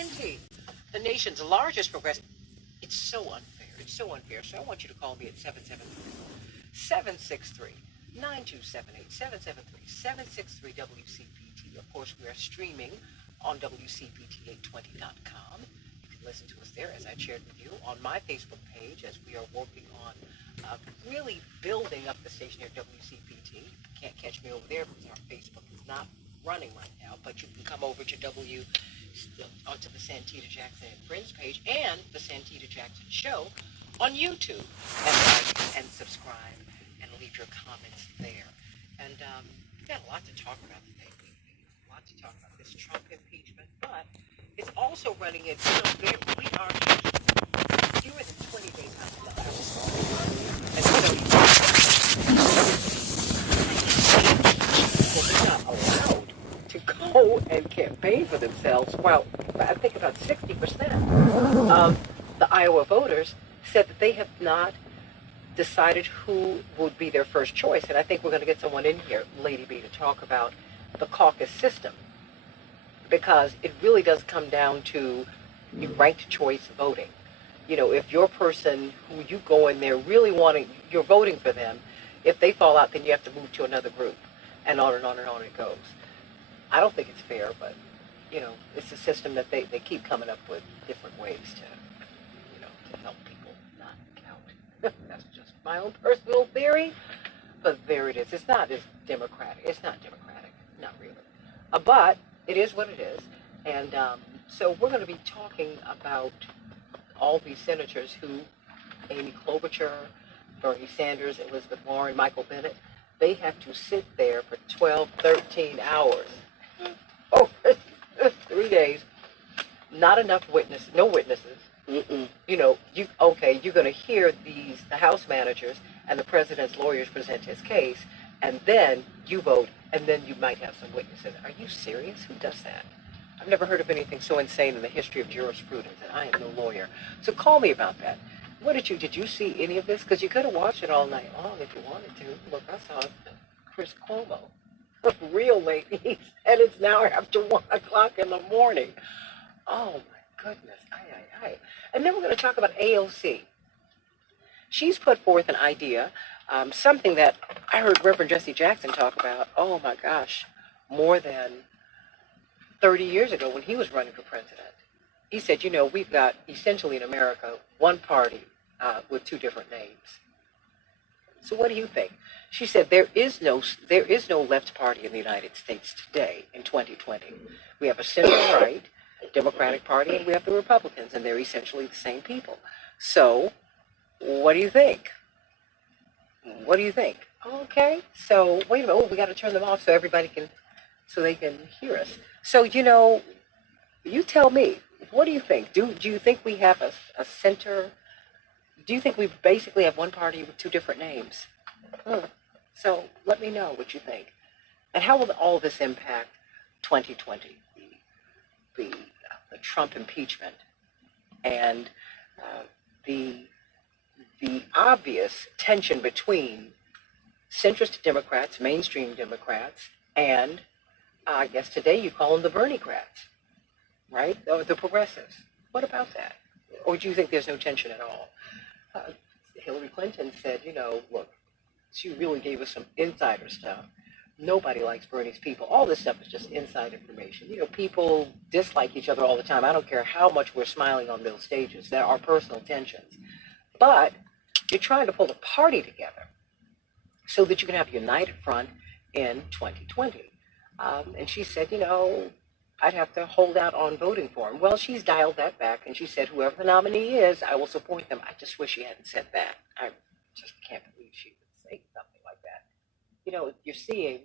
20, the nation's largest progressive. It's so unfair. It's so unfair. So I want you to call me at 773-763-9278, 773-763-WCPT. Of course, we are streaming on WCPT820.com. You can listen to us there, as I shared with you, on my Facebook page, as we are working on really building up the station here at WCPT. You can't catch me over there because our Facebook is not running right now, but you can come over to onto the Santita Jackson and Friends page and the Santita Jackson Show on YouTube, and like and subscribe and leave your comments there. And we've got a lot to talk about today. A lot to talk about this Trump impeachment, but it's also running it. We are fewer than 20 days out of the House, and they're not allowed to go and campaign for themselves. Well, I think about 60% of the Iowa voters said that they have not decided who would be their first choice. And I think we're going to get someone in here, Lady B, to talk about the caucus system, because it really does come down to ranked choice voting. You know, if your person who you go in there really wanting, you're voting for them, if they fall out, then you have to move to another group, and on and on and on it goes. I don't think it's fair, but, you know, it's a system that they keep coming up with different ways to, to help people not count. That's just my own personal theory, but there it is. It's not as democratic. It's not democratic, not really. But it is what it is. And so we're going to be talking about all these senators who, Amy Klobuchar, Bernie Sanders, Elizabeth Warren, Michael Bennet, they have to sit there for 12, 13 hours over 3 days. Not enough witnesses, no witnesses. You know, you're going to hear the House managers and the president's lawyers present his case, and then you vote, and then you might have some witnesses. Are you serious? Who does that? I've never heard of anything so insane in the history of jurisprudence, and I am no lawyer. So call me about that. Did you see any of this? Because you could have watched it all night long if you wanted to. Look, I saw Chris Cuomo real late. He said it's now after 1 o'clock in the morning. Oh, my goodness. And then we're going to talk about AOC. She's put forth an idea, something that I heard Reverend Jesse Jackson talk about, oh, my gosh, more than 30 years ago when he was running for president. He said, we've got essentially in America one party with two different names. So what do you think? She said there is no left party in the United States today in 2020. We have a center-right Democratic Party, and we have the Republicans, and they're essentially the same people. So what do you think? What do you think? Okay, so wait a minute. Oh, we got to turn them off so they can hear us. So, you tell me, what do you think? Do you think we have a center? Do you think we basically have one party with two different names? So let me know what you think. And how will all this impact 2020, the Trump impeachment, and the obvious tension between centrist Democrats, mainstream Democrats, and I guess today you call them the Bernie-crats, right? Or the progressives. What about that? Or do you think there's no tension at all? Hillary Clinton said, look, she really gave us some insider stuff. Nobody likes Bernie's people. All this stuff is just inside information. People dislike each other all the time. I don't care how much we're smiling on those stages. There are personal tensions. But you're trying to pull the party together so that you can have a united front in 2020. And she said, I'd have to hold out on voting for him. Well, she's dialed that back, and she said, whoever the nominee is, I will support them. I just wish she hadn't said that. I just can't believe she would say something like that. You're seeing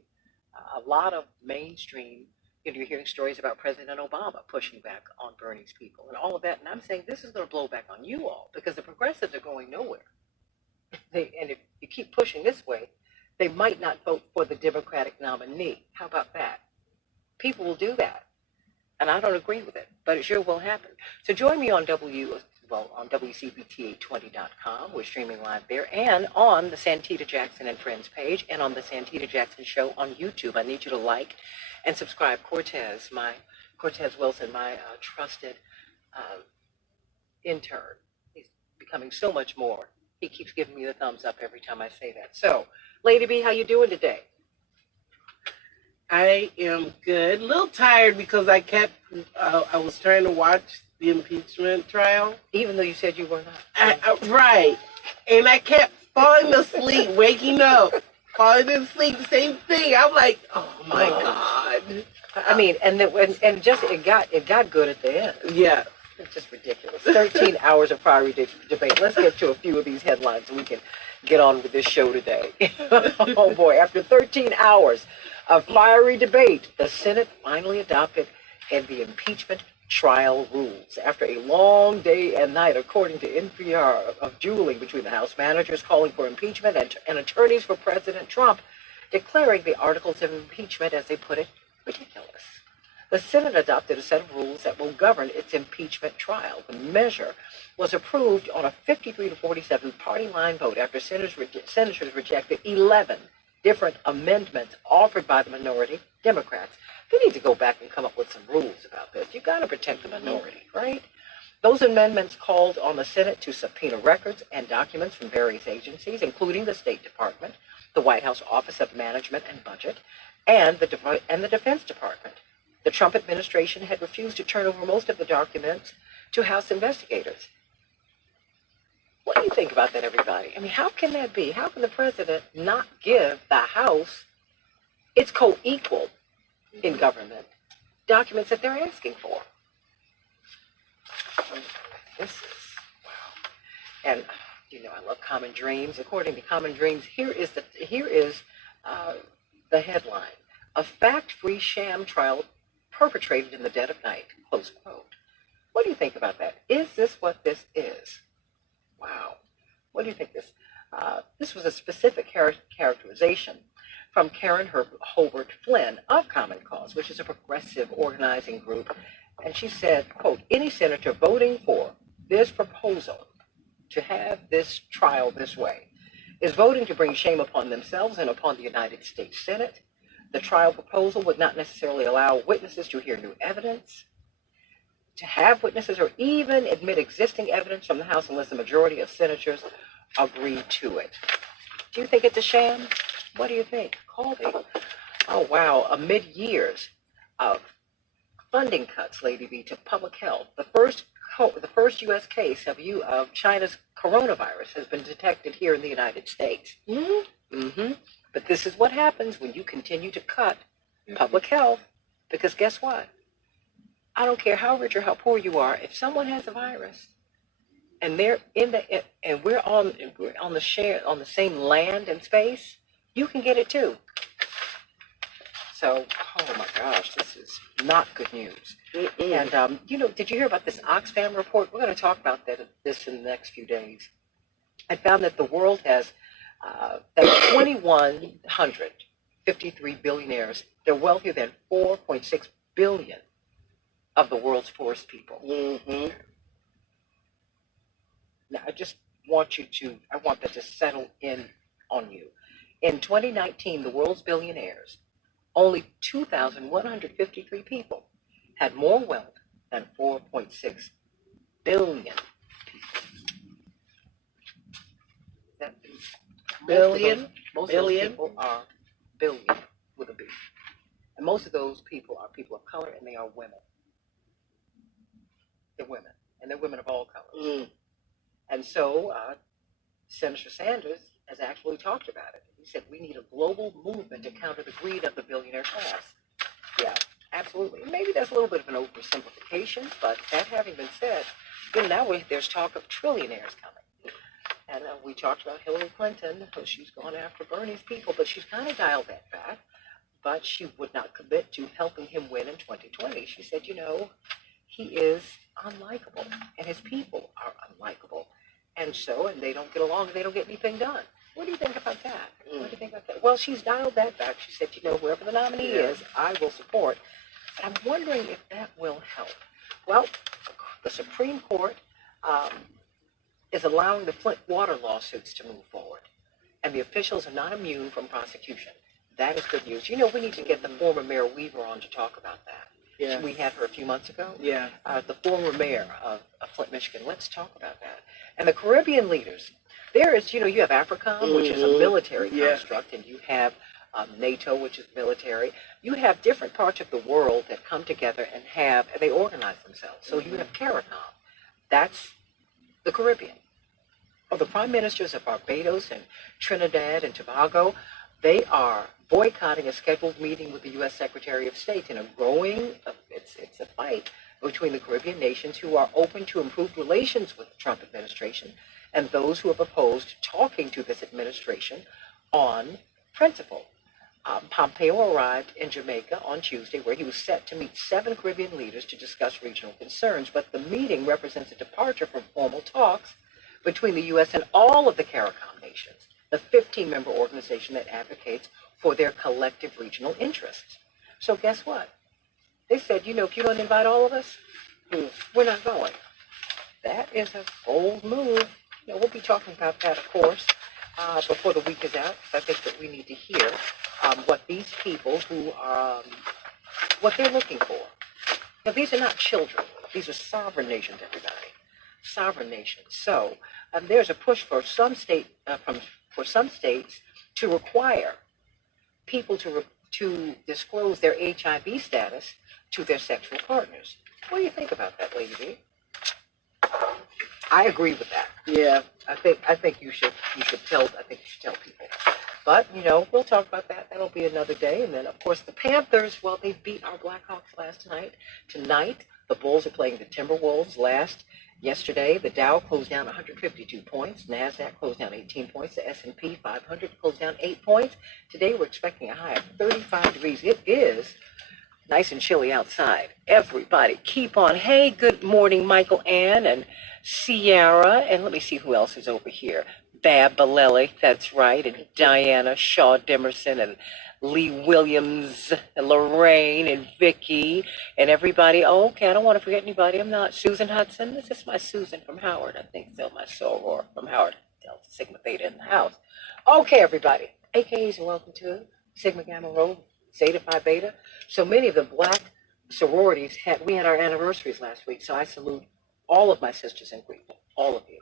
a lot of mainstream, you're hearing stories about President Obama pushing back on Bernie's people and all of that. And I'm saying this is going to blow back on you all because the progressives are going nowhere. And if you keep pushing this way, they might not vote for the Democratic nominee. How about that? People will do that. And I don't agree with it, but it sure will happen. So join me on WCPT820.com. We're streaming live there, and on the Santita Jackson and Friends page, and on the Santita Jackson Show on YouTube. I need you to like and subscribe. Cortez Cortez Wilson, my trusted uh, intern. He's becoming so much more. He keeps giving me the thumbs up every time I say that. So, Lady B, how you doing today? I am good. A little tired because I was trying to watch the impeachment trial. Even though you said you were not. Right. And I kept falling asleep, waking up, falling asleep, same thing. I'm like, oh my God. I mean, and just it got good at the end. Yeah. It's just ridiculous. 13 hours of fiery debate. Let's get to a few of these headlines so we can get on with this show today. Oh boy, after 13 hours of fiery debate, the Senate finally adopted the impeachment trial rules. After a long day and night, according to NPR, of dueling between the House managers calling for impeachment and attorneys for President Trump declaring the articles of impeachment, as they put it, ridiculous. The Senate adopted a set of rules that will govern its impeachment trial. The measure was approved on a 53-47 party line vote after senators rejected 11 different amendments offered by the minority Democrats. They need to go back and come up with some rules about this. You've got to protect the minority, right? Those amendments called on the Senate to subpoena records and documents from various agencies, including the State Department, the White House Office of Management and Budget, and the Defense Department. The Trump administration had refused to turn over most of the documents to House investigators. What do you think about that, everybody? I mean, how can that be? How can the president not give the House its co-equal in government documents that they're asking for? This is wow. And you know, I love Common Dreams. According to Common Dreams, here is the headline: a fact-free sham trial perpetrated in the dead of night. Close quote. What do you think about that? Is this what this is? Wow. What do you think this? This was a specific characterization from Karen Hobart Flynn of Common Cause, which is a progressive organizing group. And she said, quote, any senator voting for this proposal to have this trial this way is voting to bring shame upon themselves and upon the United States Senate. The trial proposal would not necessarily allow witnesses to hear new evidence, to have witnesses, or even admit existing evidence from the House unless the majority of senators agree to it. Do you think it's a sham? What do you think? Call me. Oh, wow. Amid years of funding cuts, Lady B, to public health, the first U.S. case of China's coronavirus has been detected here in the United States. But this is what happens when you continue to cut public health, because guess what? I don't care how rich or how poor you are. If someone has a virus, and they're and we're on the same land and space, you can get it too. So, oh my gosh, this is not good news. And you know, did you hear about this Oxfam report? We're going to talk about this in the next few days. I found that the world has that 2,153 billionaires. They're wealthier than 4.6 billion of the world's poorest people. Now, I want that to settle in on you. In 2019, the world's billionaires, only 2,153 people had more wealth than 4.6 billion people. Most of those people are billion with a B. And most of those people are people of color, and they are women. They're women, and they're women of all colors. And so Senator Sanders has actually talked about it. He said we need a global movement to counter the greed of the billionaire class. Yeah, absolutely. Maybe that's a little bit of an oversimplification, but that having been said, now there's talk of trillionaires coming. And we talked about Hillary Clinton. She's gone after Bernie's people, but she's kind of dialed that back. But she would not commit to helping him win in 2020. She said, he is unlikable, and his people are unlikable. And they don't get along, and they don't get anything done. What do you think about that? What do you think about that? Well, she's dialed that back. She said, whoever the nominee is, I will support. I'm wondering if that will help. Well, the Supreme Court is allowing the Flint water lawsuits to move forward, and the officials are not immune from prosecution. That is good news. We need to get the former Mayor Weaver on to talk about that. Yeah. We had her a few months ago. Yeah. The former mayor of Flint, Michigan. Let's talk about that. And the Caribbean leaders. There is, you have AFRICOM, which is a military construct, and you have NATO, which is military. You have different parts of the world that come together and they organize themselves. So you have CARICOM. That's the Caribbean. The prime ministers of Barbados and Trinidad and Tobago, they are boycotting a scheduled meeting with the U.S. Secretary of State in a growing, it's a fight between the Caribbean nations who are open to improved relations with the Trump administration and those who have opposed talking to this administration on principle. Pompeo arrived in Jamaica on Tuesday, where he was set to meet 7 Caribbean leaders to discuss regional concerns, but the meeting represents a departure from formal talks between the U.S. and all of the CARICOM nations, the 15-member organization that advocates for their collective regional interests. So guess what? They said, if you don't invite all of us, we're not going. That is a bold move. We'll be talking about that, of course, before the week is out, because I think that we need to hear what these people what they're looking for. Now, these are not children. These are sovereign nations, everybody. Sovereign nations. So there's a push for some states to require people to disclose their HIV status to their sexual partners. What do you think about that, Lady B? I agree with that. Yeah. I think you should tell people. But, we'll talk about that. That'll be another day. And then, of course, the Panthers, well, they beat our Blackhawks last night. Tonight, the Bulls are playing the Timberwolves. Yesterday, the Dow closed down 152 points. NASDAQ closed down 18 points. The S&P 500 closed down 8 points. Today, we're expecting a high of 35 degrees. It is nice and chilly outside. Everybody, keep on. Hey, good morning, Michael Ann and Sierra. And let me see who else is over here. Bab Balelli, that's right, and Diana Shaw Demerson, and Lee Williams, and Lorraine, and Vicky, and everybody. Oh, okay, I don't want to forget anybody. I'm not. Susan Hudson. This is my Susan from Howard, I think so. My soror from Howard. Delta Sigma Theta in the house. Okay, everybody. AKAs, welcome to Sigma Gamma Rho, Zeta Phi Beta. So many of the black sororities we had our anniversaries last week, so I salute all of my sisters in Greenville, all of you.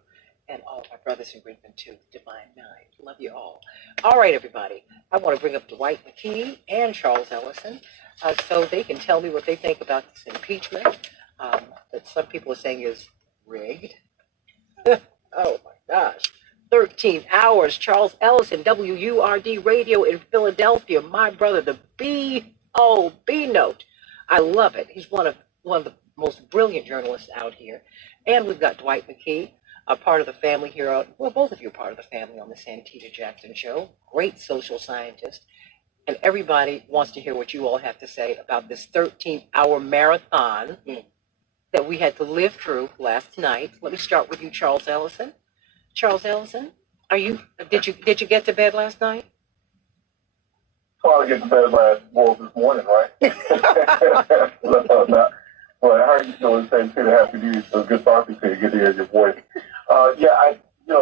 And all of my brothers in Greenville, too. Divine Nine. Love you all. All right, everybody. I want to bring up Dwight McKee and Charles Ellison so they can tell me what they think about this impeachment that some people are saying is rigged. Oh, my gosh. 13 hours. Charles Ellison, WURD Radio in Philadelphia. My brother, the B.O.B. note. I love it. He's one of the most brilliant journalists out here. And we've got Dwight McKee, a part of the family here. Well, both of you are part of the family on the Santita Jackson Show. Great social scientist. And everybody wants to hear what you all have to say about this 13-hour marathon that we had to live through last night. Let me start with you, Charles Ellison. Charles Ellison, did you get to bed last night? Well, I get to bed this morning, right? Well, how are you doing? Santita, happy to use so good talking to you. Good to hear your voice.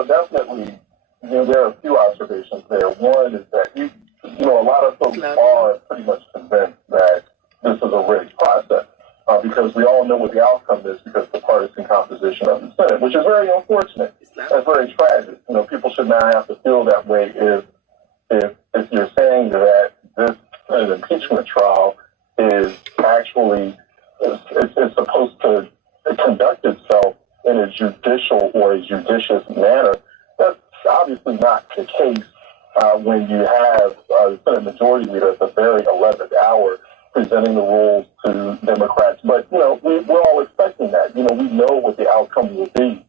Definitely, there are a few observations there. One is that, a lot of folks are pretty much convinced that this is a rigged process because we all know what the outcome is because of the partisan composition of the Senate, which is very unfortunate. That's very tragic. People should not have to feel that way if you're saying that this impeachment trial is actually it's supposed to conduct itself in a judicial or a judicious manner. That's obviously not the case when you have the Senate Majority Leader at the very 11th hour presenting the rules to Democrats. But, we're all expecting that. We know what the outcome will be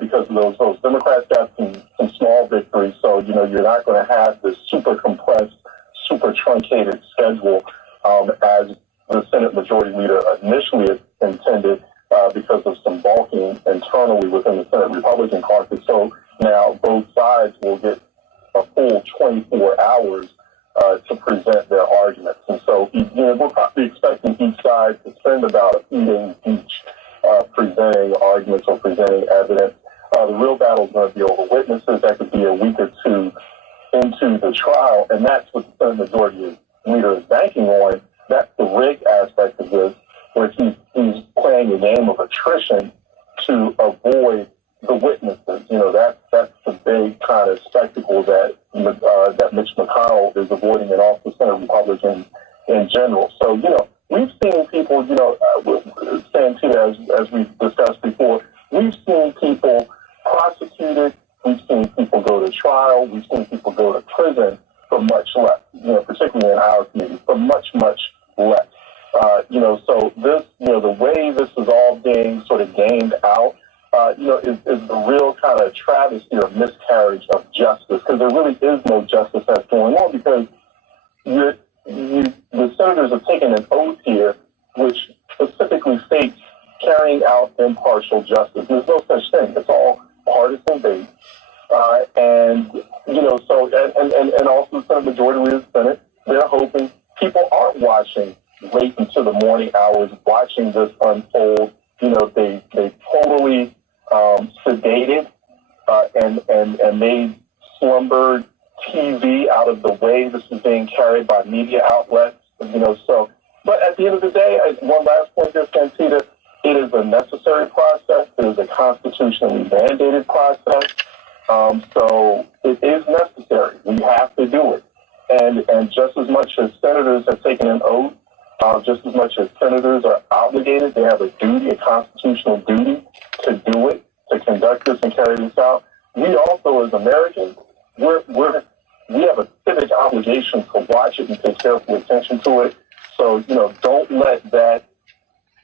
because of those Democrats got some small victories. So, you're not going to have this super compressed, super truncated schedule as the Senate Majority Leader initially intended because of some balking internally within the Senate Republican caucus. So now both sides will get a full 24 hours to present their arguments. And so we're probably expecting each side to spend about a few days each presenting arguments or presenting evidence. The real battle is going to be over witnesses. That could be a week or two into the trial, and that's what the Senate Majority Leader is banking on. That's the rig aspect of this. where he's playing a game of attrition to avoid the witnesses. That's the big kind of spectacle that Mitch McConnell is avoiding, and also Senate Republicans in general. So, we've seen people, Santita, as we've discussed before, we've seen people prosecuted, we've seen people go to trial, we've seen people go to prison for much less, particularly in our community, for much, much less. So this, the way this is all being sort of gamed out, is the real kind of travesty or miscarriage of justice, because there really is no justice that's going on, because the senators have taken an oath here, which specifically states carrying out impartial justice. There's no such thing. It's all partisan based. And also the Senate Majority Leader of the Senate, they're hoping people aren't watching late into the morning hours, watching this unfold. They totally sedated and made slumbered TV out of the way. This is being carried by media outlets, so. But at the end of the day, one last point there, Santita, it is a necessary process. It is a constitutionally mandated process. So it is necessary. We have to do it. And just as much as senators have taken an oath, just as much as senators are obligated, they have a duty, a constitutional duty to do it, to conduct this and carry this out. We also, as Americans, we have a civic obligation to watch it and pay careful attention to it. So, don't let that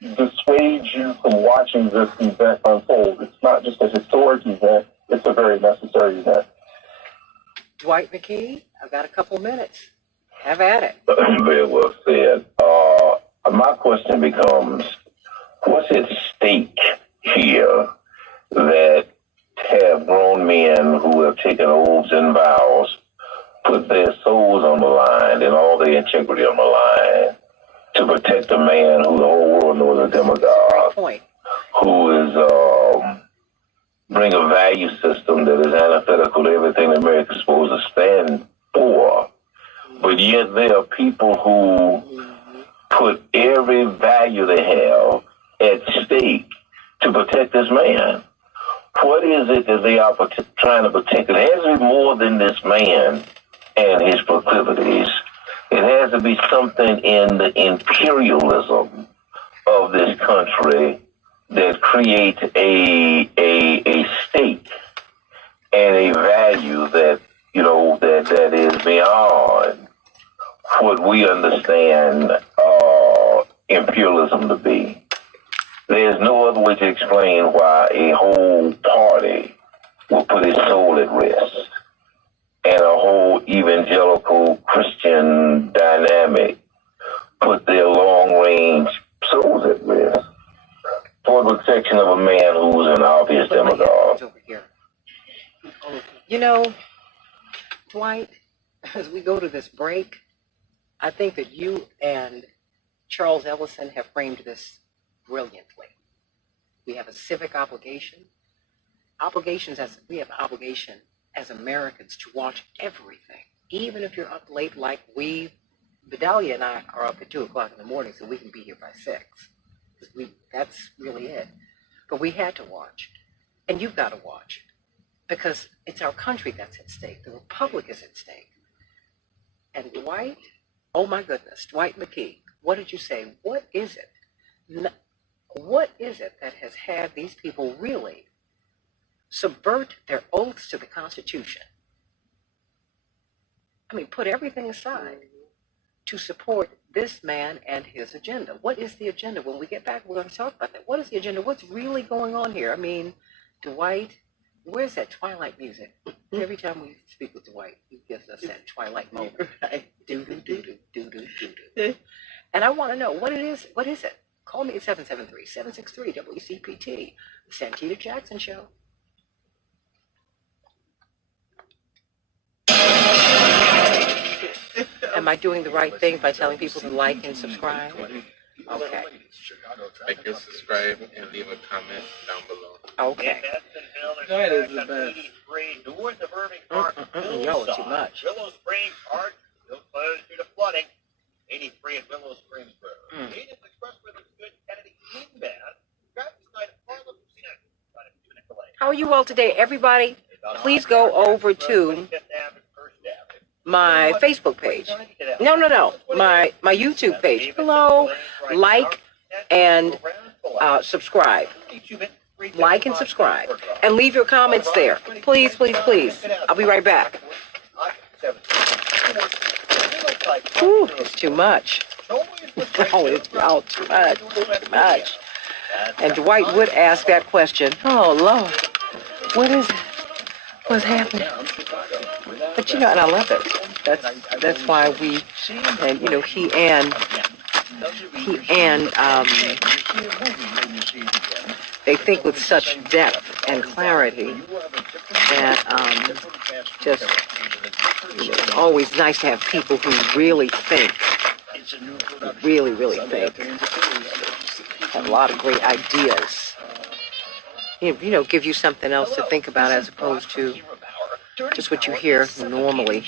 dissuade you from watching this event unfold. It's not just a historic event, it's a very necessary event. Dwight McKee, I've got a couple minutes. Have at it. Very well said. My question becomes, what's at stake here that have grown men who have taken oaths and vows, put their souls on the line and all their integrity on the line to protect a man who the whole world knows is a demagogue, who is bring a value system that is antithetical to everything America is supposed to stand for, but yet there are people who put every value they have at stake to protect this man. What is it that they are trying to protect? It has to be more than this man and his proclivities. It has to be something in the imperialism of this country that creates a stake and a value that, that is beyond what we understand imperialism to be. There's no other way to explain why a whole party will put its soul at risk, and a whole evangelical Christian dynamic put their long-range souls at risk for the protection of a man who's an obvious demagogue. Over here. Dwight, as we go to this break, I think that you and Charles Ellison have framed this brilliantly. We have a civic obligation. We have obligation as Americans to watch everything, even if you're up late like Vidalia and I are up at 2 o'clock in the morning, so we can be here by 6. That's really it. But we had to watch, and you've got to watch, because it's our country that's at stake. The republic is at stake. And Dwight, oh my goodness, Dwight McKee, what did you say? What is it? What is it that has had these people really subvert their oaths to the Constitution? I mean, put everything aside to support this man and his agenda. What is the agenda? When we get back, we're going to talk about that. What is the agenda? What's really going on here? I mean, Dwight, where's that Twilight music? Every time we speak with Dwight, he gives us that Twilight moment. Right? Do. And I want to know what it is. What is it? Call me at 773-763-WCPT. The Santita Jackson Show. Am I doing the right thing by telling people to like and subscribe? Okay. Like and subscribe and leave a comment down below. Okay. That is the best. North of Irving Park, Yo, too much. Willow Springs Park, still closed due to flooding. 83 at Willow Springs Road. Agents Expressway looks good. How are you all today? Everybody, please go over to my Facebook page. No. My YouTube page. Hello. Like and subscribe. Like and subscribe. And leave your comments there. Please, please, please. I'll be right back. Ooh, it's too much. Oh, it's all too much. Too much. And Dwight would ask that question. Oh, Lord. What is it? What's happening? But you know, and I love it. That's why we, and you know, he and they think with such depth and clarity that just, you know, it's always nice to have people who really think, really think, have a lot of great ideas. You know, give you something else to think about as opposed to just what you hear normally.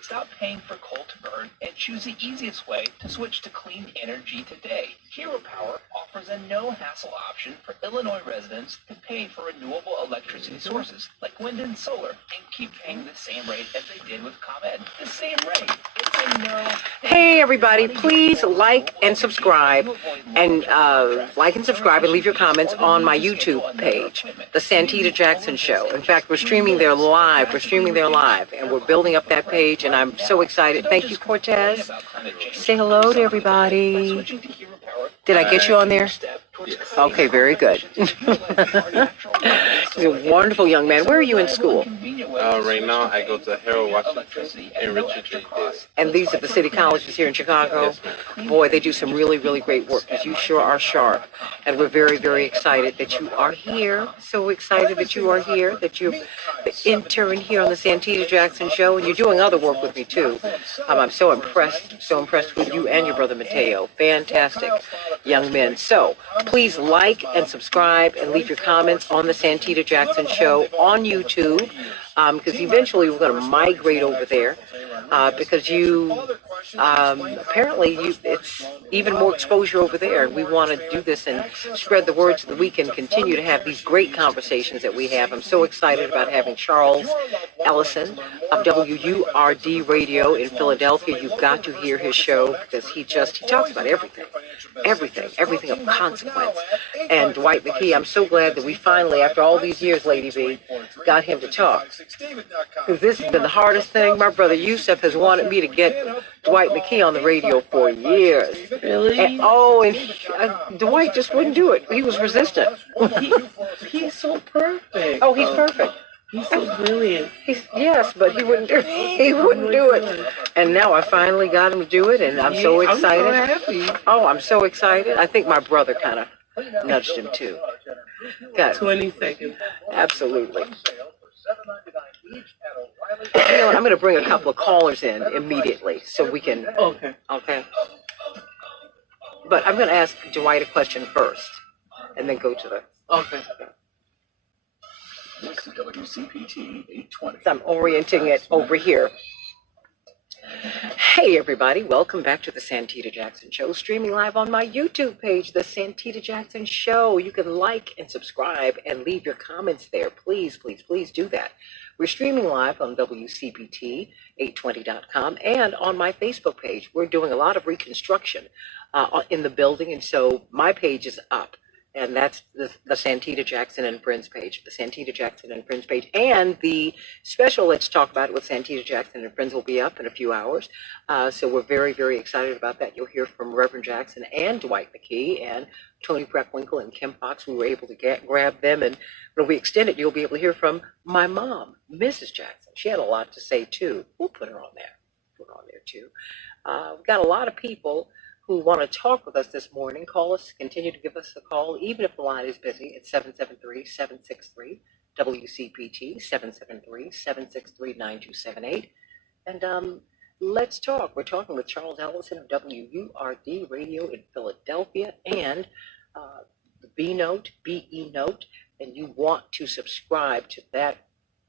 Stop paying for coal to burn and choose the easiest way to switch to clean energy today. Hero Power offers a no-hassle option for Illinois residents to pay for renewable electricity sources like wind and solar and keep paying the same rate as they did with ComEd. The same rate. It's a no. Hey everybody, please like and subscribe and leave your comments on my YouTube page, The Santita Jackson Show. In fact, we're streaming there live. And we're building up that page, and I'm so excited. Thank you, Cortez. Say hello to everybody. Did I get you on there? Okay, very good. He's a wonderful young man. Where are you in school? Right now, I go to Harold Washington and Richard J. Davis. And these are the city colleges here in Chicago. Yes, ma'am. Boy, they do some really, really great work, because you sure are sharp. And we're very, very excited that you are here. So excited that you are here, that you're the intern here on the Santita Jackson Show. And you're doing other work with me, too. I'm so impressed with you and your brother Mateo. Fantastic young men. So please like and subscribe and leave your comments on the Santita Jackson Show on YouTube, because eventually we're going to migrate over there, because it's even more exposure over there, and we want to do this and spread the word so that we can continue to have these great conversations that we have. I'm so excited about having Charles Ellison of WURD Radio in Philadelphia. You've got to hear his show, because he talks about everything of consequence. And Dwight McKee, I'm so glad that we finally, after all these years, Lady B, got him to talk. Because this has been the hardest thing. My brother Yusuf has wanted me to get Dwight McKee on the radio for years. Really? And Dwight just wouldn't do it. He was resistant. He's so perfect. Oh, he's perfect. He's so brilliant. Yes, but he wouldn't do it. He wouldn't do it. And now I finally got him to do it, and I'm so excited. I'm so happy. Oh, I'm so excited. I think my brother kind of nudged him too. Got 20 seconds. Absolutely. You know what? I'm going to bring a couple of callers in immediately so we can. Okay. But I'm going to ask Dwight a question first, and then go to the. Okay. WCPT 820. So I'm orienting it over here. Hey everybody, welcome back to the Santita Jackson Show, streaming live on my YouTube page, the Santita Jackson Show. You can like and subscribe and leave your comments there. Please, please, please do that. We're streaming live on WCPT820.com and on my Facebook page. We're doing a lot of reconstruction in the building, and so my page is up. And that's the Santita Jackson and Friends page, the Santita Jackson and Friends page. And the special Let's Talk About It with Santita Jackson and Friends will be up in a few hours. So we're very, very excited about that. You'll hear from Reverend Jackson and Dwight McKee and Tony Preckwinkle and Kim Fox. We were able to grab them. And when we extend it, you'll be able to hear from my mom, Mrs. Jackson. She had a lot to say, too. We'll put her on there. Too. We've got a lot of people who want to talk with us this morning. Call us, continue to give us a call, even if the line is busy. It's 773-763-WCPT, 773-763-9278. And let's talk. We're talking with Charles Ellison of WURD Radio in Philadelphia and the B-Note, B-E Note, and you want to subscribe to that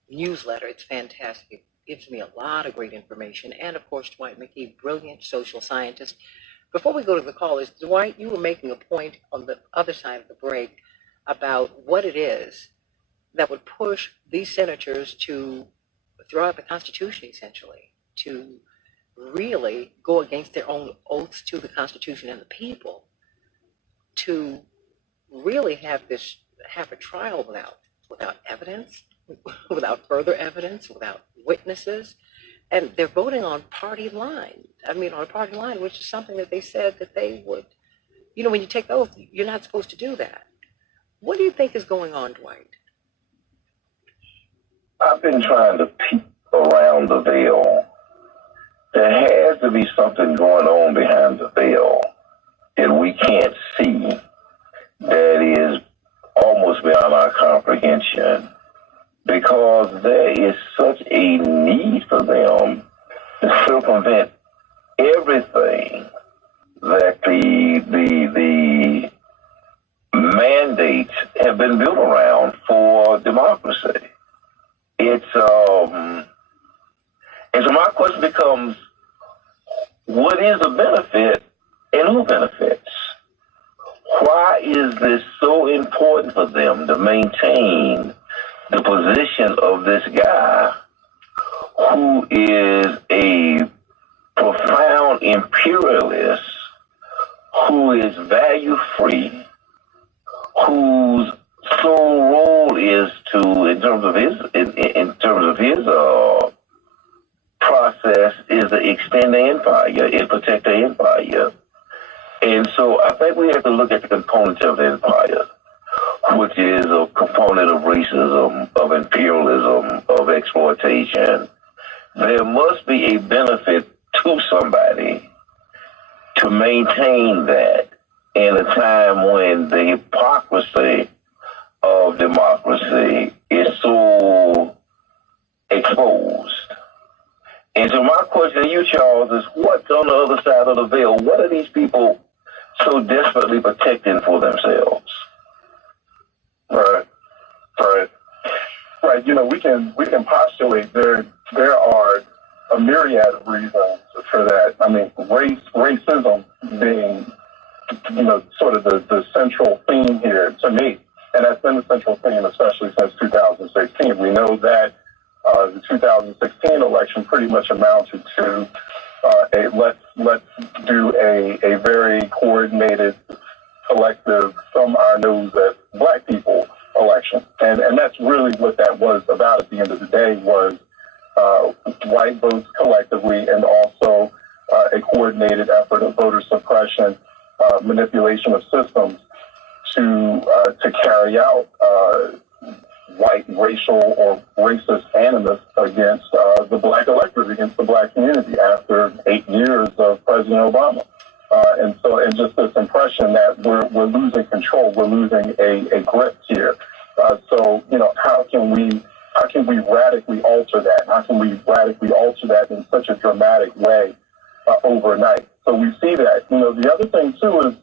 newsletter. It's fantastic. It gives me a lot of great information. And, of course, Dwight McKee, brilliant social scientist. Before we go to the callers, Dwight, you were making a point on the other side of the break about what it is that would push these senators to throw out the Constitution, essentially, to really go against their own oaths to the Constitution and the people, to really have a trial without evidence, without further evidence, without witnesses. And they're voting on party line. On a party line, which is something that they said that they would, when you take the oath, you're not supposed to do that. What do you think is going on, Dwight? I've been trying to peek around the veil. There has to be something going on behind the veil that we can't see, that is almost beyond our comprehension, because there is such a need for them to circumvent everything that the mandates have been built around for democracy. And so my question becomes, what is the benefit and who benefits? Why is this so important for them to maintain the position of this guy who is a profound imperialist, who is value-free, whose sole role is to, in terms of his process, is to extend the empire and protect the empire. And so I think we have to look at the components of the empire, which is a component of racism, of imperialism, of exploitation. There must be a benefit to somebody to maintain that in a time when the hypocrisy of democracy is so exposed. And so my question to you, Charles, is what's on the other side of the veil? What are these people so desperately protecting for themselves? Right. We can postulate there are a myriad of reasons for that. Racism being, sort of the central theme here to me, and that's been the central theme, especially since 2016. We know that the 2016 election pretty much amounted to let's do a very coordinated, collective, thumb our nose at black people election, and that's really what that was about. At the end of the day, was white votes collectively, and also a coordinated effort of voter suppression, manipulation of systems to carry out white racial or racist animus against the black electorate, against the black community after 8 years of President Obama. And just this impression that we're losing control, we're losing a grip here. How can we radically alter that? How can we radically alter that in such a dramatic way overnight? So we see that. The other thing too is,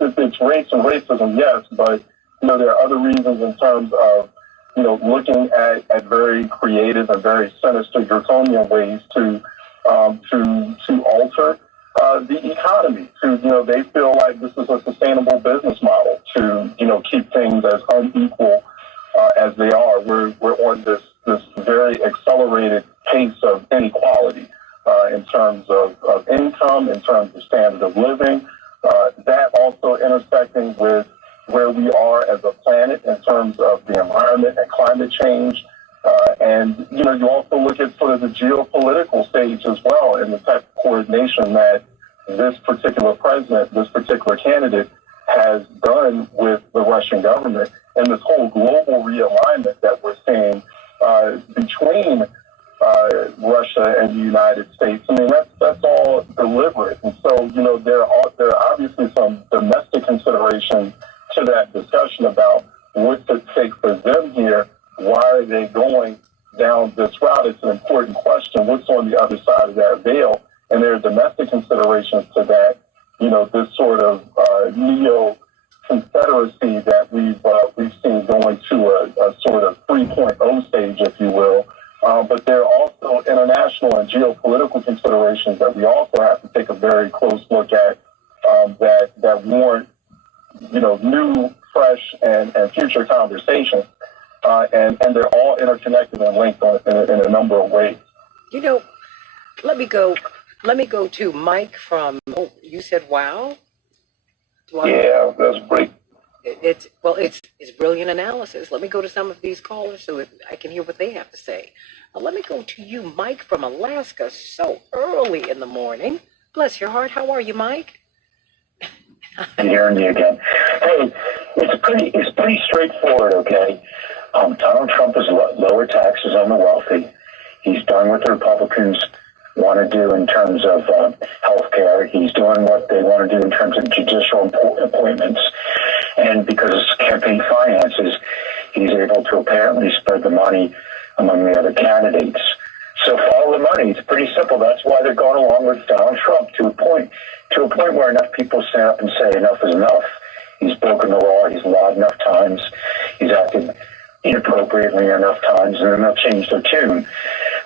it's race and racism, yes, but there are other reasons in terms of looking at very creative and very sinister, draconian ways to alter the economy. They feel like this is a sustainable business model to keep things as unequal as they are. We're on this very accelerated pace of inequality in terms of income, in terms of standard of living. That also intersecting with where we are as a planet in terms of the environment and climate change. And you also look at sort of the geopolitical stage as well, and the type of coordination that this particular president, this particular candidate has done with the Russian government, and this whole global realignment that we're seeing between Russia and the United States. That's all deliberate. And so, there are obviously some domestic considerations to that discussion about what's at stake for them here. Why are they going down this route? It's an important question. What's on the other side of that veil? And there are domestic considerations to that. This sort of neo-confederacy that we've seen going to a sort of 3.0 stage, if you will. But there are also international and geopolitical considerations that we also have to take a very close look at that warrant, new, fresh, and future conversation. and they're all interconnected and linked in a number of ways. You know, let me go to Mike from, oh, you said wow? Yeah, that's great. It's brilliant analysis. Let me go to some of these callers so that I can hear what they have to say. Let me go to you, Mike from Alaska, so early in the morning. Bless your heart. How are you, Mike? I'm hearing you again. Hey, it's pretty straightforward, okay? Donald Trump has lower taxes on the wealthy. He's done what the Republicans want to do in terms of health care. He's doing what they want to do in terms of judicial appointments. And because of campaign finances, he's able to apparently spread the money among the other candidates. So follow the money. It's pretty simple. That's why they're going along with Donald Trump to a point where enough people stand up and say enough is enough. He's broken the law. He's lied enough times. He's acted inappropriately enough times, and then they'll change their tune.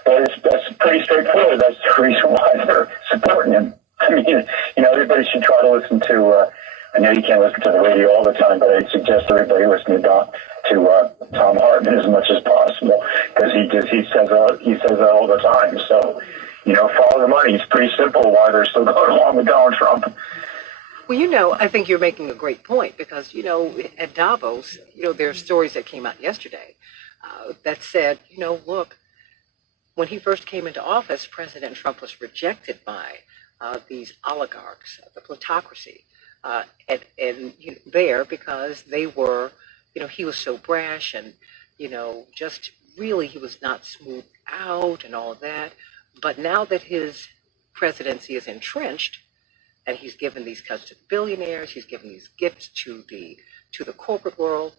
But that's pretty straightforward. That's the reason why they're supporting him. I mean, everybody should try to listen to. I know you can't listen to the radio all the time, but I suggest everybody listen to Tom Hartman as much as possible, because he says that all the time. So, follow the money. It's pretty simple why they're still going along with Donald Trump. Well, I think you're making a great point because, at Davos, there are stories that came out yesterday that said, look, when he first came into office, President Trump was rejected by these oligarchs, the plutocracy, and there because they were, he was so brash and, just really he was not smoothed out and all of that. But now that his presidency is entrenched, and he's given these cuts to the billionaires, he's given these gifts to the corporate world,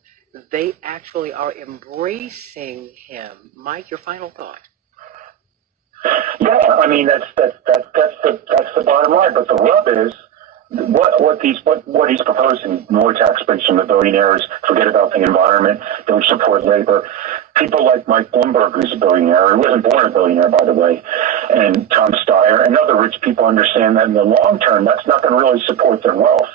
they actually are embracing him. Mike, your final thought? Yeah, I mean that's the bottom line. But the rub is what he's proposing: more tax breaks from the billionaires. Forget about the environment. Don't support labor. People like Mike Bloomberg, who's a billionaire, he wasn't born a billionaire, by the way, and Tom Steyer and other rich people understand that in the long term, that's not going to really support their wealth.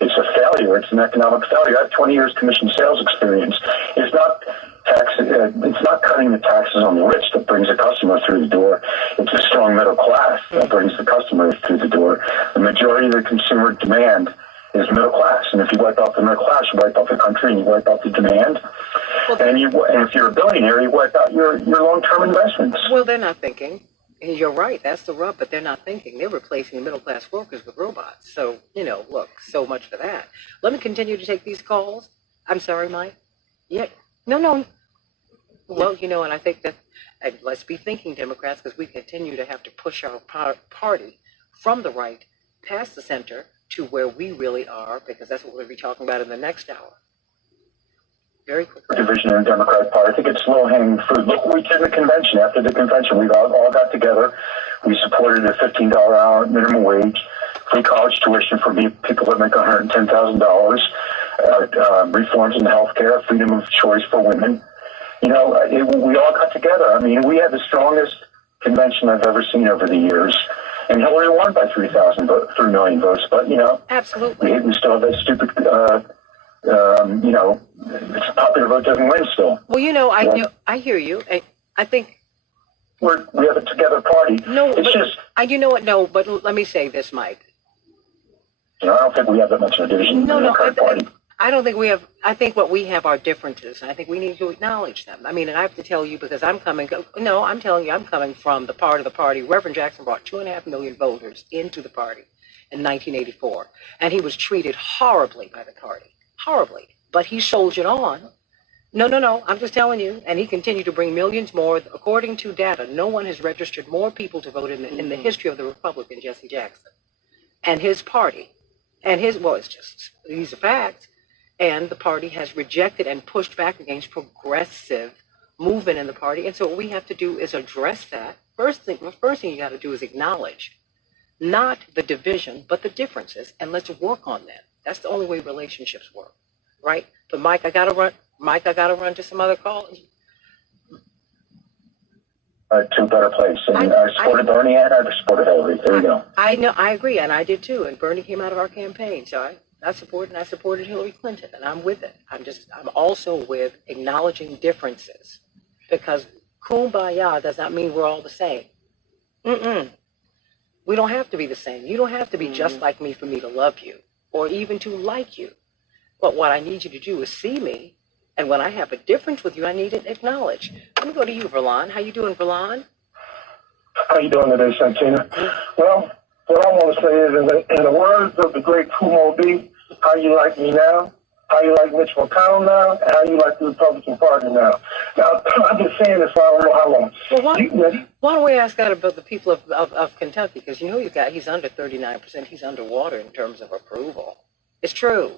It's a failure. It's an economic failure. I have 20 years commission sales experience. It's not it's not cutting the taxes on the rich that brings a customer through the door. It's a strong middle class that brings the customer through the door. The majority of the consumer demand is middle class, and if you wipe out the middle class, you wipe out the country, and you wipe out the demand. And if you're a billionaire, you wipe out your long-term investments. Well, they're not thinking. You're right. That's the rub, but they're not thinking. They're replacing the middle-class workers with robots. So, look, so much for that. Let me continue to take these calls. I'm sorry, Mike. Yeah. No. Well, and I think that, let's be thinking, Democrats, because we continue to have to push our party from the right past the center to where we really are, because that's what we'll be talking about in the next hour. Very quickly. Division in the Democratic Party. I think it's low-hanging fruit. Look what we did in the convention. After the convention, we all got together. We supported a $15 hour minimum wage, free college tuition for people that make $110,000, reforms in health care, freedom of choice for women. We all got together. I mean, we had the strongest convention I've ever seen over the years. And Hillary won by 3 million votes. But, absolutely, we still have that stupid, it's a popular vote doesn't win still. Well, I hear you. I think we have a together party. No, it's but, just. You know what? No, but let me say this, Mike. I don't think we have that much of a division in the Democratic Party. I don't think we have. I think what we have are differences, and I think we need to acknowledge them. I mean, and I have to tell you because I'm coming from the part of the party. Reverend Jackson brought 2.5 million voters into the party in 1984, and he was treated horribly by the party. Horribly. But he soldiered on. No. I'm just telling you. And he continued to bring millions more. According to data, no one has registered more people to vote in the history of the Republic than Jesse Jackson. And his party. And these are facts. And the party has rejected and pushed back against progressive movement in the party. And so what we have to do is address that. The first thing you got to do is acknowledge not the division, but the differences. And let's work on that. That's the only way relationships work, right? But Mike, I gotta run to some other calls. To a better place. And I supported Bernie and I supported Hillary. There you go. I know, I agree, and I did too. And Bernie came out of our campaign, so I supported Hillary Clinton, and I'm with it. I'm also with acknowledging differences, because kumbaya does not mean we're all the same. We don't have to be the same. You don't have to be just like me for me to love you or even to like you. But what I need you to do is see me, and when I have a difference with you, I need to acknowledge. Let me go to you, Verlon. How you doing, Verlon? How you doing today, Santita? Well, what I want to say is, in the words of the great Kumo B, how you like me now, how you like Mitch McConnell now, and how you like the Republican Party now. Now, I've been saying this for I don't know how long. Well, why don't we ask that about the people of Kentucky? Because you know he's under 39%. He's underwater in terms of approval. It's true.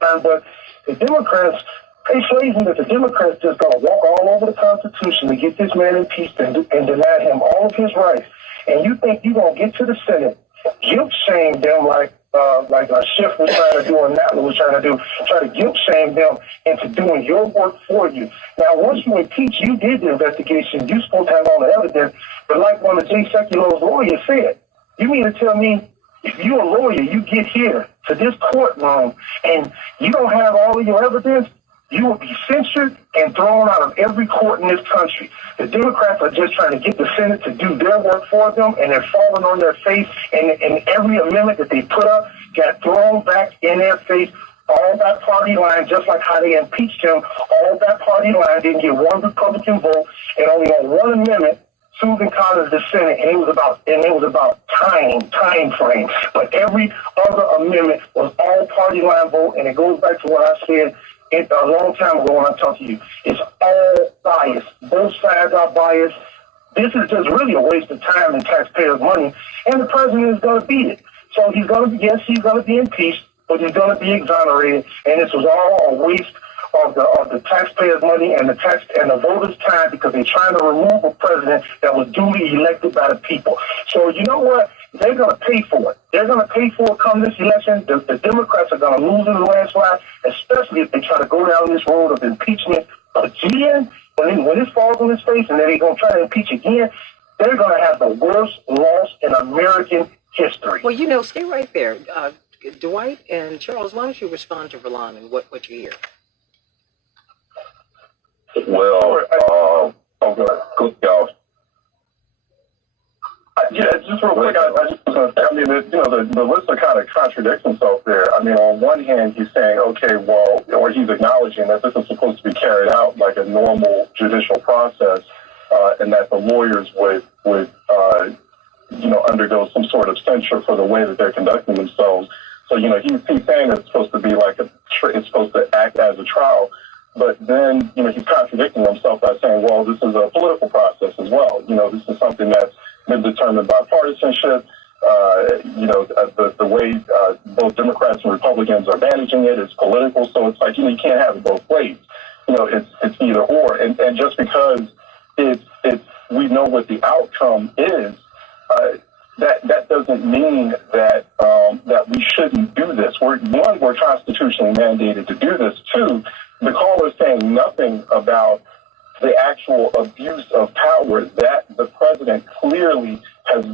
But the Democrats, they slaves that the Democrats just gonna walk all over the Constitution to get this man impeached and deny him all of his rights. And you think you're gonna get to the Senate, guilt shame them like a Schiff was trying to do and Natler was trying to do, try to guilt shame them into doing your work for you. Now, once you impeach, you did the investigation. You're supposed to have all the evidence. But like one of Jay Sekulo's lawyers said, you mean to tell me if you're a lawyer, you get here to this courtroom and you don't have all of your evidence, you will be censured and thrown out of every court in this country. The Democrats are just trying to get the Senate to do their work for them, and they're falling on their face, and every amendment that they put up got thrown back in their face, all that party line, just like how they impeached him. All that party line didn't get one Republican vote, and only on one amendment, Susan Collins, the Senate, and it was about time frame. But every other amendment was all party line vote, and it goes back to what I said a long time ago when I talked to you. It's all biased. Both sides are biased. This is just really a waste of time and taxpayers' money, and the president is going to beat it. So he's going to be impeached, but he's going to be exonerated, and this was all a waste of the taxpayers' money and the voters' time, because they're trying to remove a president that was duly elected by the people. So you know what? They're going to pay for it. They're going to pay for it come this election. The Democrats are going to lose in the landslide, especially if they try to go down this road of impeachment again. When this falls on his face and then they're going to try to impeach again, they're going to have the worst loss in American history. Well, stay right there. Dwight and Charles, why don't you respond to Verlon and what you hear? Well, y'all. Yeah, just real quick, I just was going to say, I mean, the list kind of contradicts himself there. I mean, on one hand, he's saying, okay, well, or he's acknowledging that this is supposed to be carried out like a normal judicial process, and that the lawyers would undergo some sort of censure for the way that they're conducting themselves. So, he's saying it's supposed to be like it's supposed to act as a trial. But then, he's contradicting himself by saying, well, this is a political process as well. This is something that's been determined by partisanship. The way both Democrats and Republicans are managing it is political. So it's like, you can't have it both ways. It's either or. And just because we know what the outcome is, that doesn't mean that we shouldn't do this. We're constitutionally mandated to do this. Two, the caller is saying nothing about the actual abuse of power that the president clearly has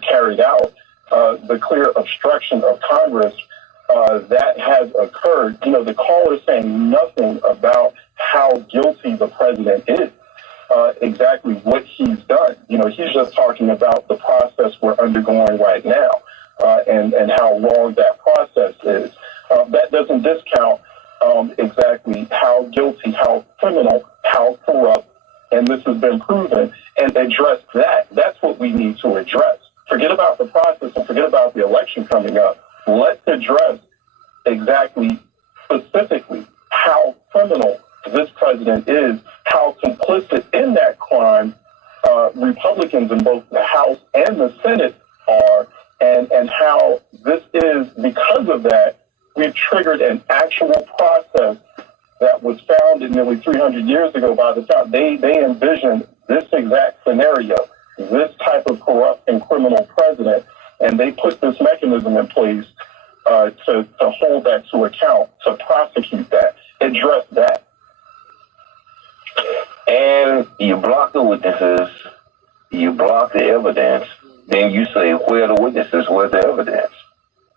carried out, the clear obstruction of Congress that has occurred. The caller is saying nothing about how guilty the president is, exactly what he's done. He's just talking about the process we're undergoing right now, and how long that process is. That doesn't discount exactly how guilty, how criminal, how corrupt, and this has been proven, and address that. That's what we need to address. Forget about the process and forget about the election coming up. Let's address exactly, specifically, how criminal this president is, how complicit in that crime Republicans in both the House and the Senate are, and how this is, because of that, we've triggered an actual process that was founded nearly 300 years ago by the founders. They envisioned this exact scenario, this type of corrupt and criminal president, and they put this mechanism in place to hold that to account, to prosecute that, address that. And you block the witnesses, you block the evidence, then you say, where are the witnesses, where's the evidence?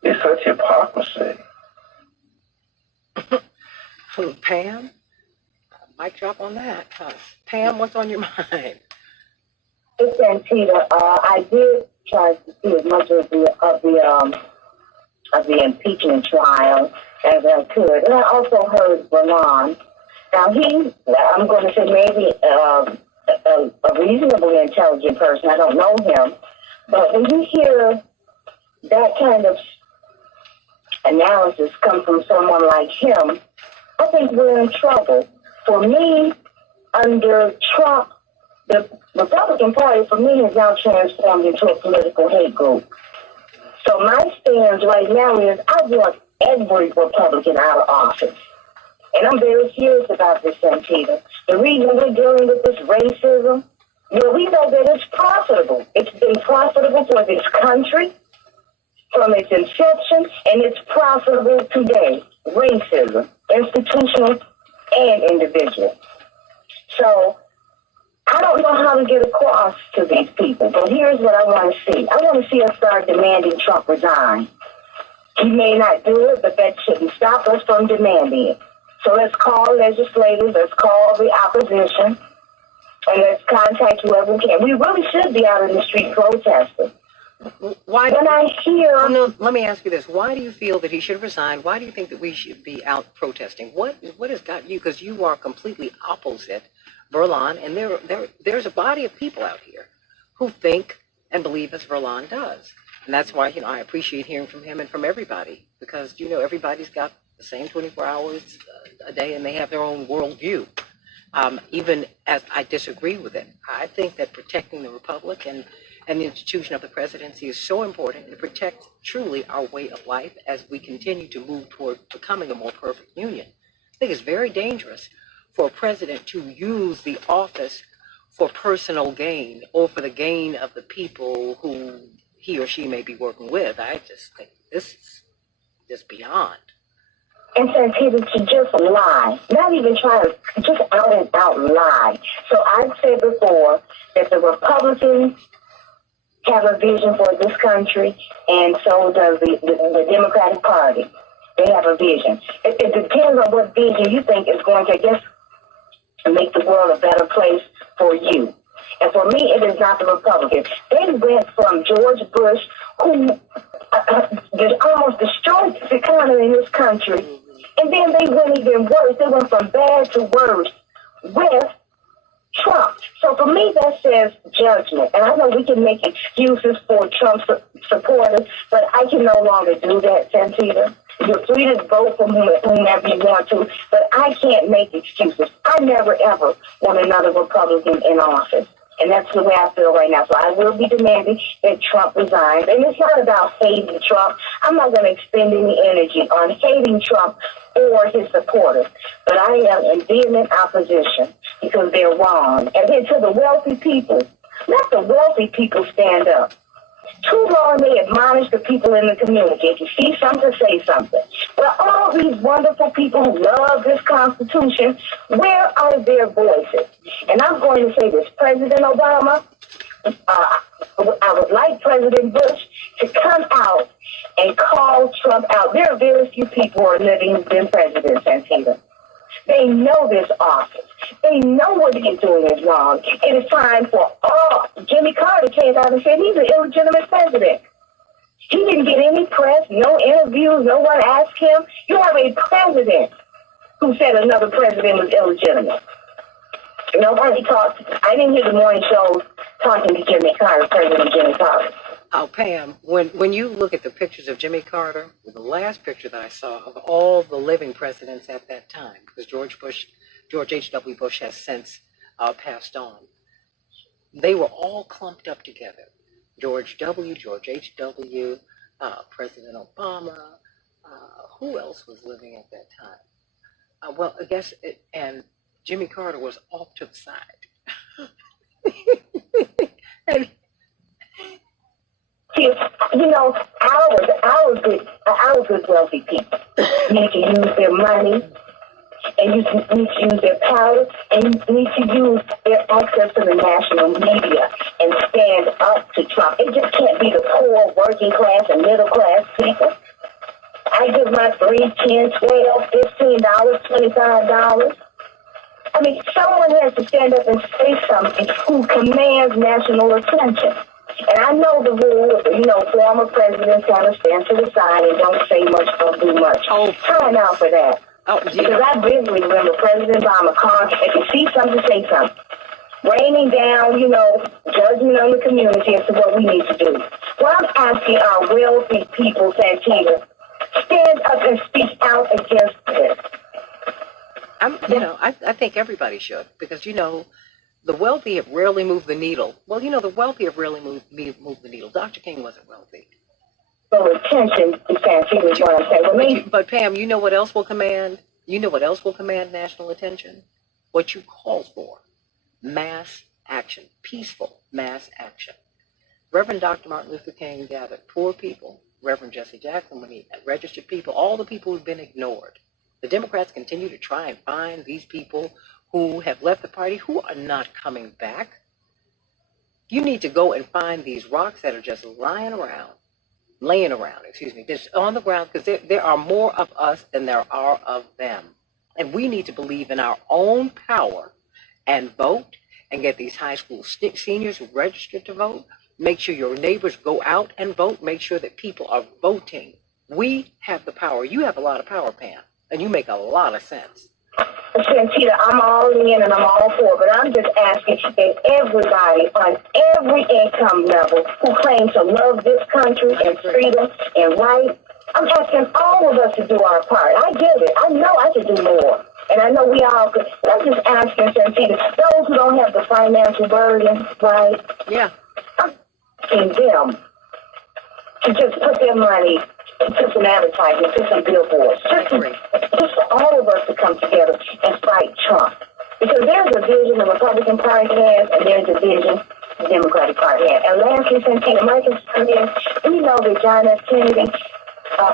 It's such hypocrisy. Pam, mic drop on that. Pam, what's on your mind? It's Santita. I did try to see as much of the impeachment trial as I could, and I also heard Verlon. Now I'm going to say maybe a reasonably intelligent person. I don't know him, but when you hear that kind of analysis come from someone like him, I think we're in trouble. For me, under Trump, the Republican Party, for me, has now transformed into a political hate group. So my stance right now is I want every Republican out of office. And I'm very serious about this, Santita. The reason we're dealing with this racism, we know that it's profitable. It's been profitable for this country from its inception, and it's profitable today. Racism, institutional and individual. So I don't know how to get across to these people, but here's what I want to see. I want to see us start demanding Trump resign. He may not do it, but that shouldn't stop us from demanding it. So let's call legislators, let's call the opposition, and let's contact whoever we can. We really should be out in the street protesting. Why? When I hear... No, let me ask you this. Why do you feel that he should resign? Why do you think that we should be out protesting? What has got you? Because you are completely opposite Verlon, and there's a body of people out here who think and believe as Verlon does. And that's why, I appreciate hearing from him and from everybody, because, everybody's got the same 24 hours a day, and they have their own worldview. Even as I disagree with it, I think that protecting the Republic and the institution of the presidency is so important to protect truly our way of life as we continue to move toward becoming a more perfect union. I think it's very dangerous for a president to use the office for personal gain or for the gain of the people who he or she may be working with. I just think this is just beyond. And Santita, to just lie, not even try to, just out and out lie. So I've said before that the Republicans have a vision for this country, and so does the Democratic Party. They have a vision. It depends on what vision you think is going to, I guess, make the world a better place for you. And for me, it is not the Republicans. They went from George Bush, who almost destroyed the economy in this country, and then they went even worse. They went from bad to worse with Trump. So for me, that says judgment. And I know we can make excuses for Trump supporters, but I can no longer do that, Santita. You're free to vote for whomever you want to, but I can't make excuses. I never, ever want another Republican in office. And that's the way I feel right now. So I will be demanding that Trump resigns. And it's not about hating Trump. I'm not going to expend any energy on hating Trump or his supporters. But I am in vehement opposition because they're wrong. And then to the wealthy people, let the wealthy people stand up. Too long they admonish the people in the community. If you see something, say something. Well, all these wonderful people who love this Constitution, where are their voices? And I'm going to say this, President Obama, I would like President Bush to come out and call Trump out. There are very few people who are living who've been president, Santita. They know this office. They know what he's doing is wrong. It is time for all. Jimmy Carter came out and said he's an illegitimate president. He didn't get any press, no interviews, no one asked him. You have a president who said another president was illegitimate. Nobody talked. I didn't hear the morning shows talking to Jimmy Carter, President Jimmy Carter. Oh, Pam, when you look at the pictures of Jimmy Carter, the last picture that I saw of all the living presidents at that time, because George H.W. Bush has since passed on, they were all clumped up together. George W., George H.W., President Obama, who else was living at that time? And Jimmy Carter was off to the side. And our good wealthy people need to use their money and you need to use their power, and you need to use their access to the national media and stand up to Trump. It just can't be the poor, working class, and middle class people. I give my $3, $10, $12, $15, $25. I mean, someone has to stand up and say something who commands national attention. And I know the rule, former presidents kind of stand to the side and don't say much, don't do much. Oh, time out for that. Oh, yeah. Because I vividly remember President Obama calling, if you see something, say something. Raining down, judgment on the community as to what we need to do. Well, I'm asking our wealthy people, Santita, stand up and speak out against this. I think everybody should, because, the wealthy have rarely moved the needle. Well, the wealthy have rarely moved the needle. Dr. King wasn't wealthy. So attention to Santita is what I'm saying. But Pam, you know what else will command? You know what else will command national attention? What you called for. Mass action. Peaceful mass action. Reverend Dr. Martin Luther King gathered poor people. Reverend Jesse Jackson, when he registered people, all the people who've been ignored. The Democrats continue to try and find these people who have left the party, who are not coming back. You need to go and find these rocks that are just laying around, just on the ground, because there are more of us than there are of them. And we need to believe in our own power and vote and get these high school seniors who registered to vote. Make sure your neighbors go out and vote. Make sure that people are voting. We have the power. You have a lot of power, Pam, and you make a lot of sense. Santita, I'm all in and I'm all for, but I'm just asking that everybody on every income level who claims to love this country and freedom and right, I'm asking all of us to do our part. I get it. I know I could do more. And I know we all could. But I'm just asking, Santita, those who don't have the financial burden, right? Yeah. I'm asking them to just put their money into some advertising, to some billboards. Just for all of us to come together and fight Trump. Because there's a vision the Republican Party has, and there's a vision the Democratic Party has. And lastly, Santita, Michael, we know that John F. Kennedy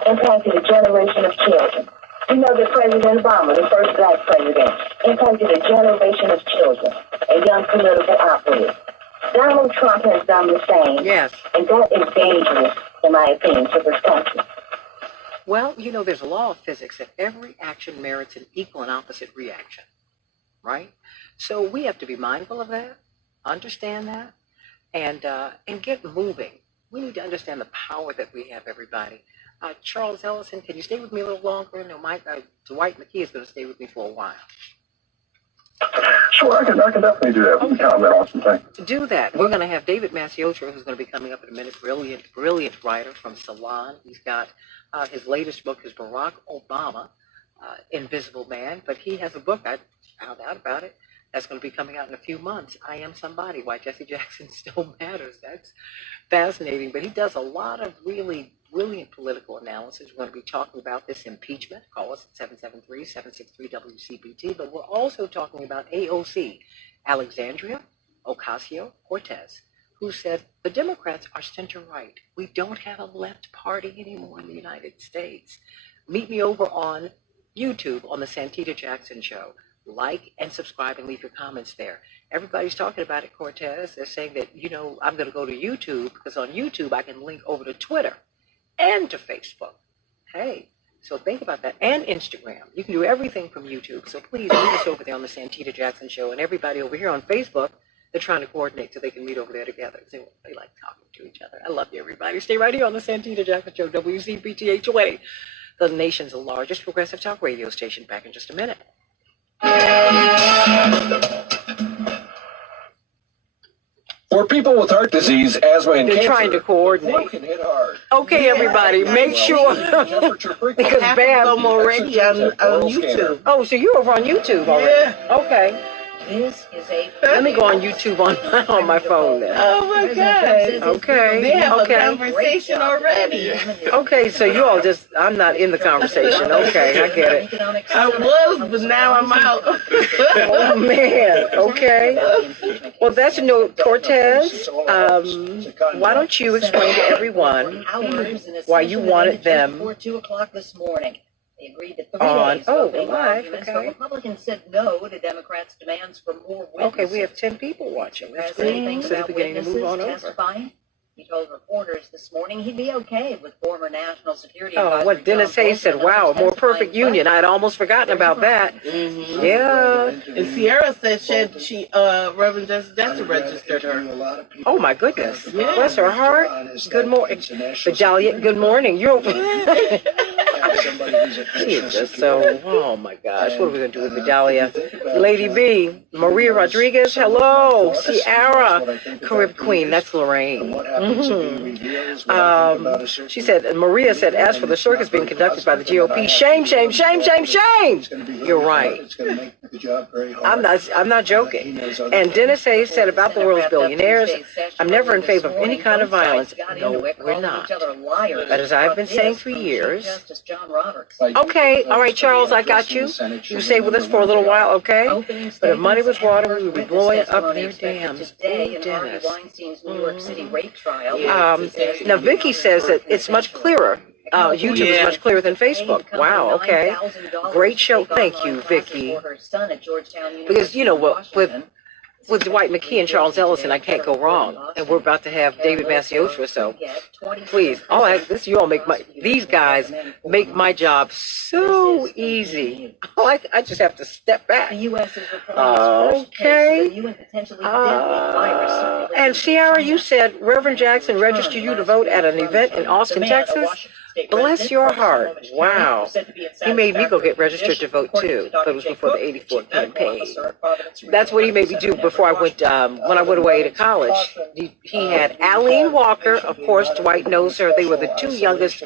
impacted a generation of children. We know that President Obama, the first black president, impacted a generation of children and young political operatives. Donald Trump has done the same. Yes. And that is dangerous, in my opinion, to this country. Well, there's a law of physics that every action merits an equal and opposite reaction, right? So we have to be mindful of that, understand that, and get moving. We need to understand the power that we have, everybody. Charles Ellison, can you stay with me a little longer? No, Dwight McKee is going to stay with me for a while. Sure, I can definitely do that. We can comment on some things. Do that. We're going to have David Maciotro, who's going to be coming up in a minute. Brilliant writer from Salon. He's got his latest book is Barack Obama, Invisible Man. But he has a book, I found out about it, that's going to be coming out in a few months. I Am Somebody, Why Jesse Jackson Still Matters. That's fascinating. But he does a lot of really brilliant political analysis. We're going to be talking about this impeachment. Call us at 773-763-WCPT. But we're also talking about AOC, Alexandria Ocasio-Cortez, who said the Democrats are center-right. We don't have a left party anymore in the United States. Meet me over on YouTube on the Santita Jackson Show. Like and subscribe and leave your comments there. Everybody's talking about it, Cortez. They're saying that, I'm going to go to YouTube because on YouTube I can link over to Twitter and to Facebook. Hey, so think about that. And Instagram. You can do everything from YouTube. So please meet us over there on the Santita Jackson Show. And everybody over here on Facebook, they're trying to coordinate so they can meet over there together. They like talking to each other. I love you, everybody. Stay right here on the Santita Jackson Show, WCPT 820, the nation's largest progressive talk radio station. Back in just a minute. For people with heart disease, asthma, and They're cancer, trying to coordinate. work and hit hard. Okay, everybody, make sure. Because Half Bam, of them already on YouTube. oh, so you're over on YouTube already? Yeah. Okay. This is a. Let me go on YouTube on my phone then. Oh my God. Okay. They have Okay. a conversation already. Okay, so you all I'm not in the conversation. Okay, I get it. I was, but now I'm out. Oh man. Okay. Well, that's Cortez. Why don't you explain to everyone why you wanted them? Before 2 o'clock this morning. They agreed to 3 On, days oh, of opening live, arguments, but okay. Republicans said no to Democrats' demands for more witnesses. Okay, we have 10 people watching. The That's president great. thinks So they're about beginning to move witnesses on over. testifying. He told reporters this morning he'd be okay with former National Security Oh, Advisor what Dennis John Hayes said, Bolton and wow, others more testifying perfect in union. court. I'd almost forgotten about that. Yeah. And Sierra said she Reverend Jackson registered her. Oh, my goodness. Yeah. Bless her heart. Good morning. Vidalia, good morning. You're She is just so, oh my gosh, what are we going to do with Vidalia? Lady B, Maria Rodriguez, hello. Sierra, Carib Queen, that's Lorraine. She said, Maria said, as for the circus being conducted by the GOP, shame, shame, shame, shame, shame. You're right. I'm not joking. And Dennis Hayes said about the world's billionaires, I'm never in favor of any kind of violence. No, we're not. But as I've been saying for years, okay, all right, Charles, I got you. You stay with us for a little while, okay? But if money was water, we would be blowing up their dams. Oh, Dennis. Now, Vicky says that it's much clearer. YouTube is much clearer than Facebook. Wow, okay. Great show. Thank you, Vicky. Because, you know, with Dwight McKee and Charles Ellison, I can't go wrong. And we're about to have David Masiotra, so please, you all make these guys make my job so easy. I just have to step back. Okay. And Sierra, you said Reverend Jackson registered you to vote at an event in Austin, Texas? Bless your heart. Wow. He made me go get registered to vote too, but it was before the 84 campaign. That's what he made me do before I went, when I went away to college. He had Aline Walker, of course, Dwight knows her. They were the two youngest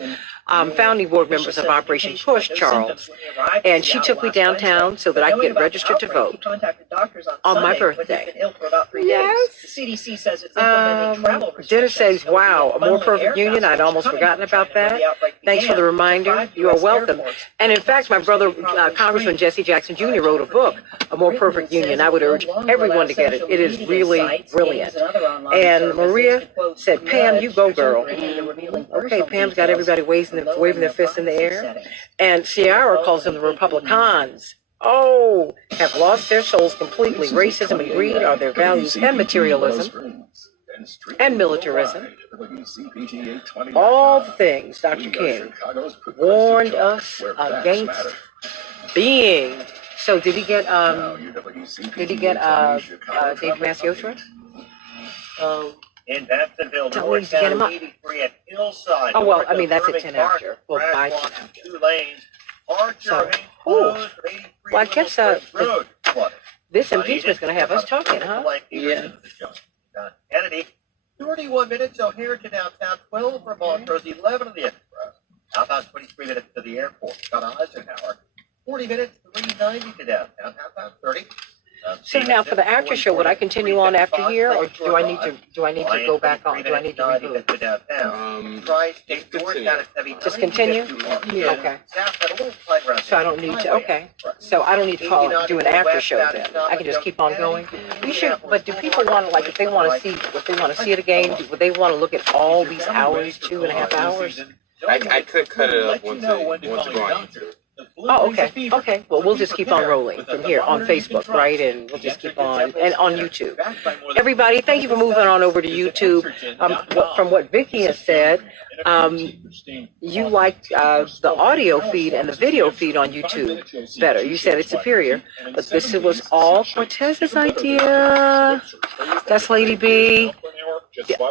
founding board members of Operation Push, Charles. And she took me downtown so that I could get registered to vote on my birthday. Yes. Dennis says, wow, a more perfect union. I'd almost forgotten about that. Thanks for the reminder. You are welcome. And in fact, my brother, Congressman Jesse Jackson Jr., wrote a book, A More Perfect Union. I would urge everyone to get it. It is really brilliant. And Maria said, Pam, you go, girl. Okay, Pam's got everybody waving their fists in the air. And Sierra calls them the Republicans. Oh, have lost their souls completely. Racism and greed are their values, and materialism and militarism. All things Dr. King warned us against being. So did he get David Masiotra? In Bentonville, Tell me to get him up. 83 at Hillside. Oh, well, I mean, that's at 10 after. Well, by 10 after. 2 lanes. So, well, I guess this impeachment's going to have us talking, huh? Yeah. Kennedy, 31 minutes O'Hare to downtown, 12 from Montrose, 11 of the Express. How about 23 minutes to the airport? Scott Eisenhower, 40 minutes, 390 to downtown. How about 30? So now for the after show, would I continue on after here, or do I need to go back on? Do I need to reboot? Just continue? Yeah. Okay. So I don't need to. Okay. So I don't need to do an after show then. I can just keep on going. You should. But do people want to, like, if they want to see it again? Would they want to look at all these hours, 2.5 hours? I could cut it up once I go on YouTube. Oh, okay. Okay. Well, we'll just keep on rolling from here on Facebook, right? And we'll just keep on, and on YouTube. Everybody, thank you for moving on over to YouTube. From what Vicky has said, you like the audio feed and the video feed on YouTube better. You said it's superior, but this was all Cortez's idea. That's Lady B.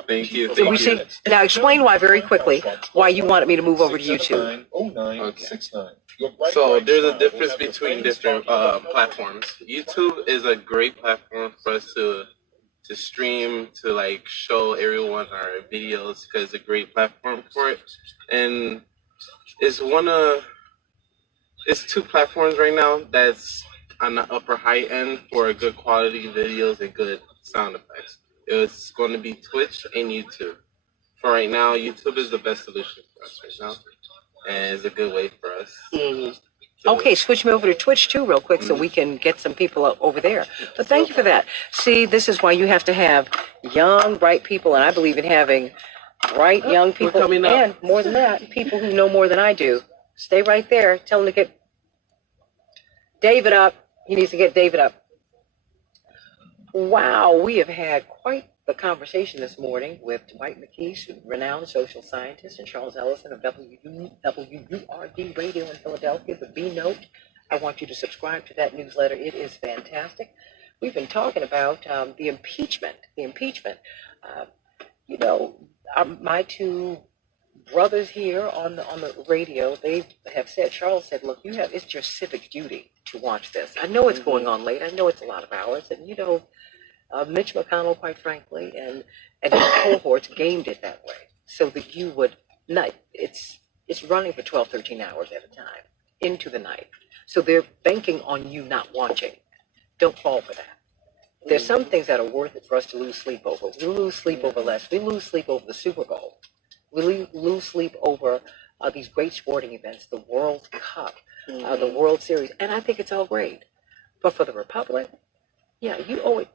Thank you. Did we see? Now explain why very quickly why you wanted me to move over to YouTube. Okay. So there's a difference between different platforms. YouTube is a great platform for us to stream, to like show everyone our videos, because it's a great platform for it. And it's two platforms right now that's on the upper high end for good quality videos and good sound effects. It's going to be Twitch and YouTube. For right now, YouTube is the best solution for us right now. And it's a good way for us. Okay, switch me over to Twitch too real quick so we can get some people over there. But thank you for that. See, this is why you have to have young, bright people, and I believe in having bright, young people, and more than that, people who know more than I do. Stay right there. Tell him to get David up. He needs to get David up. Wow, we have had quite the conversation this morning with Dwight McKees, renowned social scientist, and Charles Ellison of WURD Radio in Philadelphia, the B Note. I want you to subscribe to that newsletter. It is fantastic. We've been talking about the impeachment. My two brothers here on the radio, they have said, Charles said, look, it's your civic duty to watch this. I know it's going on late. I know it's a lot of hours. And, Mitch McConnell, quite frankly, and his cohorts gamed it that way so that you would not, it's running for 12, 13 hours at a time into the night. So they're banking on you not watching. Don't fall for that. There's some things that are worth it for us to lose sleep over. We lose sleep over less. We lose sleep over the Super Bowl. We lose sleep over these great sporting events, the World Cup, the World Series, and I think it's all great. But for the Republic, yeah, you owe it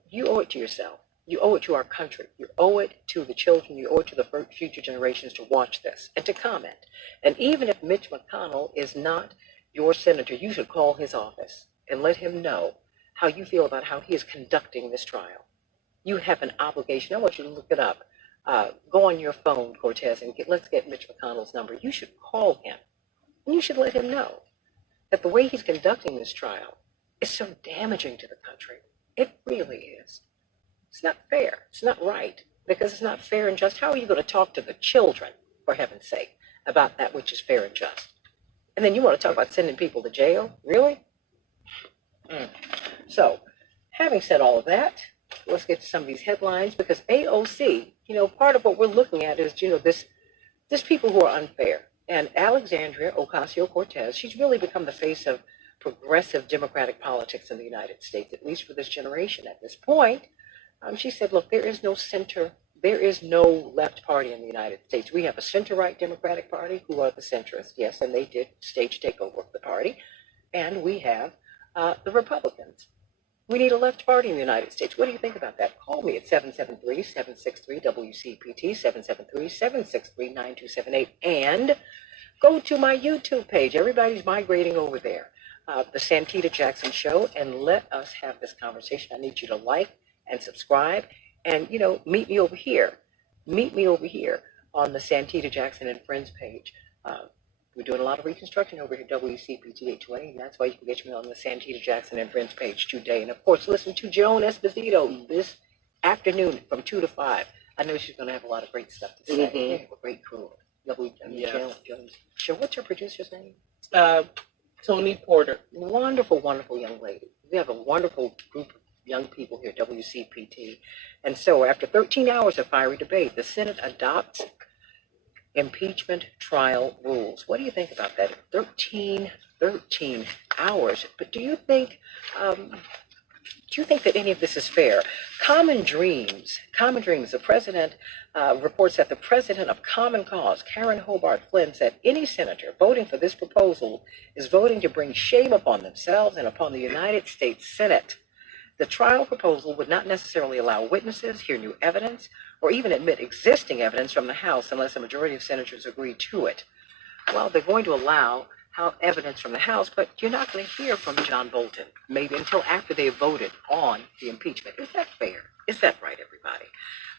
to yourself. You owe it to our country. You owe it to the children. You owe it to the future generations to watch this and to comment. And even if Mitch McConnell is not your senator, you should call his office and let him know how you feel about how he is conducting this trial. You have an obligation. I want you to look it up. Go on your phone, Cortez, and let's get Mitch McConnell's number. You should call him. And you should let him know that the way he's conducting this trial is so damaging to the country. It really is. It's not fair. It's not right, because it's not fair and just. How are you going to talk to the children, for heaven's sake, about that which is fair and just? And then you want to talk about sending people to jail? Really? So, having said all of that, let's get to some of these headlines, because AOC, part of what we're looking at is, this people who are unfair. And Alexandria Ocasio-Cortez, she's really become the face of progressive democratic politics in the United States, at least for this generation. At this point, she said, look, there is no center, there is no left party in the United States. We have a center-right Democratic Party who are the centrists, yes, and they did stage takeover of the party. And we have the Republicans. We need a left party in the United States. What do you think about that? Call me at 773-763-WCPT, 773-763-9278, and go to my YouTube page. Everybody's migrating over there. The Santita Jackson Show, and let us have this conversation. I need you to like and subscribe, and meet me over here. Meet me over here on the Santita Jackson and Friends page. We're doing a lot of reconstruction over here at WCPT 820, and that's why you can get me on the Santita Jackson and Friends page today. And of course, listen to Joan Esposito this afternoon from 2 to 5. I know she's going to have a lot of great stuff to say. They have a great crew. Jones. Sure, what's her producer's name? Tony Porter. Wonderful, wonderful young lady. We have a wonderful group of young people here at WCPT. And so after 13 hours of fiery debate, the Senate adopts impeachment trial rules. What do you think about that? 13 hours. But do you think that any of this is fair? Common Dreams. The president reports that the president of Common Cause, Karen Hobart Flynn, said any senator voting for this proposal is voting to bring shame upon themselves and upon the United States Senate. The trial proposal would not necessarily allow witnesses, hear new evidence, or even admit existing evidence from the House unless a majority of senators agree to it. Well, they're going to allow evidence from the House, but you're not going to hear from John Bolton, maybe until after they voted on the impeachment. Is that fair? Is that right, everybody?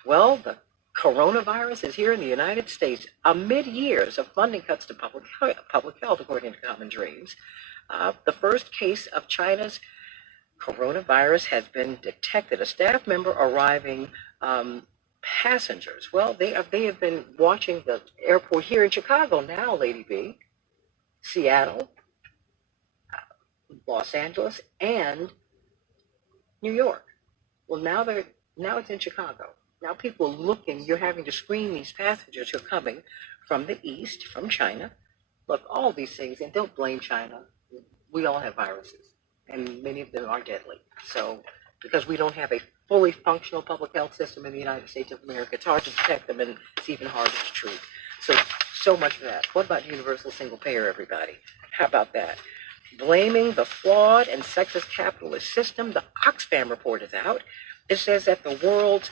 Well, the coronavirus is here in the United States amid years of funding cuts to public health, according to Common Dreams. The first case of China's coronavirus has been detected. A staff member arriving passengers. Well, they have been watching the airport here in Chicago now, Lady B, Seattle, Los Angeles, and New York. Well, now it's in Chicago. Now people are looking. You're having to screen these passengers who are coming from the East, from China. Look, all these things, and don't blame China. We all have viruses, and many of them are deadly. So, because we don't have a fully functional public health system in the United States of America, it's hard to detect them, and it's even harder to treat. So much of that. What about universal single payer, everybody? How about that? Blaming the flawed and sexist capitalist system, the Oxfam report is out. It says that the world's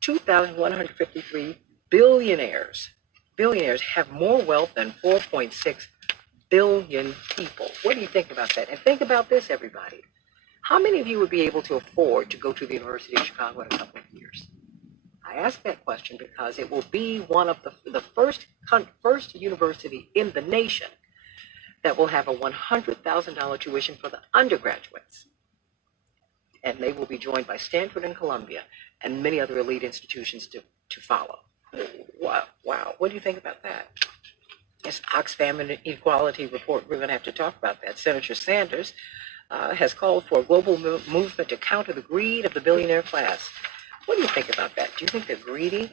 2,153 billionaires have more wealth than 4.6 billion people. What do you think about that? And think about this, everybody. How many of you would be able to afford to go to the University of Chicago in a couple of years? I ask that question because it will be one of the first university in the nation that will have a $100,000 tuition for the undergraduates. And they will be joined by Stanford and Columbia and many other elite institutions to follow. Wow. What do you think about that? This Oxfam Inequality Report, we're going to have to talk about that. Senator Sanders has called for a global movement to counter the greed of the billionaire class. What do you think about that? Do you think they're greedy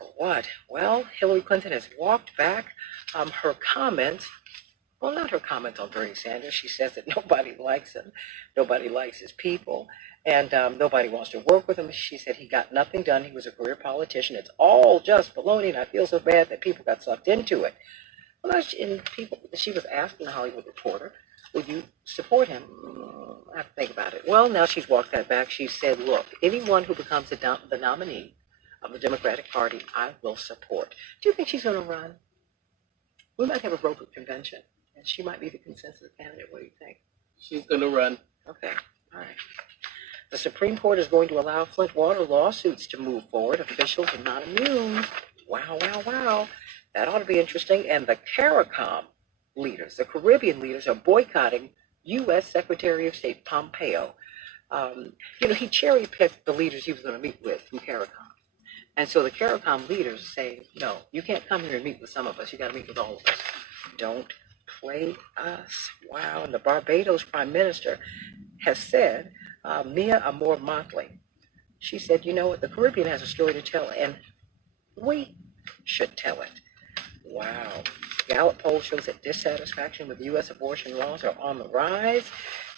or what? Well, Hillary Clinton has walked back her comments. Well, not her comments on Bernie Sanders. She says that nobody likes him, nobody likes his people, and nobody wants to work with him. She said he got nothing done. He was a career politician. It's all just baloney, and I feel so bad that people got sucked into it. Well, she was asking the Hollywood Reporter, would you support him? I have to think about it. Well, now she's walked that back. She said, look, anyone who becomes the nominee of the Democratic Party, I will support. Do you think she's going to run? We might have a brokered convention, and she might be the consensus candidate. What do you think? She's going to run. Okay, all right. The Supreme Court is going to allow Flint water lawsuits to move forward. Officials are not immune. Wow. That ought to be interesting. And the CARICOM leaders, the Caribbean leaders, are boycotting U.S. Secretary of State Pompeo. He cherry-picked the leaders he was going to meet with from CARICOM. And so the CARICOM leaders are saying, no, you can't come here and meet with some of us. You got to meet with all of us. Don't play us. Wow. And the Barbados Prime Minister has said, Mia Amor Motley, she said, you know what, the Caribbean has a story to tell, and we should tell it. Wow. Gallup poll shows that dissatisfaction with U.S. abortion laws are on the rise,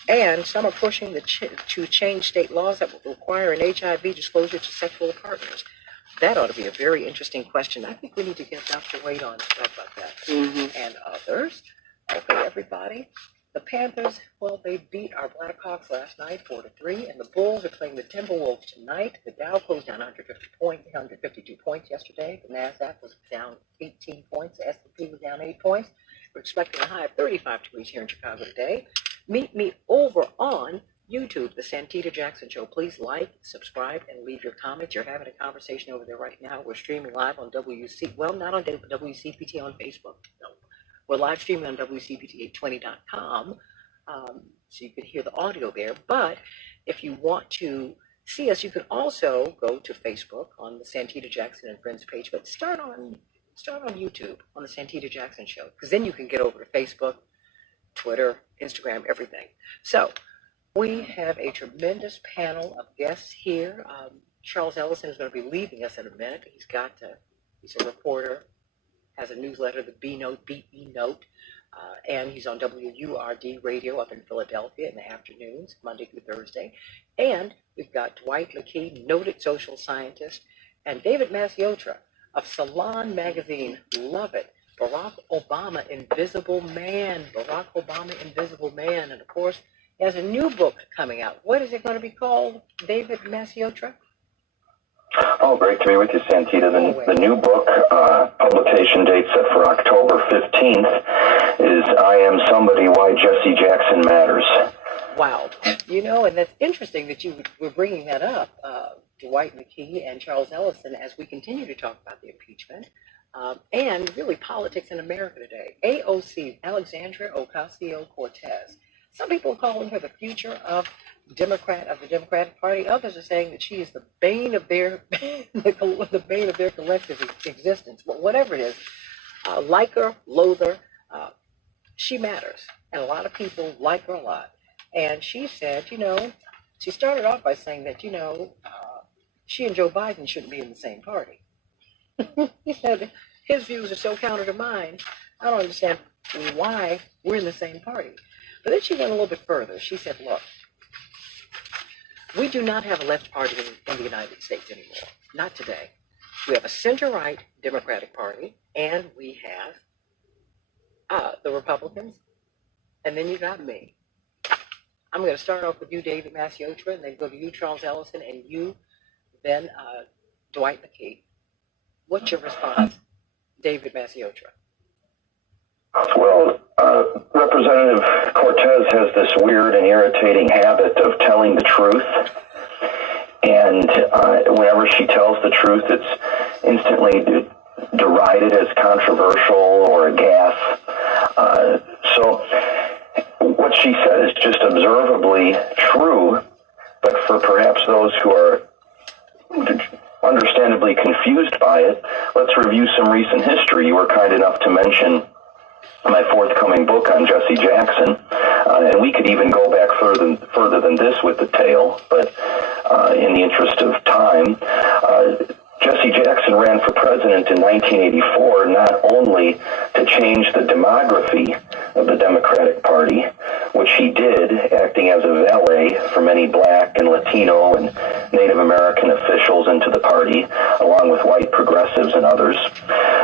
and some are pushing to change state laws that will require an HIV disclosure to sexual partners. That ought to be a very interesting question. I think we need to get Dr. Wade on to talk about that. Mm-hmm. And others. Okay, everybody. The Panthers, well, they beat our Blackhawks last night 4-3, and the Bulls are playing the Timberwolves tonight. The Dow closed down 152 points yesterday. The NASDAQ was down 18 points. The S&P was down 8 points. We're expecting a high of 35 degrees here in Chicago today. Meet me over on YouTube, The Santita Jackson Show. Please like, subscribe, and leave your comments. You're having a conversation over there right now. We're streaming live on not on WCPT on Facebook. No. We're live streaming on WCPT820.com, so you can hear the audio there. But if you want to see us, you can also go to Facebook on the Santita Jackson and Friends page. But start on YouTube on the Santita Jackson Show, because then you can get over to Facebook, Twitter, Instagram, everything. So we have a tremendous panel of guests here. Charles Ellison is going to be leaving us in a minute. He's a reporter, has a newsletter, the B Note, and he's on WURD radio up in Philadelphia in the afternoons, Monday through Thursday. And we've got Dwight McKee, noted social scientist, and David Masiotra of Salon Magazine. Love it. Barack Obama, Invisible Man. And of course, he has a new book coming out. What is it going to be called, David Masiotra? Oh, great to be with you, Santita. The new book, publication date set for October 15th, is I Am Somebody, Why Jesse Jackson Matters. Wow. And that's interesting that you were bringing that up, Dwight McKee and Charles Ellison, as we continue to talk about the impeachment and really politics in America today. AOC, Alexandria Ocasio-Cortez. Some people are calling her the future of the Democratic Party. Others are saying that she is the bane of their collective existence. But whatever it is, like her, loathe her, she matters, and a lot of people like her a lot. And she said, she started off by saying that she and Joe Biden shouldn't be in the same party. He said his views are so counter to mine. I don't understand why we're in the same party. But then she went a little bit further. She said, look, we do not have a left party in the United States anymore. Not today. We have a center-right Democratic Party, and we have the Republicans, and then you got me. I'm going to start off with you, David Masiotra, and then go to you, Charles Ellison, and you, then Dwight McKee. What's your response, David Masiotra? Well, Representative Cortez has this weird and irritating habit of telling the truth. And whenever she tells the truth, it's instantly derided as controversial or a gaffe. So what she said is just observably true, but for perhaps those who are understandably confused by it, let's review some recent history. You were kind enough to mention my forthcoming book on Jesse Jackson, and we could even go back further than this with the tale, but in the interest of time, Jesse Jackson ran for president in 1984 not only to change the demography of the Democratic Party, which he did, acting as a valet for many black and Latino and Native American officials into the party, along with white progressives and others,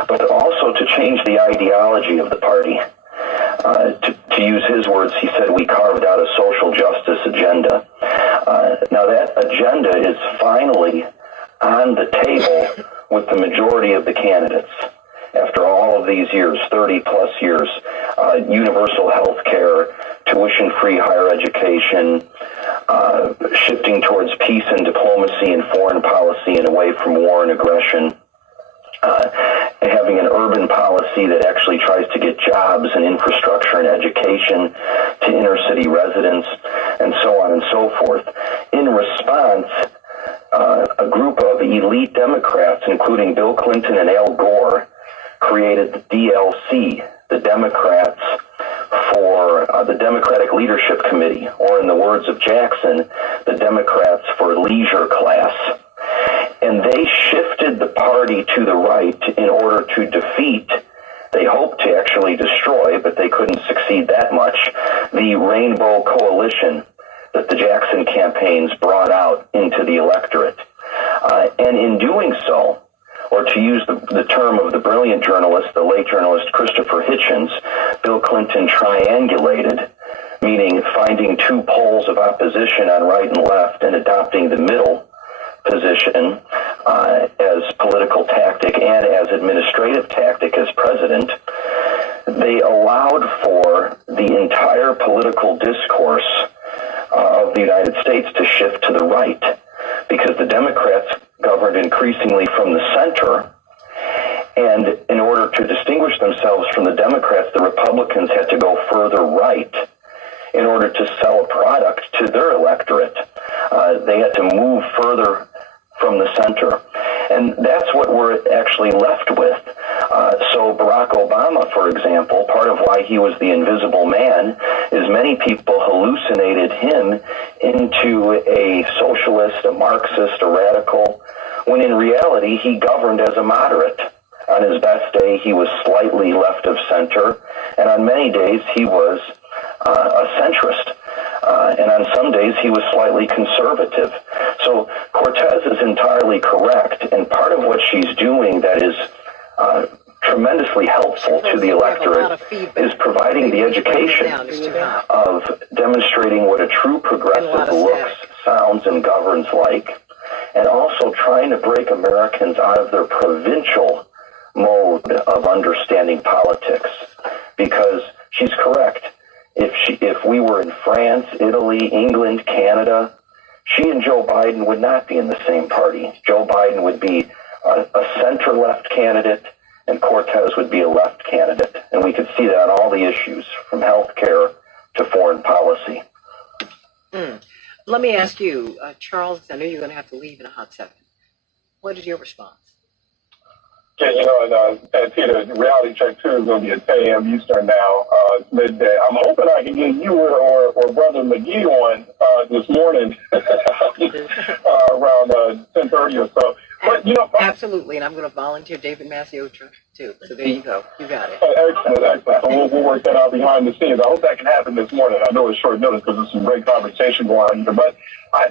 but also to change the ideology of the party. To use his words, he said, we carved out a social justice agenda. Now that agenda is finally on the table with the majority of the candidates. After all of these years, 30 plus years, universal health care, tuition-free higher education, shifting towards peace and diplomacy and foreign policy and away from war and aggression, having an urban policy that actually tries to get jobs and infrastructure and education to inner city residents, and so on and so forth. In response, a group of elite Democrats, including Bill Clinton and Al Gore, created the DLC, the Democrats for the Democratic Leadership Committee, or in the words of Jackson, the Democrats for leisure class. And they shifted the party to the right in order to defeat, they hoped to actually destroy, but they couldn't succeed that much, the Rainbow Coalition that the Jackson campaigns brought out into the electorate. And in doing so, or to use the term of the brilliant journalist, the late journalist Christopher Hitchens, Bill Clinton triangulated, meaning finding two poles of opposition on right and left and adopting the middle position as political tactic and as administrative tactic as president. They allowed for the entire political discourse of the United States to shift to the right, because the Democrats governed increasingly from the center, and in order to distinguish themselves from the Democrats, the Republicans had to go further right in order to sell a product to their electorate. They had to move further from the center, and that's what we're actually left with. So Barack Obama, for example, part of why he was the invisible man is many people hallucinated him into a socialist, a Marxist, a radical, when in reality he governed as a moderate. On his best day, he was slightly left of center, and on many days he was a centrist. And on some days he was slightly conservative. So Cortez is entirely correct, and part of what she's doing that is tremendously helpful to the electorate is providing the education of demonstrating what a true progressive looks, sounds, and governs like, and also trying to break Americans out of their provincial mode of understanding politics. Because she's correct. If we were in France, Italy, England, Canada, she and Joe Biden would not be in the same party. Joe Biden would be a center-left candidate, and Cortez would be a left candidate. And we could see that on all the issues, from health care to foreign policy. Let me ask you, Charles, I know you're going to have to leave in a hot second. What is your response? Yeah, you know, and Peter, reality check 2 is going to be at 10 a.m. Eastern now. It's midday. I'm hoping I can get you or Brother McGee on this morning around 10:30 or so. But, you know, absolutely, and I'm going to volunteer David Massiotra, too. So there you go. You got it. Excellent. So we'll work that out behind the scenes. I hope that can happen this morning. I know it's short notice because there's some great conversation going on here. But, I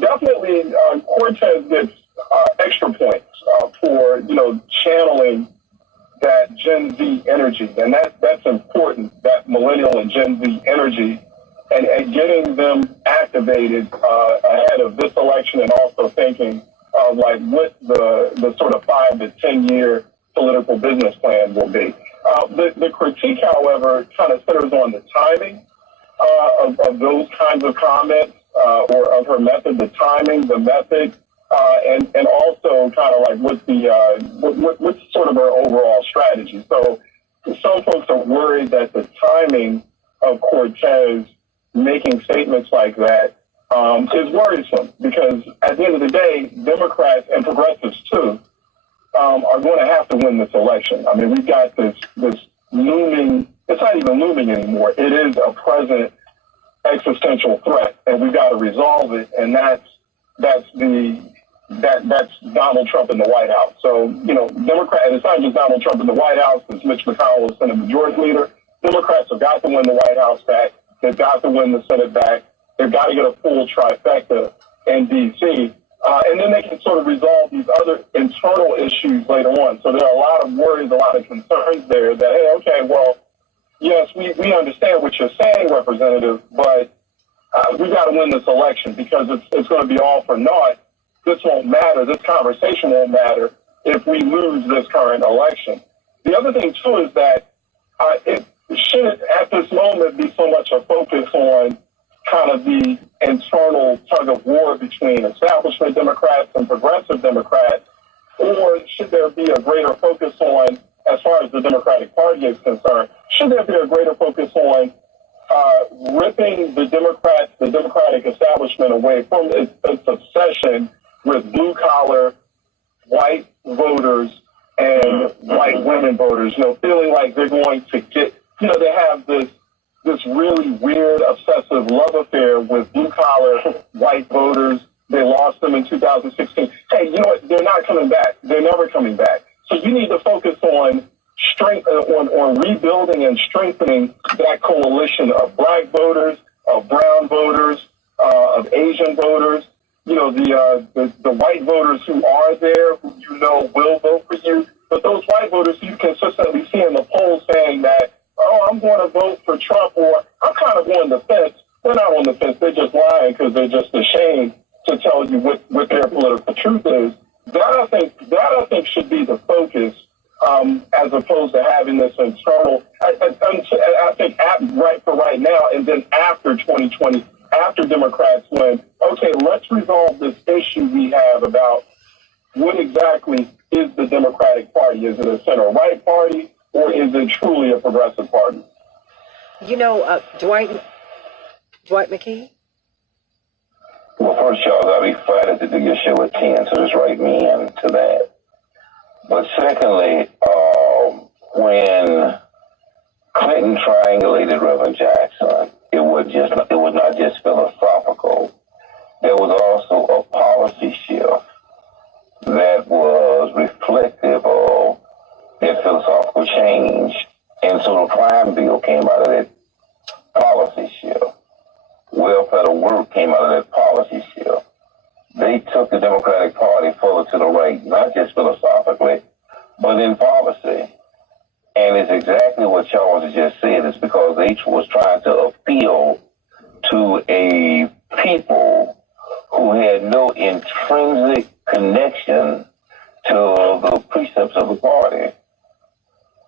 definitely Cortez gets extra points for, channeling that Gen Z energy. And that's important, that millennial and Gen Z energy, and getting them activated ahead of this election, and also thinking of like what the sort of 5 to 10 year political business plan will be. The critique, however, kind of centers on the timing of those kinds of comments or of her method, the timing, the method, and also kind of like what's sort of her overall strategy. So some folks are worried that the timing of Cortez making statements like that is worrisome because at the end of the day, Democrats and progressives too are going to have to win this election. I mean, we've got this looming, it's not even looming anymore. It is a present existential threat, and we've got to resolve it, and that's Donald Trump in the White House. So, Democrats, and it's not just Donald Trump in the White House, it's Mitch McConnell, the Senate Majority Leader. Democrats have got to win the White House back. They've got to win the Senate back. They've got to get a full trifecta in D.C., and then they can sort of resolve these other internal issues later on. So there are a lot of worries, a lot of concerns there that, hey, okay, well, yes, we understand what you're saying, Representative, but we got to win this election because it's going to be all for naught. This won't matter. This conversation won't matter if we lose this current election. The other thing, too, is that it shouldn't at this moment be so much a focus on kind of the internal tug of war between establishment Democrats and progressive Democrats, or should there be a greater focus on, as far as the Democratic Party is concerned, should there be a greater focus on ripping the Democrats, the Democratic establishment away from its obsession with blue-collar white voters and white women voters, feeling like they're going to get, they have this really weird, obsessive love affair with blue-collar white voters. They lost them in 2016. Hey, you know what? They're not coming back. They're never coming back. So you need to focus on on rebuilding and strengthening that coalition of black voters, of brown voters, of Asian voters, the white voters who are there, who will vote for you. But those white voters you consistently see in the polls saying that, oh, I'm going to vote for Trump, or I'm kind of on the fence. They're not on the fence. They're just lying because they're just ashamed to tell you what their political truth is. That I think should be the focus, as opposed to having this internal. I think right now, and then after 2020, after Democrats win, okay, let's resolve this issue we have about what exactly is the Democratic Party. Is it a center-right party, or is it truly a progressive party? Dwight McKee? Well, first, y'all, I'll be flattered to do your show at 10, so just write me in to that. But secondly, when Clinton triangulated Reverend Jackson, it was not just philosophical. There was also a policy shift that was reflective of that philosophical change. And so the crime bill came out of that policy shift. Welfare to work came out of that policy shift. They took the Democratic Party further to the right, not just philosophically, but in policy. And it's exactly what Charles just said. It's because they was trying to appeal to a people who had no intrinsic connection to the precepts of the party.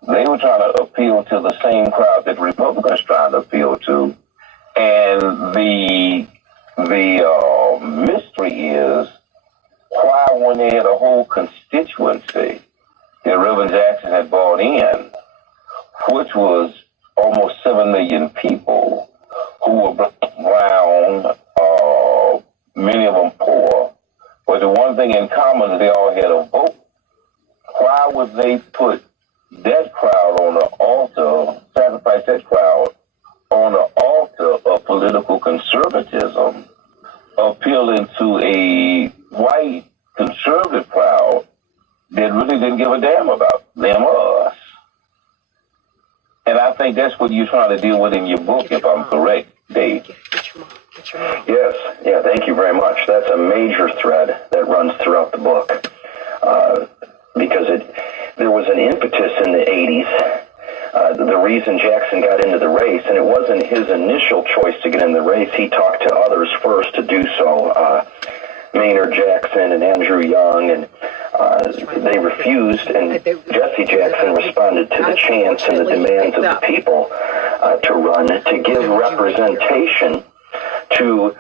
They were trying to appeal to the same crowd that Republicans trying to appeal to. And the mystery is why, when they had a whole constituency that Reverend Jackson had brought in, which was almost 7 million people who were brown, many of them poor, but the one thing in common is they all had a vote. Why would they put that crowd on the altar, sacrifice that crowd on the altar of political conservatism, appealing to a white conservative crowd that really didn't give a damn about them or us? And I think that's what you're trying to deal with in your book, if I'm correct, Dave. Yes. Yeah, thank you very much. That's a major thread that runs throughout the book, because there was an impetus in the 80s. The reason Jackson got into the race, and it wasn't his initial choice to get in the race. He talked to others first to do so, Maynard Jackson and Andrew Young, and They refused, and Jesse Jackson responded to the chants and the demands of the people to run, to give representation to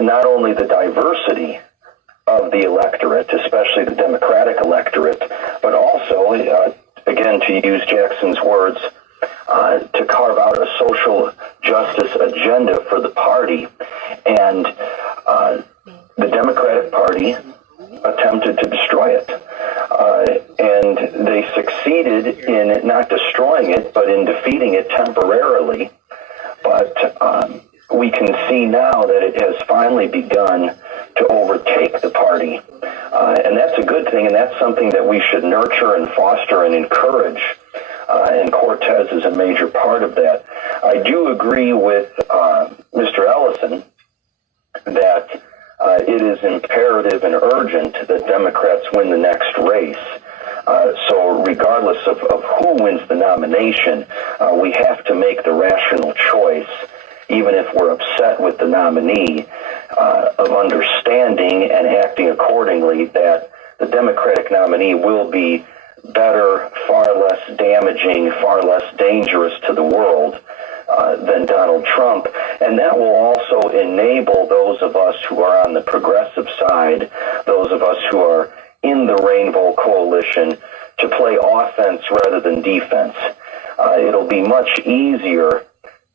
not only the diversity of the electorate, especially the Democratic electorate, but also, again, to use Jackson's words, to carve out a social justice agenda for the party. And the Democratic Party attempted to destroy it. And they succeeded in not destroying it, but in defeating it temporarily. But we can see now that it has finally begun to overtake the party. And that's a good thing, and that's something that we should nurture and foster and encourage. And Cortez is a major part of that. I do agree with Mr. Ellison that it is imperative and urgent that Democrats win the next race. So regardless of who wins the nomination, we have to make the rational choice, even if we're upset with the nominee, of understanding and acting accordingly that the Democratic nominee will be better, far less damaging, far less dangerous to the world than Donald Trump. And that will also enable those of us who are on the progressive side, those of us who are in the Rainbow Coalition, to play offense rather than defense. It'll be much easier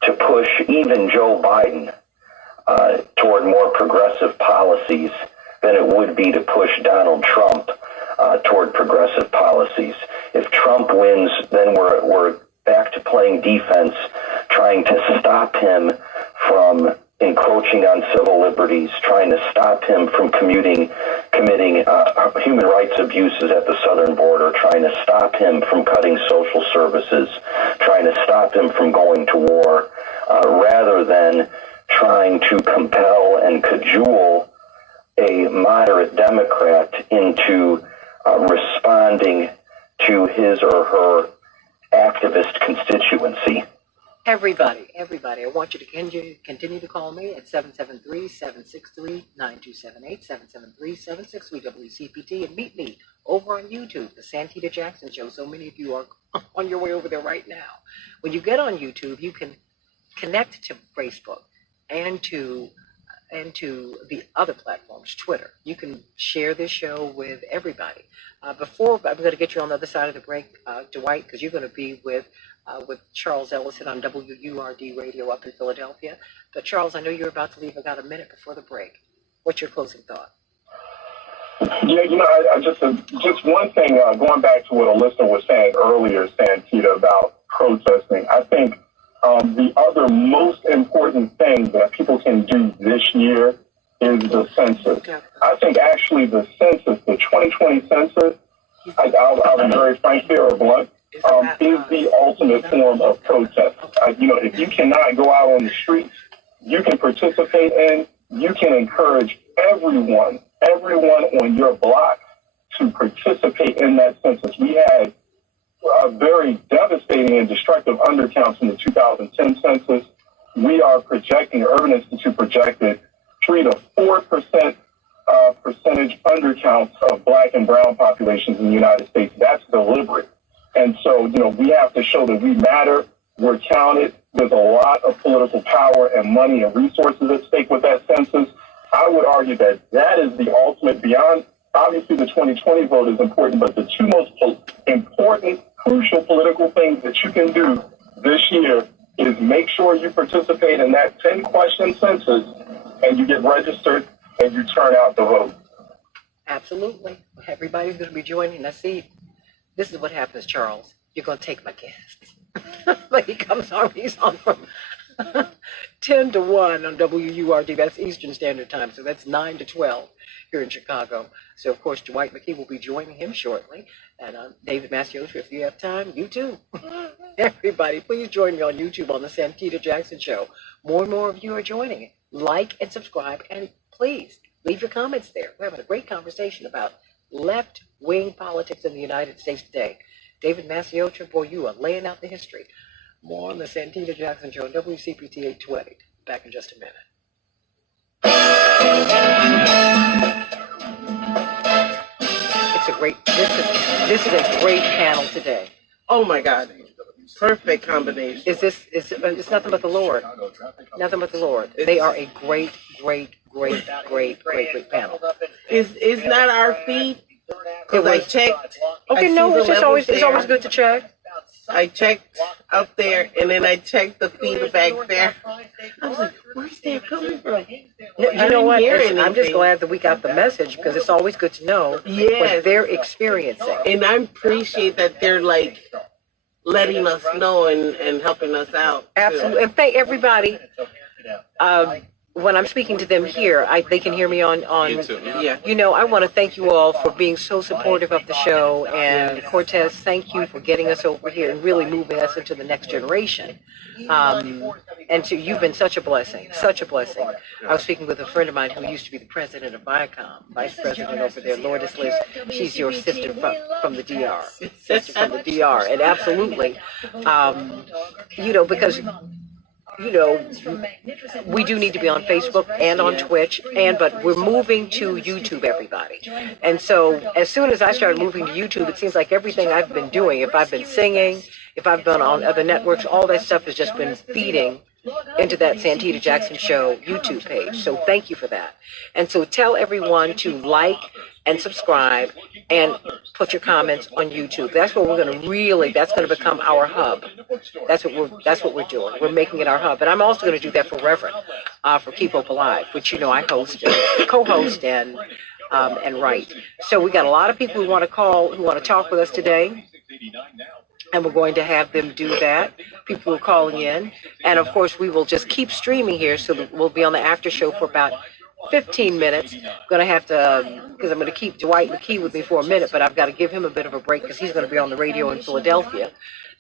to push even Joe Biden toward more progressive policies than it would be to push Donald Trump toward progressive policies. If Trump wins, then we're back to playing defense, trying to stop him from encroaching on civil liberties, trying to stop him from committing human rights abuses at the southern border, trying to stop him from cutting social services, trying to stop him from going to war, rather than trying to compel and cajole a moderate Democrat into responding to his or her activist constituency. Everybody, I want you to continue to call me at 773-763-9278, 773-763-WCPT, and meet me over on YouTube, The Santita Jackson Show. So many of you are on your way over there right now. When you get on YouTube, you can connect to Facebook and to the other platforms, Twitter. You can share this show with everybody. Before I'm going to get you on the other side of the break, Dwight, because you're going to be with Charles Ellison on WURD Radio up in Philadelphia. But Charles, I know you're about to leave. I got a minute before the break. What's your closing thought? Yeah, I just one thing, going back to what a listener was saying earlier, Santita, about protesting. I think the other most important thing that people can do this year is the census. I think actually the census, the 2020 census, I'll be very frank here or blunt, is the ultimate form of protest. If you cannot go out on the streets, you can participate in, you can encourage everyone on your block to participate in that census. We had very devastating and destructive undercounts in the 2010 census. We are projecting, Urban Institute projected 3 to 4% percentage undercounts of Black and brown populations in the United States. That's deliberate. And so, we have to show that we matter, we're counted. There's a lot of political power and money and resources at stake with that census. I would argue that that is the ultimate beyond. Obviously, the 2020 vote is important, but the two most important, crucial political things that you can do this year is make sure you participate in that 10-question census and you get registered and you turn out to vote. Absolutely. Everybody's going to be joining. Now, see, this is what happens, Charles. You're going to take my guests. But he's on from 10 to 1 on WURD. That's Eastern Standard Time. So that's 9 to 12 here in Chicago. So, of course, Dwight McKee will be joining him shortly. And David Masiotra, if you have time, you too. Everybody, please join me on YouTube on the Santita Jackson Show. More and more of you are joining it. Like and subscribe, and please leave your comments there. We're having a great conversation about left-wing politics in the United States today. David Masiotra, boy, you are laying out the history. More on the Santita Jackson Show, WCPT 820. Back in just a minute. It's a great great. This is a great panel today. Oh my God, perfect combination. It's nothing but the Lord. Nothing but the Lord. They are a great panel. It's not our feed. Because I checked. Okay, no, it's always good to check. I checked up there, and then I checked the feed back there. I was like, where's that coming from? You know what? I'm just glad that we got the message, because it's always good to know what they're experiencing. And I appreciate that they're like letting us know and helping us out. Absolutely. And thank everybody. When I'm speaking to them here, they can hear me on YouTube. Yeah. You know, I want to thank you all for being so supportive of the show. And Cortez, thank you for getting us over here and really moving us into the next generation. And you've been such a blessing, such a blessing. I was speaking with a friend of mine who used to be the president of Viacom, vice president over there, Lourdes Liz. She's your sister from the DR. Sister from the DR. And absolutely, you know, because... You know, we do need to be on Facebook and on Twitch, but we're moving to YouTube, everybody. And so as soon as I started moving to YouTube, it seems like everything I've been doing, if I've been singing, if I've been on other networks, all that stuff has just been feeding into that Santita Jackson Show YouTube page. So thank you for that. And so tell everyone to like and subscribe and put your comments on YouTube. That's what we're going to that's going to become our hub. That's what we're doing. We're making it our hub. And I'm also going to do that for Reverend, for Keep Hope Alive, which, you know, I host, co-host and write. So we got a lot of people who want to call, who want to talk with us today. And we're going to have them do that. People are calling in. And of course, we will just keep streaming here. So that we'll be on the after show for about 15 minutes. I'm going to have to, because I'm going to keep Dwight McKee with me for a minute, but I've got to give him a bit of a break because he's going to be on the radio in Philadelphia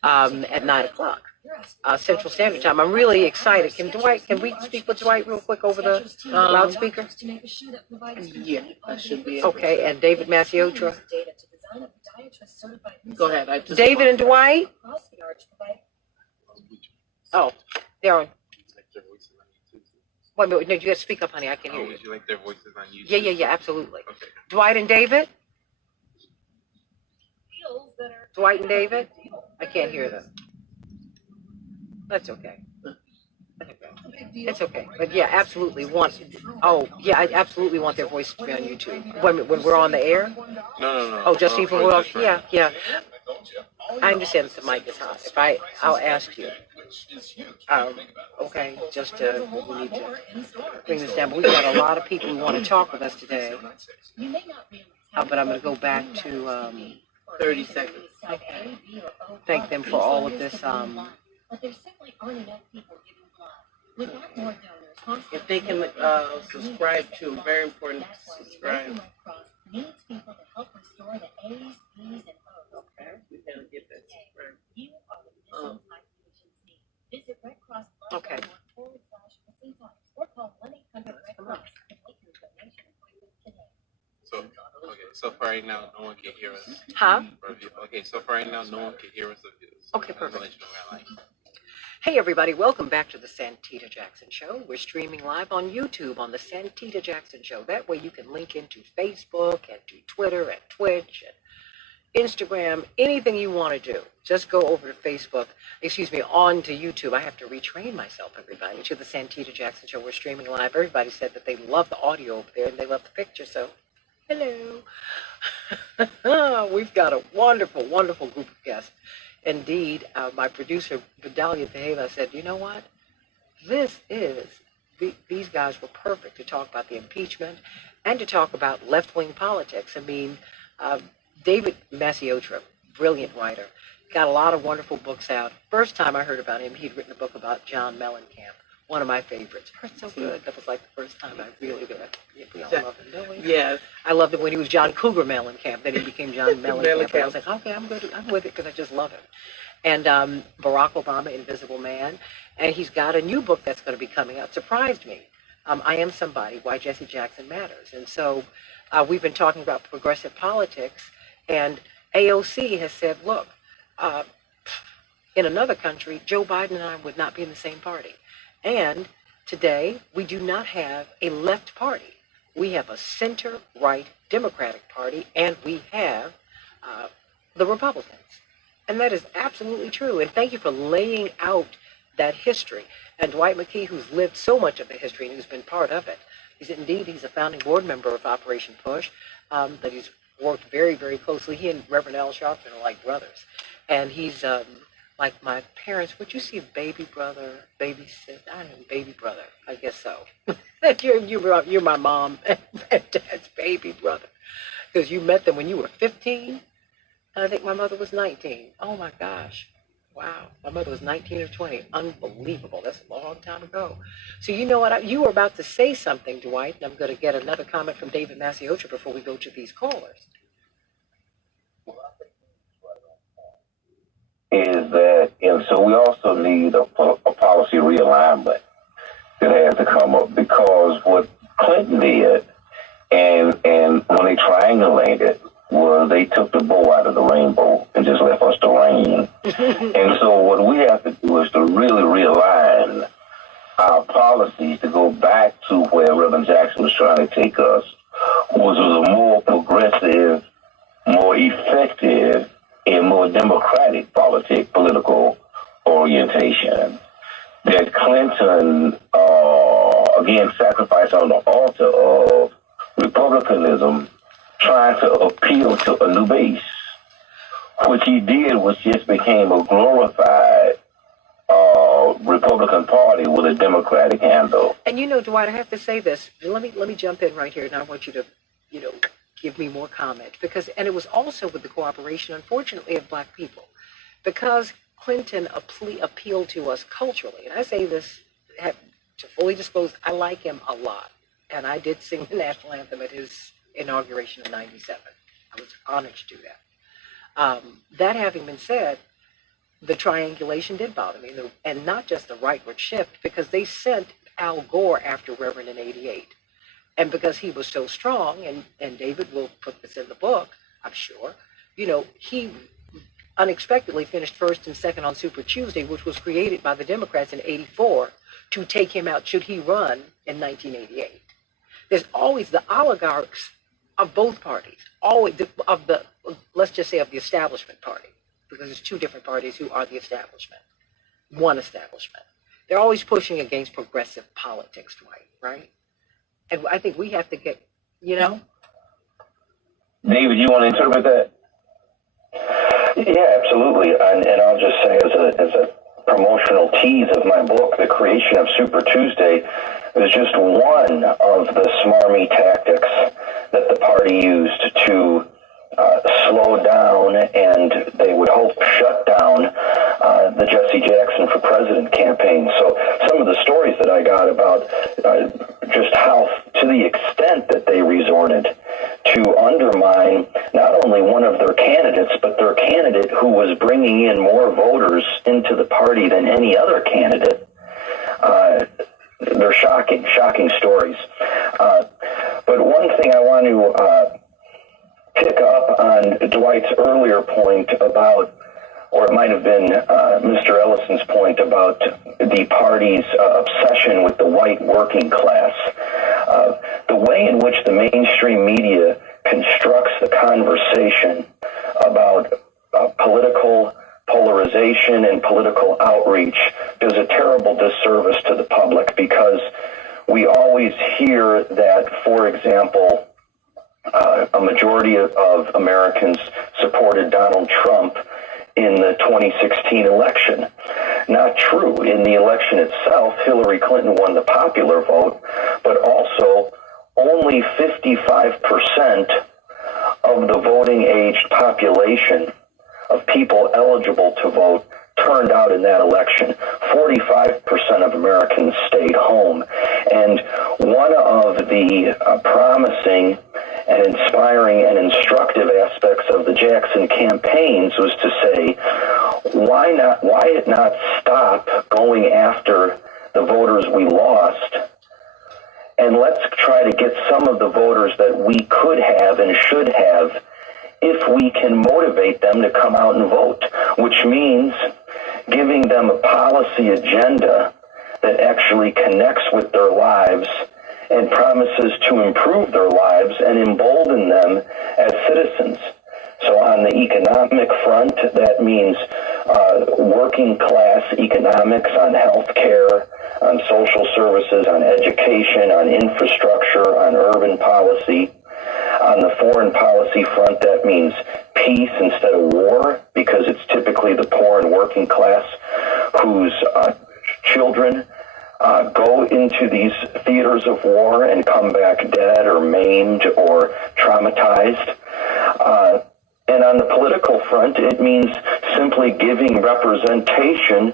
at 9 o'clock Central Standard Time. I'm really excited. Can we speak with Dwight real quick over the loudspeaker? Yeah, I should be. Okay, and David Maciotra. Go ahead. David and Dwight? Oh, they're on. Wait a minute, no, you got to speak up, honey. I can hear you. Would you like their voices on YouTube? Yeah, absolutely. Okay. Dwight and David? Dwight and David? I can't hear them. That's okay. It's okay. But yeah, absolutely I absolutely want their voices to be on YouTube. When we're on the air? No. Oh, just even we're off? Yeah. I understand that the mic is hot. I'll ask you. Okay, we need to bring this down. But we've got a lot of people who want to talk with us today. But I'm going to go back to 30 seconds. Okay. Thank them for all of this. But there simply aren't enough people giving blood. Without more donors, if they can subscribe to, very important to subscribe. Needs people to help restore the A's, B's, and O's. Okay, we gotta get that subscribe. You are the missing type patients need. Visit Red Cross Okay. /missing types or call 1-800 Red Cross to make your donation appointment today. So far right now, no one can hear us. Huh? Okay, so far right now, no one can hear us. Okay, perfect. Hey everybody, welcome back to the Santita Jackson Show. We're streaming live on YouTube on the Santita Jackson Show. That way you can link into Facebook and to Twitter and Twitch and Instagram, anything you want to do. Just go over to Facebook, on to YouTube. I have to retrain myself, everybody, to the Santita Jackson Show. We're streaming live. Everybody said that they love the audio over there and they love the picture, so hello. We've got a wonderful, wonderful group of guests. Indeed, my producer, Vidalia Tejeda, said, you know what? These guys were perfect to talk about the impeachment and to talk about left-wing politics. I mean, David Maciotra, brilliant writer, got a lot of wonderful books out. First time I heard about him, he'd written a book about John Mellencamp, one of my favorites. It's so good. That was like the first time I really did. We all love him, don't we? Yes. I loved it when he was John Cougar Mellencamp. Then he became John Mellencamp. And I was like, okay, I'm with it because I just love him. And Barack Obama, Invisible Man. And he's got a new book that's going to be coming out. Surprised me. I Am Somebody, Why Jesse Jackson Matters. And so we've been talking about progressive politics. And AOC has said, look, in another country, Joe Biden and I would not be in the same party. And today, we do not have a left party. we have a center-right Democratic Party, and we have the Republicans. And that is absolutely true. And thank you for laying out that history. And Dwight McKee, who's lived so much of the history and who's been part of it, he's a founding board member of Operation Push, that he's worked very, very closely. He and Reverend Al Sharpton are like brothers. And he's like my parents. Would you see baby brother, babysit? I don't know, baby brother. I guess so. you're my mom and dad's baby brother. Because you met them when you were 15. And I think my mother was 19. Oh my gosh. Wow. My mother was 19 or 20. Unbelievable. That's a long time ago. So you know what? You were about to say something, Dwight, and I'm going to get another comment from David Masiocha before we go to these callers. Is that, and so we also need a policy realignment that has to come up, because what Clinton did, and when they triangulated, was they took the bow out of the rainbow and just left us the rain. And so what we have to do is to really realign our policies to go back to where Reverend Jackson was trying to take us, which was a more progressive, more effective, and more democratic political orientation. That Clinton, again, sacrificed on the altar of republicanism, trying to appeal to a new base. What he did was just became a glorified Republican Party with a Democratic handle. And you know, Dwight, I have to say this. Let me jump in right here, and I want you to, give me more comment, because, and it was also with the cooperation, unfortunately, of Black people, because Clinton appealed to us culturally. And I say this to fully disclose, I like him a lot, and I did sing the national anthem at his inauguration in '97. I was honored to do that. That having been said, the triangulation did bother me, and not just the rightward shift, because they sent Al Gore after Reverend in '88. And because he was so strong, and David will put this in the book, I'm sure, he unexpectedly finished first and second on Super Tuesday, which was created by the Democrats in '84 to take him out should he run in 1988. There's always the oligarchs of both parties, let's just say of the establishment party, because there's two different parties who are the establishment, one establishment. They're always pushing against progressive politics, right? And I think we have to get, David, you want to interpret that? Yeah, absolutely. And I'll just say as a promotional tease of my book, the creation of Super Tuesday is just one of the smarmy tactics that the party used to slow down, and they would hope shut down the Jesse Jackson for President campaign. So some of the stories that I got about just how, to the extent that they resorted to undermine not only one of their candidates, but their candidate who was bringing in more voters into the party than any other candidate. They're shocking stories. But one thing I want to pick up on Dwight's earlier point about, or it might have been Mr. Ellison's point about the party's obsession with the white working class. The way in which the mainstream media constructs the conversation about political polarization and political outreach does a terrible disservice to the public, because we always hear that, for example, a majority of Americans supported Donald Trump in the 2016 election. Not true. In the election itself, Hillary Clinton won the popular vote, but also only 55% of the voting age population of people eligible to vote turned out in that election. 45% of Americans stayed home. And one of the promising and inspiring and instructive aspects of the Jackson campaigns was to say, why not stop going after the voters we lost, and let's try to get some of the voters that we could have and should have if we can motivate them to come out and vote, which means giving them a policy agenda that actually connects with their lives and promises to improve their lives and embolden them as citizens. So on the economic front, that means working class economics on health care, on social services, on education, on infrastructure, on urban policy. On the foreign policy front, that means peace instead of war, because it's typically the poor and working class whose children go into these theaters of war and come back dead or maimed or traumatized. And on the political front, it means simply giving representation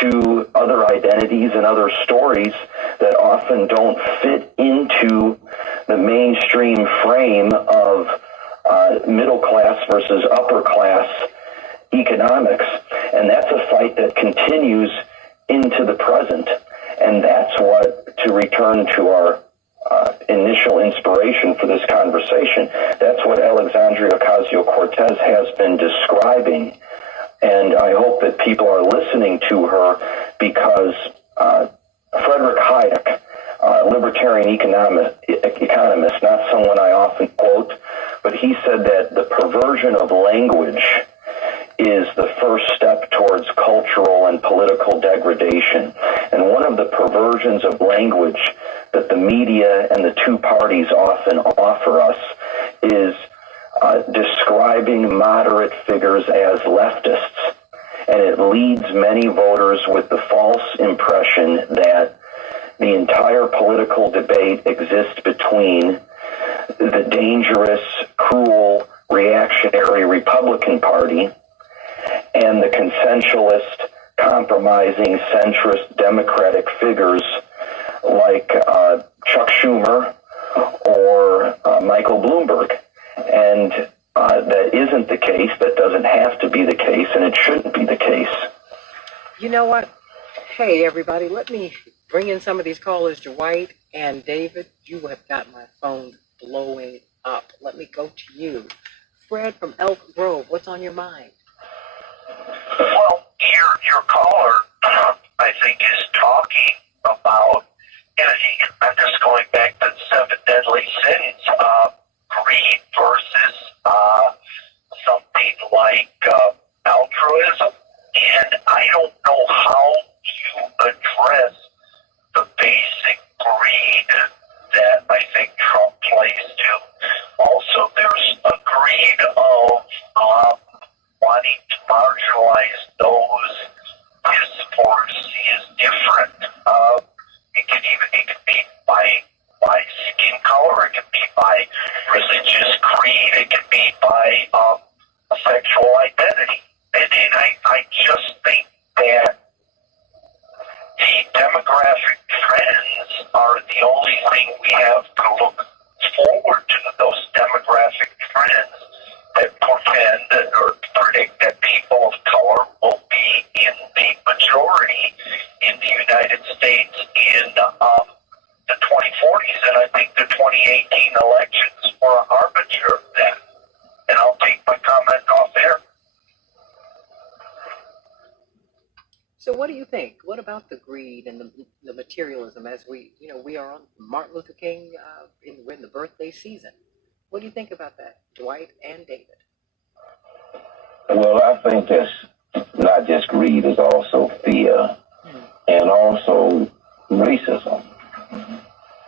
to other identities and other stories that often don't fit into the mainstream frame of middle class versus upper class economics. And that's a fight that continues into the present. And that's what, to return to our initial inspiration for this conversation, that's what Alexandria Ocasio-Cortez has been describing. And I hope that people are listening to her, because Frederick Hayek, libertarian economist, not someone I often quote, but he said that the perversion of language is the first step towards cultural and political degradation. And one of the perversions of language that the media and the two parties often offer us is describing moderate figures as leftists. And it leads many voters with the false impression that the entire political debate exists between the dangerous, cruel, reactionary Republican Party and the consensualist, compromising, centrist Democratic figures like Chuck Schumer or Michael Bloomberg. And that isn't the case. That doesn't have to be the case, and it shouldn't be the case. You know what? Hey, everybody, let me bring in some of these callers. Dwight and David, you have got my phone blowing up. Let me go to you. Fred from Elk Grove, what's on your mind? Well, your caller, I think, is talking about, and I'm just going back to the 7 deadly sins, greed versus something like altruism. And I don't know how you address the basic greed that I think Trump plays to. Also, there's a greed of wanting to marginalize those his supporters see as different. It can be by skin color, it can be by religious creed, it can be by sexual identity. And I just think that the demographic trends are the only thing we have to look forward to, those demographic trends that portend or predict that people of color will be in the majority in the United States in the 2040s. And I think the 2018 elections were an harbinger of that. And I'll take my comment off there. So what do you think? What about the greed and the materialism as we are on Martin Luther King, we're in the birthday season. What do you think about that, Dwight and David? Well, I think that's not just greed, it's also fear and also racism.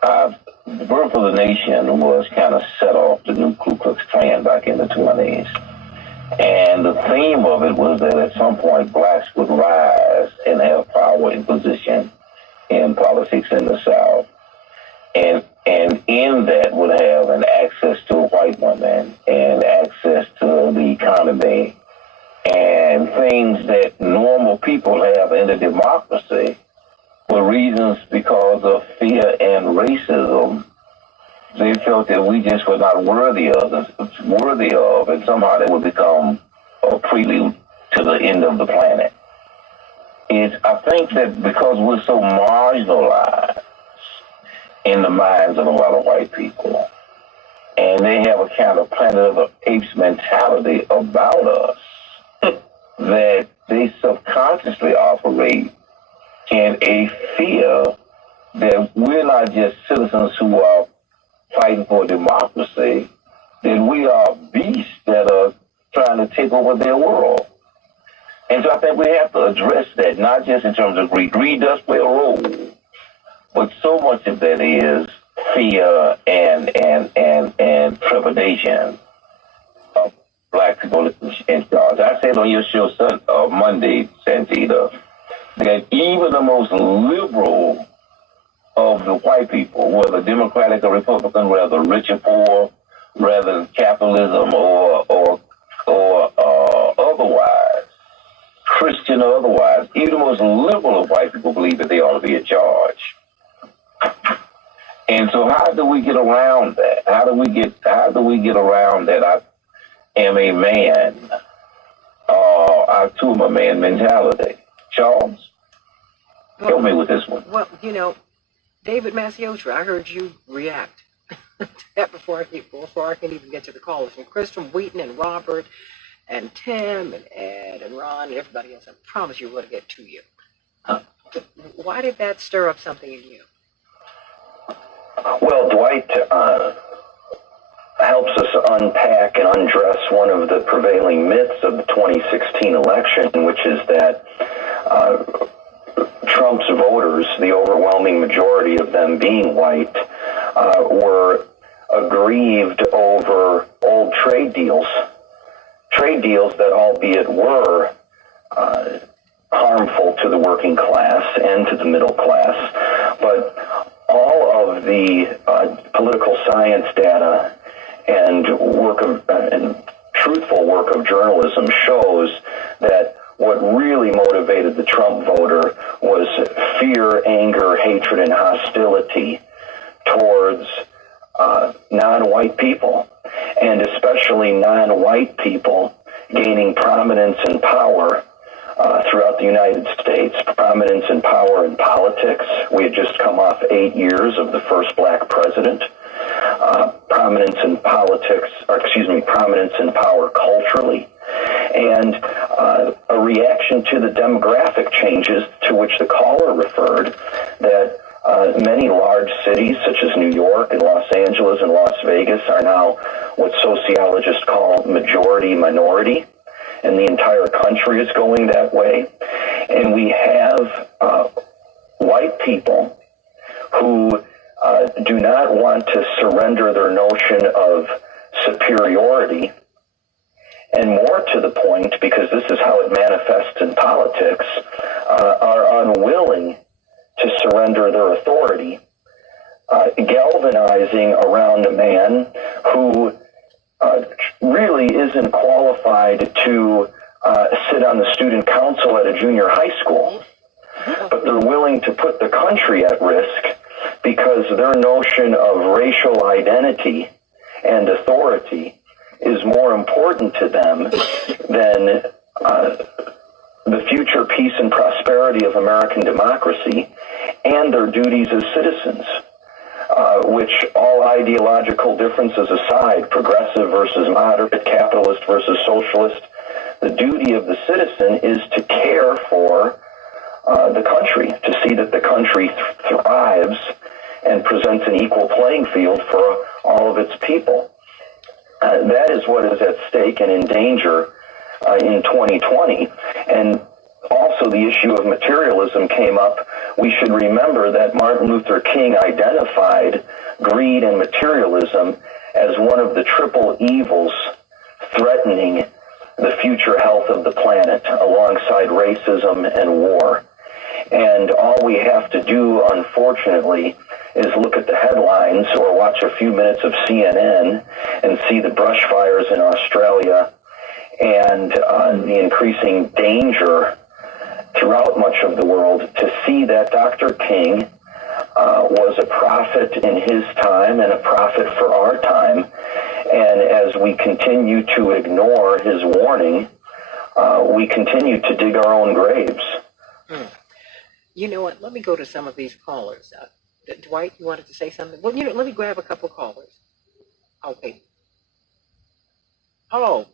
The birth of the nation was kind of set off the new Ku Klux Klan back in the 20s. And the theme of it was that at some point blacks would rise and have power and position in politics in the South. And in that would have an access to a white woman and access to the economy and things that normal people have in a democracy for reasons because of fear and racism. They felt that we just were not worthy of, and somehow that would become a prelude to the end of the planet. I think that because we're so marginalized in the minds of a lot of white people, and they have a kind of Planet of the Apes mentality about us, that they subconsciously operate in a fear that we're not just citizens who are fighting for democracy, that we are beasts that are trying to take over their world. And so I think we have to address that, not just in terms of greed. Greed does play a role, but so much of that is fear and trepidation of black people in charge. I said on your show Monday, Santita, that even the most liberal of the white people, whether Democratic or Republican, whether rich or poor, whether capitalism or otherwise, Christian or otherwise, even the most liberal of white people believe that they ought to be in charge. And so how do we get around that? How do we get around that I am a man, I too am a man mentality? Charles, help me with this one. Well, David Maciosha, I heard you react to that before I can even get to the callers. And Chris from Wheaton and Robert and Tim and Ed and Ron and everybody else, I promise you we're going to get to you. Why did that stir up something in you? Well, Dwight helps us unpack and undress one of the prevailing myths of the 2016 election, which is that Trump's voters, the overwhelming majority of them being white, were aggrieved over old trade deals that, albeit were harmful to the working class and to the middle class, but all of the political science data and truthful work of journalism shows that what really motivated the Trump voter was fear, anger, hatred, and hostility towards non-white people, and especially non-white people gaining prominence and power throughout the United States, prominence and power in politics. We had just come off 8 years of the first black president. Prominence in power culturally, and a reaction to the demographic changes to which the caller referred, that many large cities such as New York and Los Angeles and Las Vegas are now what sociologists call majority minority, and the entire country is going that way. And we have white people who do not want to surrender their notion of superiority, and more to the point, because this is how it manifests in politics, are unwilling to surrender their authority, galvanizing around a man who really isn't qualified to sit on the student council at a junior high school, but they're willing to put the country at risk because their notion of racial identity and authority is more important to them than the future peace and prosperity of American democracy and their duties as citizens, which, all ideological differences aside, progressive versus moderate, capitalist versus socialist, the duty of the citizen is to care for the country, to see that the country thrives and presents an equal playing field for all of its people. That is what is at stake and in danger in 2020. And also the issue of materialism came up. We should remember that Martin Luther King identified greed and materialism as one of the triple evils threatening the future health of the planet, alongside racism and war. And all we have to do, unfortunately, is look at the headlines or watch a few minutes of CNN and see the brush fires in Australia and the increasing danger throughout much of the world, to see that Dr. King was a prophet in his time and a prophet for our time. And as we continue to ignore his warning, we continue to dig our own graves. You know what? Let me go to some of these callers. Dwight, you wanted to say something? Well, let me grab a couple callers. Okay. Oh,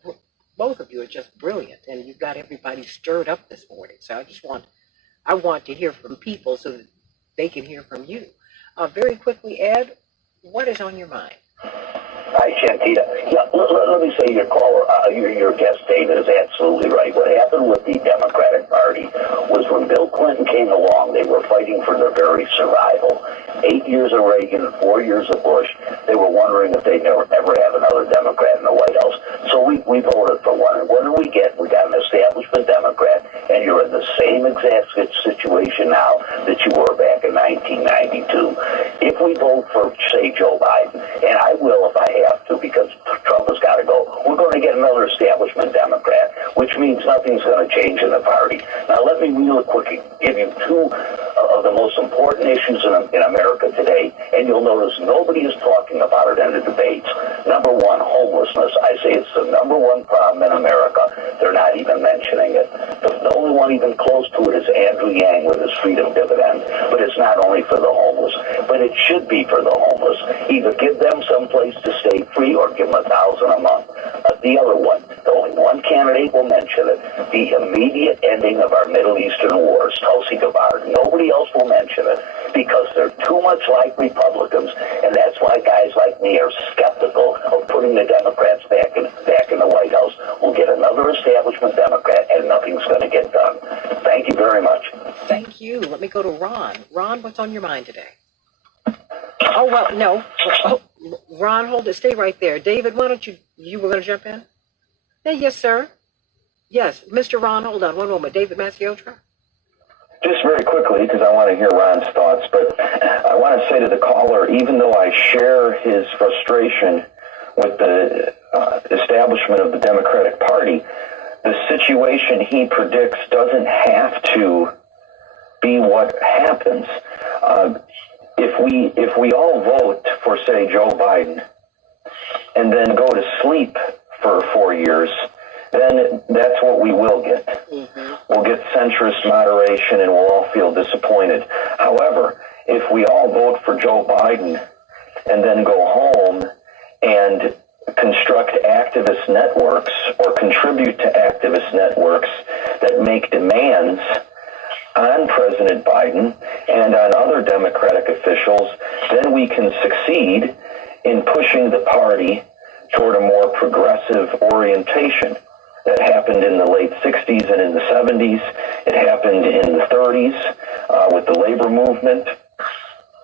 both of you are just brilliant, and you've got everybody stirred up this morning. So I want to hear from people so that they can hear from you. Very quickly, Ed, what is on your mind? Hi, Santita. Yeah, let me say your caller, your guest, David, is absolutely right. What happened with the Democratic Party was when Bill Clinton came along, they were fighting for their very survival. 8 years of Reagan and 4 years of Bush, they were wondering if they'd never ever have another Democrat in the White House. So we voted for one. And what did we get? We got an establishment Democrat, and you're in the same exact situation now that you were back in 1992. If we vote for, say, Joe Biden, and I will if I have to because Trump has got to go, we're going to get another establishment Democrat, which means nothing's going to change in the party. Now, let me real quick give you two of the most important issues in America today, and you'll notice nobody is talking about it in the debates. Number one, homelessness. I say it's the number one problem in America. They're not even mentioning it. The only one even close to it is Andrew Yang with his freedom dividend, but it's not only for the homeless, but it should be for the homeless. Either give them some place to stay free or give them $1,000 a month. The other one, the only one candidate will mention it, the immediate ending of our Middle Eastern wars, Tulsi Gabbard. Nobody else will mention it because they're too much like Republicans, and that's why guys like me are skeptical of putting the Democrats back in the White House. We'll get another establishment Democrat, and nothing's going to get done. Thank you very much. Thank you. Let me go to Ron. Ron, what's on your mind today? Oh, well, no. Oh, Ron, hold it. Stay right there. David, why don't you were going to jump in? Yeah, yes, sir. Yes, Mr. Ron, hold on one moment. David Masiotra? Just very quickly, because I want to hear Ron's thoughts, but I want to say to the caller, even though I share his frustration with the establishment of the Democratic Party, the situation he predicts doesn't have to be what happens. If we all vote for, say, Joe Biden, and then go to sleep for 4 years, then that's what we will get. Mm-hmm. We'll get centrist moderation and we'll all feel disappointed. However, if we all vote for Joe Biden and then go home and construct activist networks or contribute to activist networks that make demands on President Biden and on other Democratic officials, then we can succeed in pushing the party toward a more progressive orientation. That happened in the late 60s and in the 70s. It happened in the 30s with the labor movement.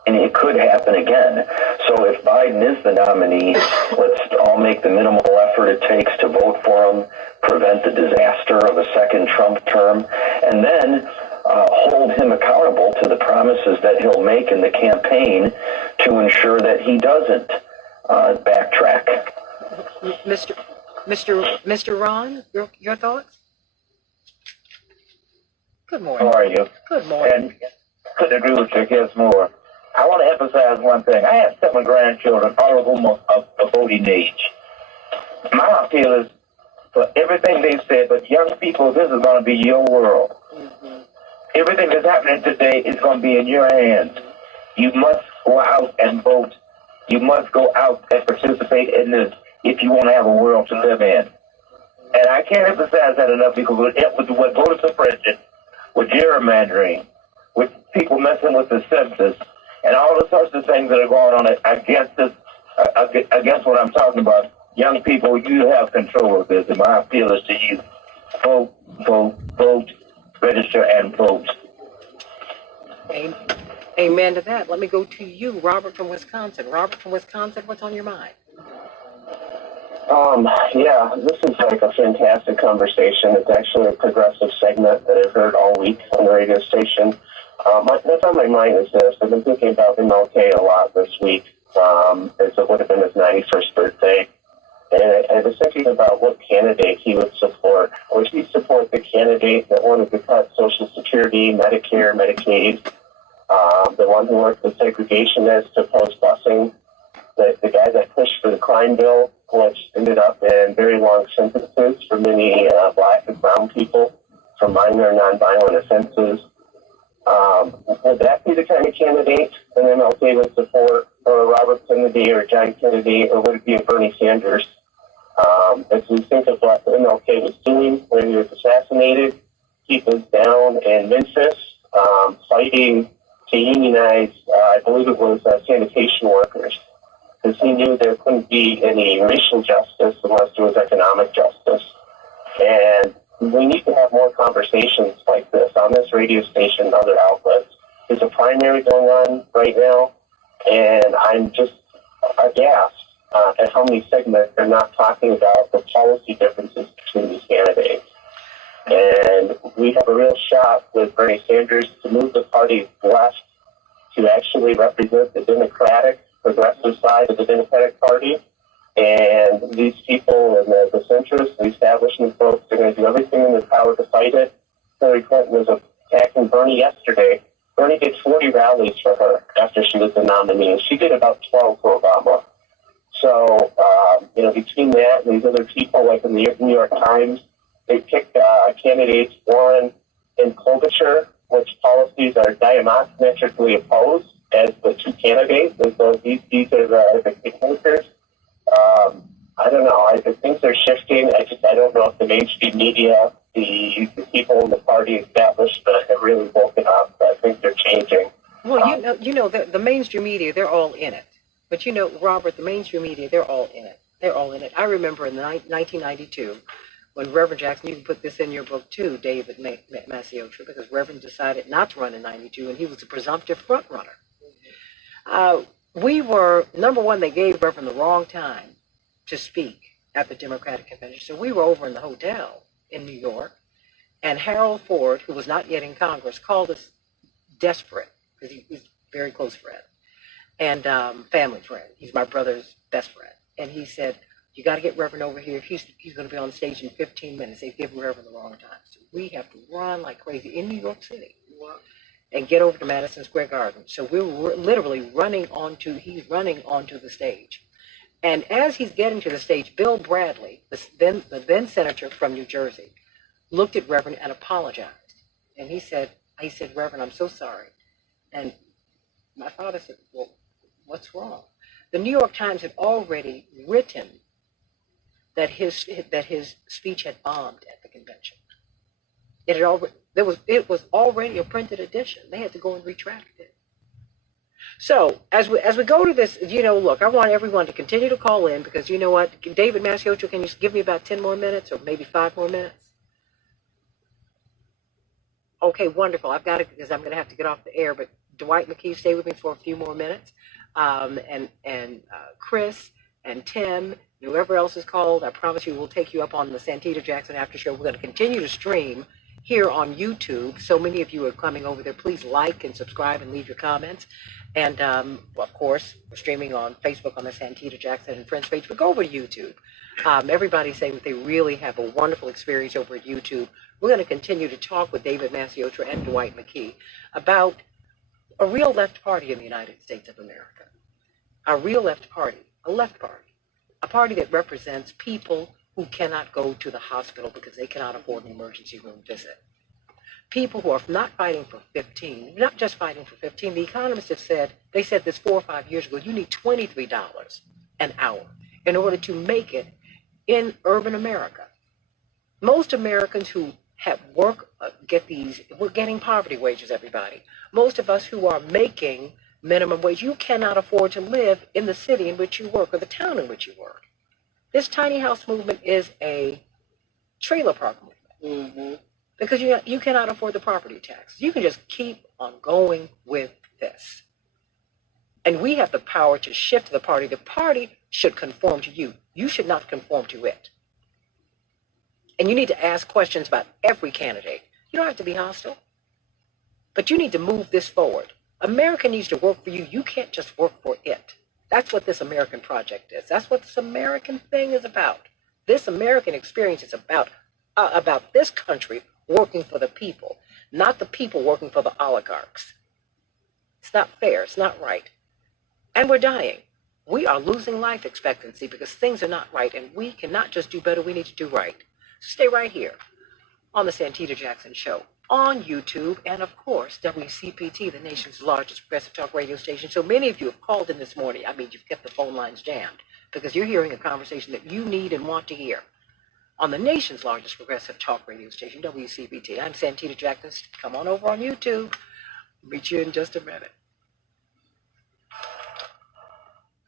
And it could happen again. So if Biden is the nominee, let's all make the minimal effort it takes to vote for him, prevent the disaster of a second Trump term, and then hold him accountable to the promises that he'll make in the campaign to ensure that he doesn't backtrack. Mr. Ron, your thoughts? Good morning. How are you? Good morning. And couldn't agree with your guest more. I want to emphasize one thing. I have 7 grandchildren, all of whom are of voting age. My appeal is for everything they said, but young people, this is going to be your world. Mm-hmm. Everything that's happening today is going to be in your hands. You must go out and vote. You must go out and participate in this if you want to have a world to live in. And I can't emphasize that enough because with voter suppression, with gerrymandering, with people messing with the census, and all the sorts of things that are going on against this, against what I'm talking about, young people, you have control of this. And my appeal is to you: vote, vote, vote, register, and vote. Amen to that. Let me go to you, Robert from Wisconsin. Robert from Wisconsin, what's on your mind? Yeah, this is like a fantastic conversation. It's actually a progressive segment that I've heard all week on the radio station. What's on my mind is this. I've been thinking about MLK a lot this week. It would have been his 91st birthday. And I was thinking about what candidate he would support. Would he support the candidate that wanted to cut Social Security, Medicare, Medicaid, the one who worked with segregationists, opposed busing, the guy that pushed for the crime bill, which ended up in very long sentences for many black and brown people for minor nonviolent offenses? Would that be the kind of candidate an MLK would support, or Robert Kennedy or John Kennedy, or would it be a Bernie Sanders? As we think of what MLK was doing when he was assassinated, he was down in Memphis fighting to unionize, I believe it was sanitation workers, because he knew there couldn't be any racial justice unless there was economic justice. And we need to have more conversations like this on this radio station and other outlets. There's a primary going on right now, and I'm just aghast at how many segments are not talking about the policy differences between these candidates. And we have a real shot with Bernie Sanders to move the party left to actually represent the Democratic, progressive side of the Democratic Party. And these people and the centrists, the establishment folks, are going to do everything in their power to fight it. Hillary Clinton was attacking Bernie yesterday. Bernie did 40 rallies for her after she was the nominee. She did about 12 for Obama. So, between that and these other people, like in the New York Times, they pick candidates, Warren and Klobuchar, which policies are diametrically opposed as the two candidates. And so these are the kingmakers. I don't know. I think things are shifting. I don't know if the mainstream media, the people in the party establishment have really woken up. I think they're changing. Well, the mainstream media, they're all in it. But Robert, the mainstream media, they're all in it. They're all in it. I remember in 1992, when Reverend Jackson, you can put this in your book too, David Masiocha, because Reverend decided not to run in 92, and he was a presumptive front runner. We were, number one, they gave Reverend the wrong time to speak at the Democratic Convention. So we were over in the hotel in New York, and Harold Ford, who was not yet in Congress, called us desperate, because he's a very close friend and family friend. He's my brother's best friend. And he said, you got to get Reverend over here. He's going to be on stage in 15 minutes. They've given Reverend the wrong time. So we have to run like crazy in New York City and get over to Madison Square Garden. So we were literally he's running onto the stage. And as he's getting to the stage, Bill Bradley, the then senator from New Jersey, looked at Reverend and apologized. And he said, Reverend, I'm so sorry. And my father said, well, what's wrong? The New York Times had already written that his speech had bombed at the convention. It was already a printed edition. They had to go and retract it. So as we go to this, look, I want everyone to continue to call in, because you know what, David Masiocha, can you give me about 10 more minutes or maybe 5 more minutes? Okay, wonderful. I've got it, because I'm going to have to get off the air. But Dwight McKee, stay with me for a few more minutes, and Chris and Tim. Whoever else is called, I promise you we'll take you up on the Santita Jackson After Show. We're going to continue to stream here on YouTube. So many of you are coming over there. Please like and subscribe and leave your comments. And, of course, we're streaming on Facebook on the Santita Jackson and Friends page. But go over to YouTube. Everybody's saying that they really have a wonderful experience over at YouTube. We're going to continue to talk with David Masiocha and Dwight McKee about a real left party in the United States of America. A real left party, a left party. A party that represents people who cannot go to the hospital because they cannot afford an emergency room visit. People who are not fighting for 15, not just fighting for 15. The economists have said, they said this 4 or 5 years ago, you need $23 an hour in order to make it in urban America. Most Americans who have work, we're getting poverty wages, everybody. Most of us who are making minimum wage, you cannot afford to live in the city in which you work or the town in which you work. This tiny house movement is a trailer park movement. Mm-hmm. Because you cannot afford the property tax. You can just keep on going with this. And we have the power to shift the party. The party should conform to you. You should not conform to it. And you need to ask questions about every candidate. You don't have to be hostile. But you need to move this forward. America needs to work for you. You can't just work for it. That's what this American project is. That's what this American thing is about. This American experience is about this country working for the people, not the people working for the oligarchs. It's not fair. It's not right. And we're dying. We are losing life expectancy because things are not right, and we cannot just do better. We need to do right. Stay right here on the Santita Jackson Show, on YouTube, and of course, WCPT, the nation's largest progressive talk radio station. So many of you have called in this morning. I mean, you've kept the phone lines jammed because you're hearing a conversation that you need and want to hear on the nation's largest progressive talk radio station, WCPT. I'm Santita Jackson. Come on over on YouTube. Meet you in just a minute.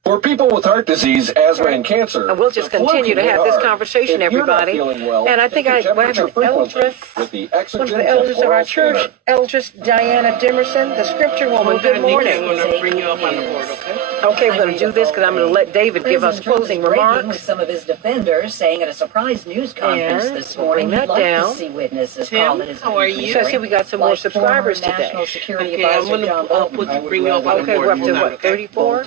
For people with heart disease, asthma, and cancer, and we'll just continue to have this conversation, everybody. Well, and I think I have an eldress, one of the elders of our church, Eldress Diana Dimerson, the scripture woman. Good morning. I'm going to bring you up on the board, okay? Okay, we're going to do this because I'm going to let David give us closing remarks. With some of his defenders saying at a surprise news conference this morning he'd like to see witnesses called at his how are you? So see, we got some more subscribers today. National Security Okay, I'm Advisor going John to bring you up on the board. Okay, we're up to what, 34?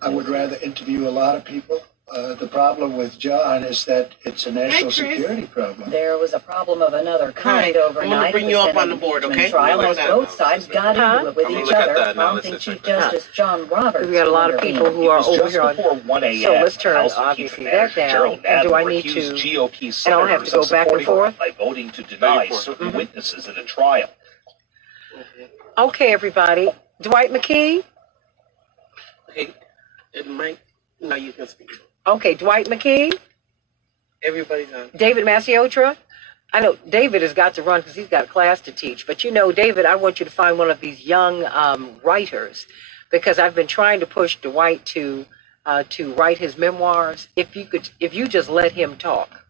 I would rather interview a lot of people. The problem with John is that it's a national security problem. There was a problem of another kind overnight. I'm going to bring you up on the board, okay? Trial as both sides got into it with each other, prompting Chief Justice John Roberts. We've got a lot of people who are over here on. So let's turn House obviously Speaker that down. Gerald And do I Nadler need accused to? GOP And I'll have to go back and forth. by voting to deny certain witnesses at a trial. Okay, everybody. Dwight McKee. Okay, it might. Now you can speak. Okay, Dwight McKee. Everybody's on. David Masiotra. I know David has got to run because he's got a class to teach. But you know, David, I want you to find one of these young writers because I've been trying to push Dwight to write his memoirs. If you just let him talk,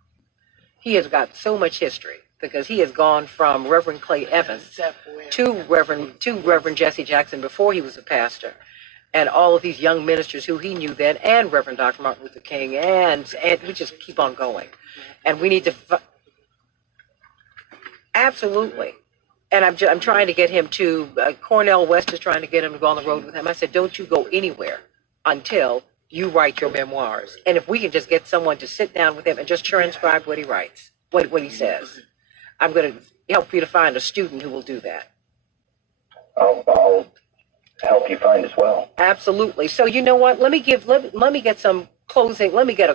he has got so much history because he has gone from Reverend Clay Evans to Reverend Jesse Jackson before he was a pastor. And all of these young ministers who he knew then, and Reverend Dr. Martin Luther King, and we just keep on going. And we need to, absolutely. And I'm trying to get him to, Cornell West is trying to get him to go on the road with him. I said, don't you go anywhere until you write your memoirs. And if we can just get someone to sit down with him and just transcribe what he writes, what he says, I'm going to help you to find a student who will do that. I'll help you find as well. Absolutely. So you know what? Let me get a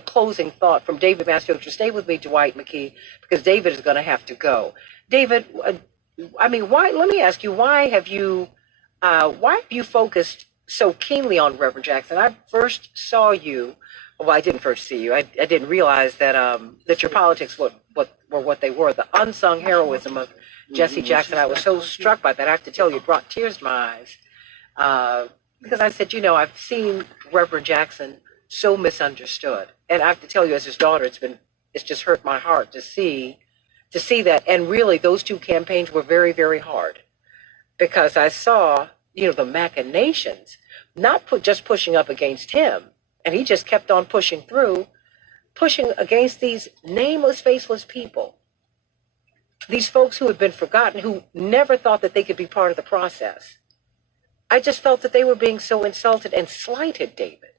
closing thought from David Masiotra. Stay with me, Dwight McKee, because David is going to have to go. David, why? Let me ask you, why have you focused so keenly on Reverend Jackson? I first saw you. Well, I didn't first see you. I didn't realize that that your politics were what they were. The unsung heroism of Jesse Jackson. I was so struck by that. I have to tell you, it brought tears to my eyes. Because I said, I've seen Reverend Jackson so misunderstood, and I have to tell you, as his daughter, it's just hurt my heart to see that. And really, those two campaigns were very, very hard because I saw, the machinations, not just pushing up against him, and he just kept on pushing through, pushing against these nameless, faceless people, these folks who had been forgotten, who never thought that they could be part of the process. I just felt that they were being so insulted and slighted, David.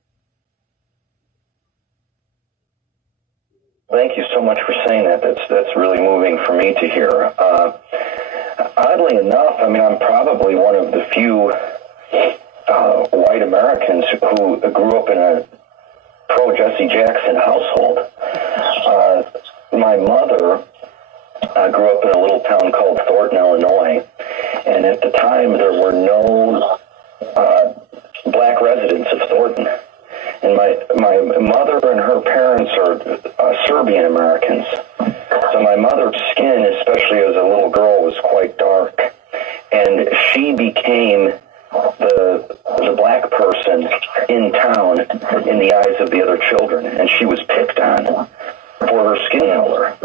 Thank you so much for saying that. That's really moving for me to hear. Oddly enough, I'm probably one of the few white Americans who grew up in a pro-Jesse Jackson household. My mother grew up in a little town called Thornton, Illinois, and at the time there were no black residents of Thornton. And my mother and her parents are Serbian Americans. So my mother's skin, especially as a little girl, was quite dark. And she became the black person in town in the eyes of the other children. And she was picked on for her skin color,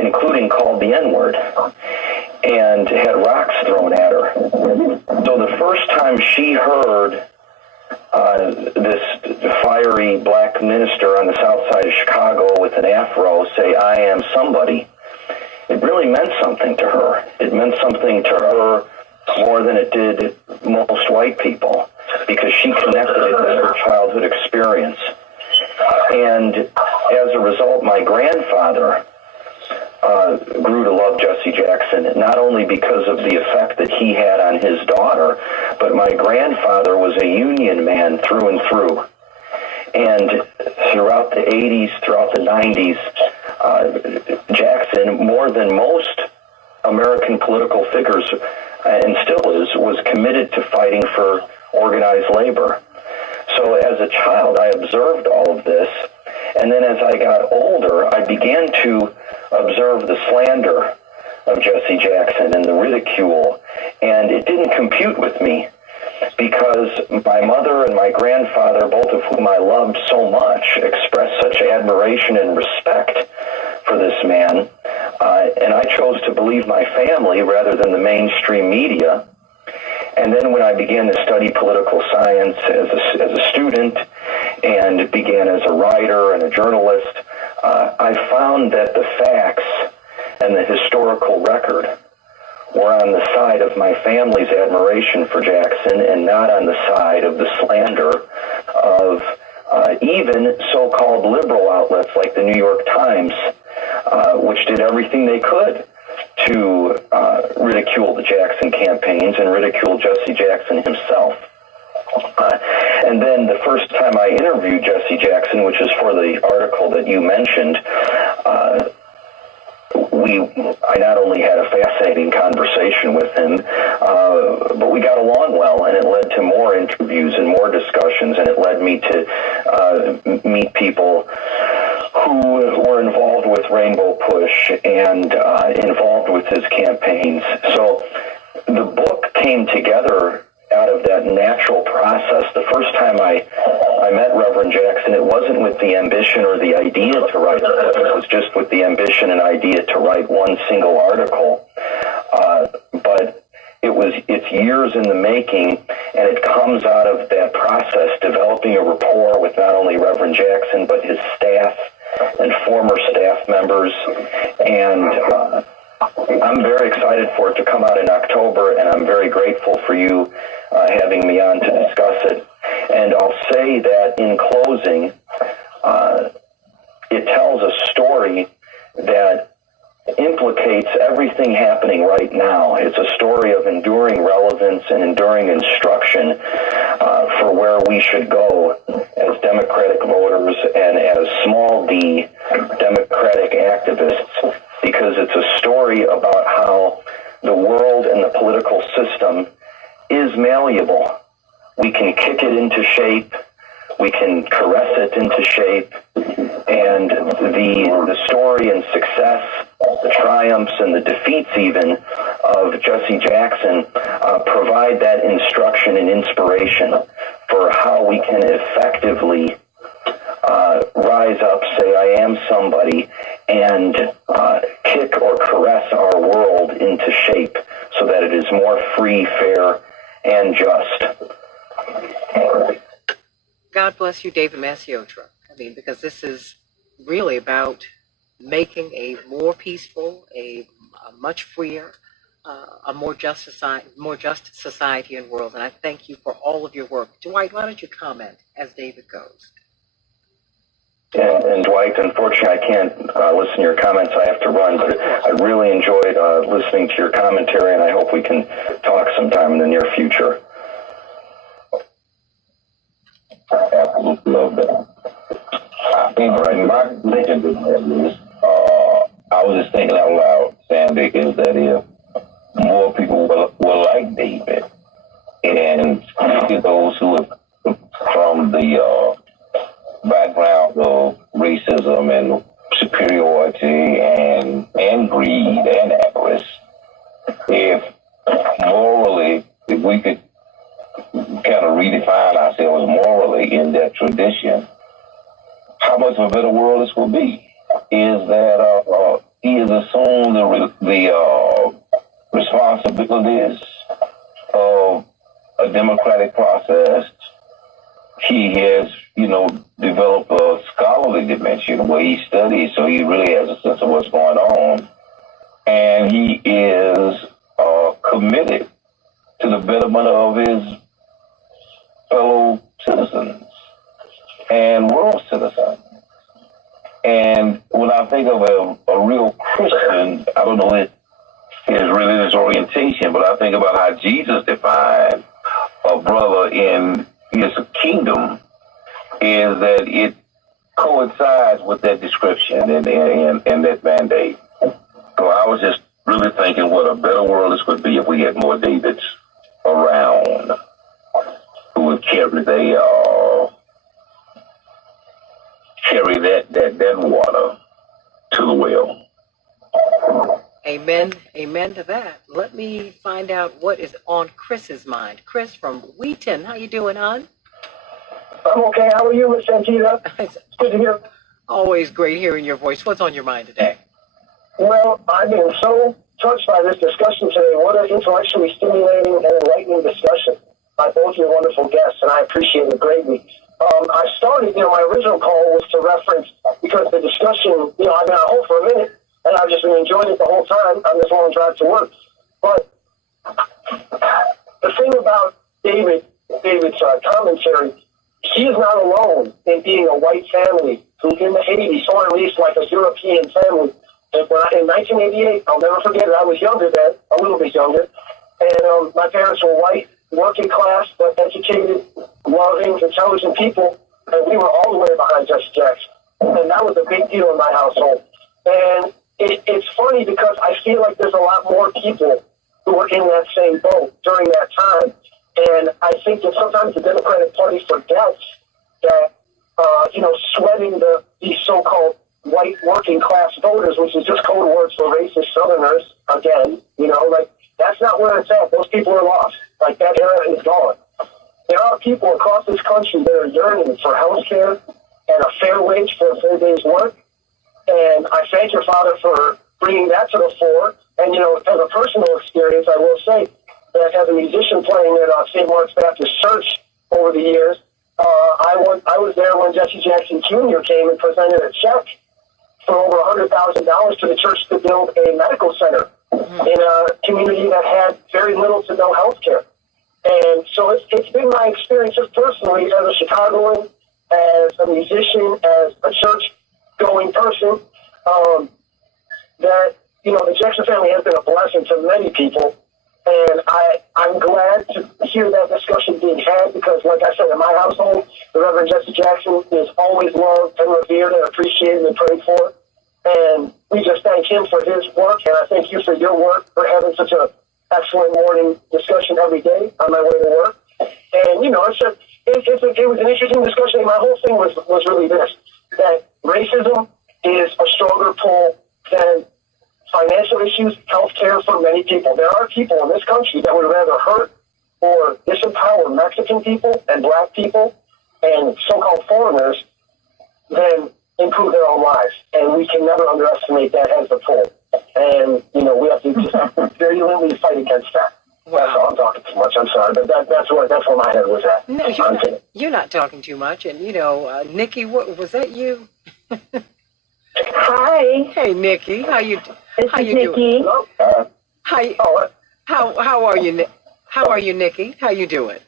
including called the N-word, and had rocks thrown at her. So the first time she heard this fiery black minister on the south side of Chicago with an afro say, "I am somebody," it really meant something to her. It meant something to her more than it did most white people, because she connected it to her childhood experience. And as a result, my grandfather grew to love Jesse Jackson, not only because of the effect that he had on his daughter, but my grandfather was a union man through and through. And throughout the 80s, throughout the 90s, Jackson, more than most American political figures, and still is, was committed to fighting for organized labor. So as a child, I observed all of this. And then as I got older, I began to observe the slander of Jesse Jackson and the ridicule And it didn't compute with me because my mother and my grandfather, both of whom I loved so much, expressed such admiration and respect for this man. And I chose to believe my family rather than the mainstream media. And then when I began to study political science as a student and began as a writer and a journalist, I found that the facts and the historical record were on the side of my family's admiration for Jackson and not on the side of the slander of even so-called liberal outlets like the New York Times, which did everything they could to ridicule the Jackson campaigns and ridicule Jesse Jackson himself. And then the first time I interviewed Jesse Jackson, which is for the article that you mentioned, I not only had a fascinating conversation with him, but we got along well, and it led to more interviews and more discussions, and it led me to meet people who were involved with Rainbow Push and involved with his campaigns. So the book came together out of that natural process. The first time I met Reverend Jackson, it wasn't with the ambition or the idea to write a book. It was just with the ambition and idea to write one single article. But it's years in the making, and it comes out of that process, developing a rapport with not only Reverend Jackson, but his staff and former staff members. And I'm very excited for it to come out in October, and I'm very grateful for you having me on to discuss it. And I'll say that in closing, it tells a story that implicates everything happening right now. It's a story of enduring relevance and enduring instruction for where we should go as Democratic voters and as small d Democratic activists, because it's a story about how the world and the political system is malleable. We can kick it into shape. We can caress it into shape. And the story and success, the triumphs and the defeats even of Jesse Jackson provide that instruction and inspiration for how we can effectively rise up, say, I am somebody, and kick or caress our world into shape so that it is more free, fair, and just. God bless you, David Masiotra. I mean, because this is really about making a more peaceful, a much freer, a more just society and world. And I thank you for all of your work. Dwight, why don't you comment as David goes? And Dwight, unfortunately, I can't listen to your comments. I have to run, but I really enjoyed listening to your commentary, and I hope we can talk sometime in the near future. Absolutely love that. I think my legend is I was just thinking out loud, Sandy, is that if more people were like David, and those who are from the background of racism and superiority and greed and avarice, if morally, if we could kind of redefine ourselves morally in that tradition, how much of a better world this will be? Is that he has assumed the responsibilities of a democratic process. He has, developed a scholarly dimension where he studies, so he really has a sense of what's going on. And he is committed to the betterment of his fellow citizens and world citizens. And when I think of a real Christian, I don't know his religious orientation, but I think about how Jesus defined a brother in his kingdom, is that it coincides with that description and that mandate. So I was just really thinking what a better world this would be if we had more Davids around who would carry that water to the well. Amen. Amen to that. Let me find out what is on Chris's mind. Chris from Wheaton. How you doing, hon? I'm okay. How are you, Miss Santita? It's good to hear. Always great hearing your voice. What's on your mind today? Well, I've been so touched by this discussion today. What an intellectually stimulating and enlightening discussion by both your wonderful guests, and I appreciate it greatly. I started, my original call was to reference, because the discussion, I've been on hold for a minute, and I've just been enjoying it the whole time on this long drive to work. But the thing about David's commentary, he is not alone in being a white family who in the 80s, or at least like a European family. And in 1988, I'll never forget it, I was younger then, a little bit younger, and my parents were white, working class, but educated, loving, intelligent people, and we were all the way behind Jesse Jackson. And that was a big deal in my household. And it's funny because I feel like there's a lot more people who were in that same boat during that time. And I think that sometimes the Democratic Party forgets that, sweating these so-called white working class voters, which is just code words for racist Southerners, again, that's not where it's at. Those people are lost. Like, that era is gone. There are people across this country that are yearning for health care and a fair wage for a full day's work. And I thank your father for bringing that to the fore. And, as a personal experience, I will say that as a musician playing at St. Mark's Baptist Church over the years, I was there when Jesse Jackson Jr. came and presented a check for over $100,000 to the church to build a medical center in a community that had very little to no health care. And so it's been my experience just personally as a Chicagoan, as a musician, as a church-going person, that, the Jackson family has been a blessing to many people. And I'm glad to hear that discussion being had because, like I said, in my household, the Reverend Jesse Jackson is always loved and revered and appreciated and prayed for. And we just thank him for his work, and I thank you for your work, for having such an excellent morning discussion every day on my way to work. And, it was an interesting discussion. And my whole thing was really this, that racism is a stronger pull than financial issues, health care for many people. There are people in this country that would rather hurt or disempower Mexican people and black people and so-called foreigners than improve their own lives. And we can never underestimate that as a pull. And, we have to just virulently fight against that. Wow. That's all. I'm talking too much. I'm sorry. But that's where my head was at. No, you're not talking too much. And, Nikki, what was that you? Hi. Hey, Nikki. How you Nikki. doing? How are you? How are you, Nikki? How you doing?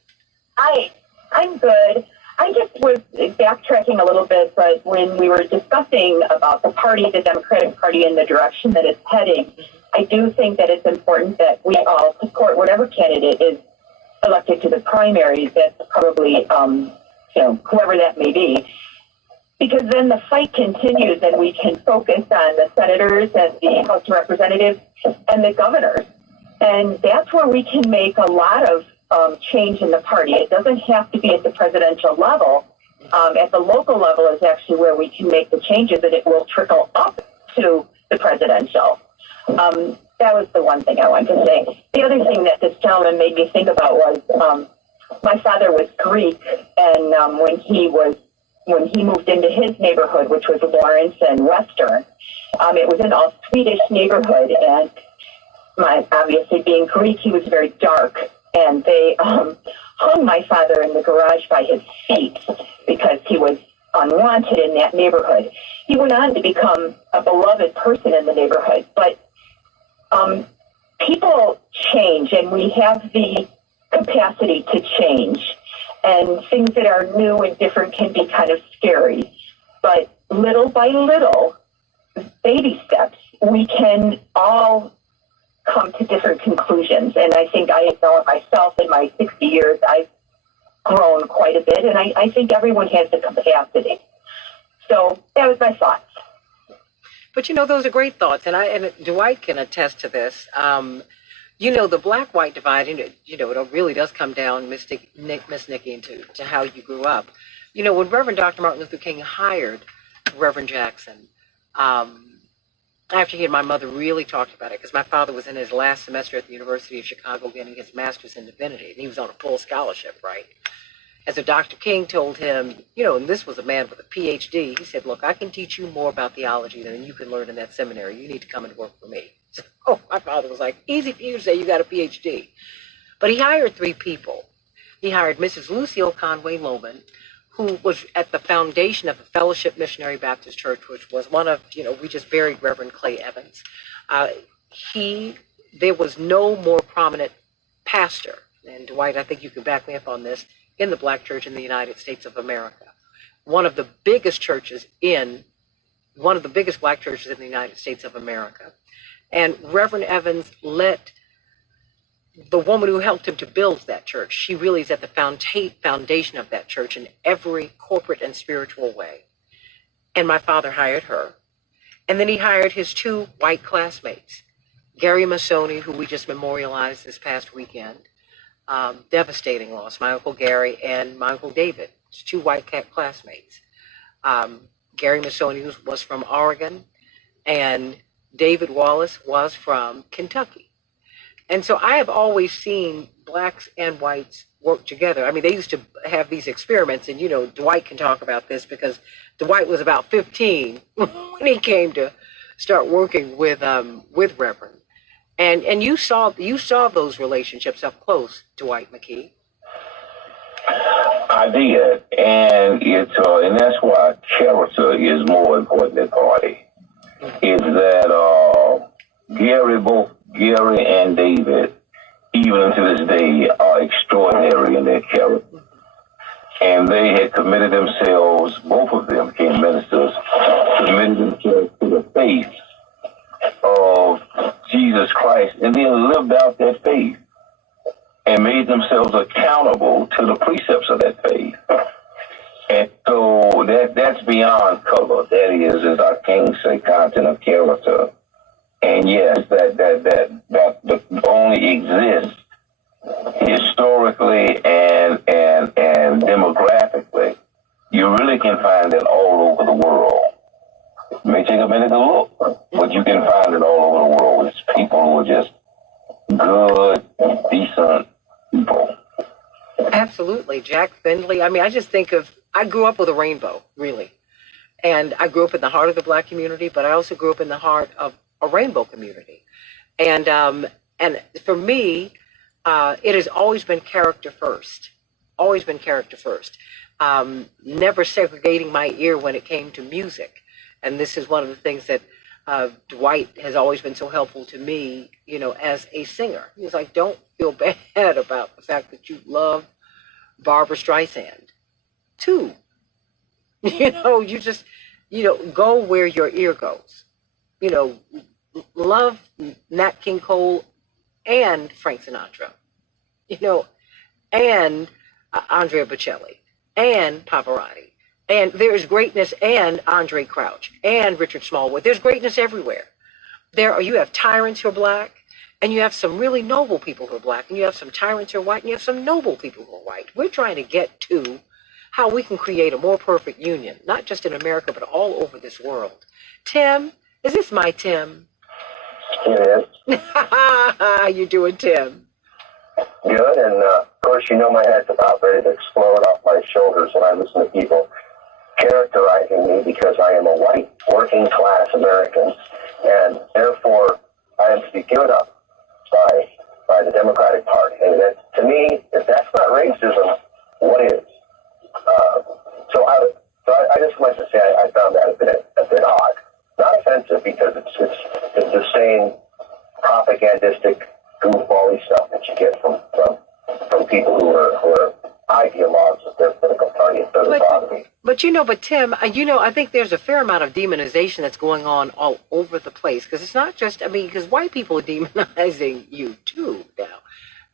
Hi. I'm good. I just was backtracking a little bit, but when we were discussing about the party, the Democratic Party, and the direction that it's heading, I do think that it's important that we all support whatever candidate is elected to the primaries. That's probably, whoever that may be. Because then the fight continues and we can focus on the senators and the House of Representatives and the governors. And that's where we can make a lot of change in the party. It doesn't have to be at the presidential level. At the local level is actually where we can make the changes, and it will trickle up to the presidential. That was the one thing I wanted to say. The other thing that this gentleman made me think about was my father was Greek, and when he moved into his neighborhood, which was Lawrence and Western, it was an all-Swedish neighborhood, and obviously being Greek, he was very dark. And they hung my father in the garage by his feet because he was unwanted in that neighborhood. He went on to become a beloved person in the neighborhood. But people change, and we have the capacity to change. And things that are new and different can be kind of scary. But little by little, baby steps, we can all come to different conclusions. And I think I know it myself in my 60 years, I've grown quite a bit, and I think everyone has the capacity. So that was my thoughts. But those are great thoughts, and Dwight can attest to this. The black-white divide, it really does come down, Miss Nikki, to how you grew up. When Reverend Dr. Martin Luther King hired Reverend Jackson, after he and my mother really talked about it, because my father was in his last semester at the University of Chicago getting his master's in divinity, and he was on a full scholarship, right? And so Dr. King told him, and this was a man with a PhD, he said, look, I can teach you more about theology than you can learn in that seminary. You need to come and work for me. So my father was like, easy for you to say you got a PhD. But he hired 3 people. He hired Mrs. Lucille Conway Lohman, who was at the foundation of the Fellowship Missionary Baptist Church, which was one of, we just buried Reverend Clay Evans. There was no more prominent pastor, and Dwight, I think you can back me up on this, in the black church in the United States of America. One of the biggest black churches in the United States of America. And Reverend Evans let the woman who helped him to build that church, she really is at the foundation of that church in every corporate and spiritual way. And my father hired her. And then he hired his 2 white classmates, Gary Masoni, who we just memorialized this past weekend. Devastating loss, my Uncle Gary and my Uncle David, 2 white classmates. Gary Masoni was from Oregon, and David Wallace was from Kentucky. And so I have always seen blacks and whites work together. I mean, they used to have these experiments, and Dwight can talk about this because Dwight was about 15 when he came to start working with Reverend. And you saw those relationships up close, Dwight McKee. I did, and and that's why character is more important than party. Is that both Gary and David, even to this day, are extraordinary in their character. And they had committed themselves, both of them became ministers, committed themselves to the faith of Jesus Christ, and then lived out that faith and made themselves accountable to the precepts of that faith. And so that's beyond color. That is, as our kings say, content of character. And yes, that only exists historically and demographically. You really can find it all over the world. It may take a minute to look, but you can find it all over the world. It's people who are just good, decent people. Absolutely. Jack Findlay. I mean, I grew up with a rainbow, really. And I grew up in the heart of the black community, but I also grew up in the heart of a rainbow community. And for me, it has always been character first. Always been character first. Never segregating my ear when it came to music. And this is one of the things that Dwight has always been so helpful to me, as a singer. He's like, don't feel bad about the fact that you love Barbra Streisand, too. You just, go where your ear goes. Love Nat King Cole and Frank Sinatra, and Andrea Bocelli and Pavarotti. And there is greatness, and Andre Crouch and Richard Smallwood. There's greatness everywhere. You have tyrants who are black, and you have some really noble people who are black, and you have some tyrants who are white, and you have some noble people who are white. We're trying to get to how we can create a more perfect union, not just in America, but all over this world. Tim, is this my Tim? It is. How you doing, Tim? Good, and of course, my head's about ready to explode off my shoulders when I listen to people characterizing me because I am a white working class American, and therefore I am to be given up by the Democratic Party. And that, to me, if that's not racism, what is? So I just want to say I found that a bit odd. Not offensive because it's the same propagandistic goofbally stuff that you get from people who are ideologues of their political party. It doesn't bother me. But Tim, I think there's a fair amount of demonization that's going on all over the place, because it's not just, because white people are demonizing you too now.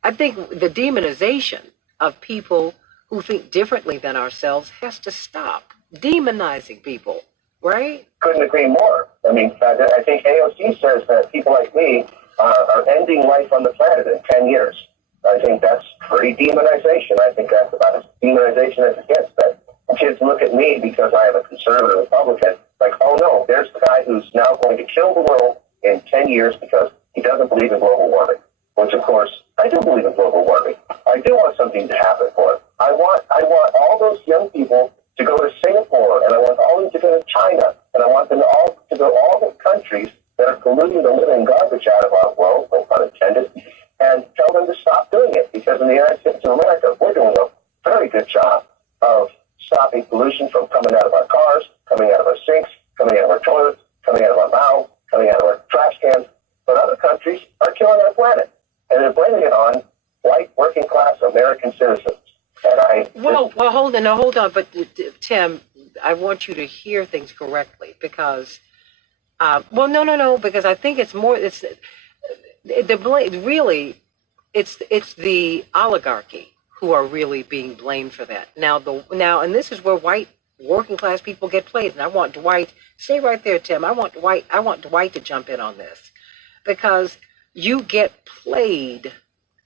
I think the demonization of people who think differently than ourselves has to stop. Demonizing people, right? Couldn't agree more. I think AOC says that people like me are ending life on the planet in 10 years. I think that's pretty demonization. I think that's about as demonization as it gets. That kids look at me because I am a conservative Republican Like, oh no, there's the guy who's now going to kill the world in 10 years because he doesn't believe in global warming. Which, of course, I do believe in global warming. I do want something to happen for it. I want all those young people to go to Singapore, and I want all of them to go to China, and I want them all to go to all the countries that are polluting the living garbage out of our world, no pun intended, and tell them to stop doing it. Because in the United States of America, we're doing a very good job of stopping pollution from coming out of our cars, coming out of our sinks, coming out of our toilets, coming out of our mouths, coming out of our trash cans. But other countries are killing our planet. And they're blaming it on white working class American citizens. And well, hold on. But Tim, I want you to hear things correctly because, no, because I think it's more. It's the blame. Really, it's the oligarchy who are really being blamed for that. Now, and this is where white working class people get played. And I want Dwight. Stay right there, Tim. I want Dwight to jump in on this because. You get played.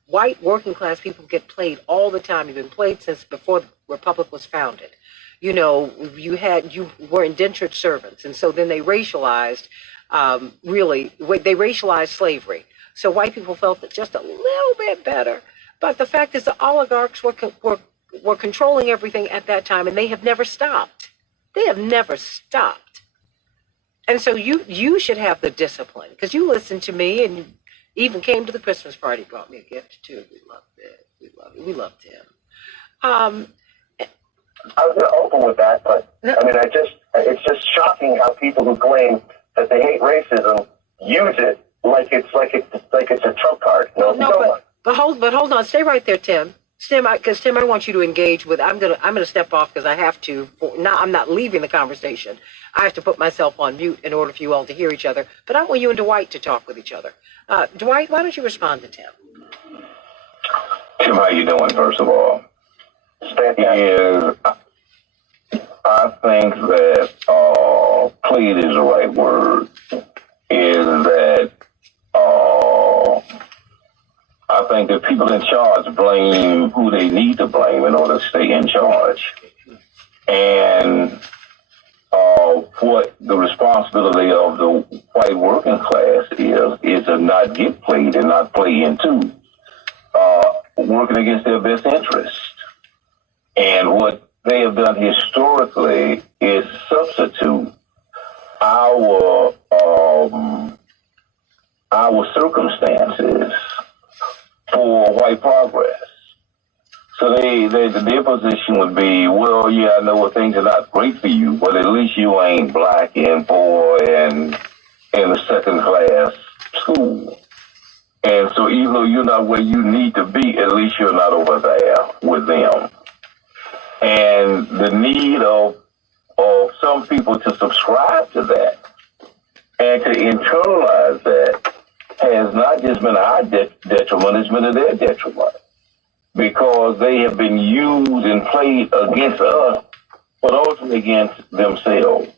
White working class people get played all the time. You've been played since before the Republic was founded. You know, you were indentured servants, and so then they racialized. They racialized slavery. So white people felt it just a little bit better. But the fact is, the oligarchs were controlling everything at that time, and they have never stopped. They have never stopped. And so you should have the discipline because you listened to me and. Even came to the Christmas party, brought me a gift too. We loved it. We loved him. I was going to open with that, but I mean, it's just shocking how people who claim that they hate racism use it like it's a trump card. But hold on. Stay right there, Tim. Tim, I want you to engage with. I'm gonna step off because I have to. I'm not leaving the conversation. I have to put myself on mute in order for you all to hear each other. But I want you and Dwight to talk with each other. Dwight, why don't you respond to Tim? Tim, how you doing, first of all? I think that played is the right word. Is that I think that people in charge blame who they need to blame in order to stay in charge. And what the responsibility of the white working class is to not get played and not play into working against their best interest. And what they have done historically is substitute our circumstances for white progress. So their position would be, well, yeah, I know things are not great for you, but at least you ain't black and poor and in a second class school. And so even though you're not where you need to be, at least you're not over there with them. And the need of some people to subscribe to that and to internalize that has not just been our detriment, it's been to their detriment. Because they have been used and played against us, but also against themselves.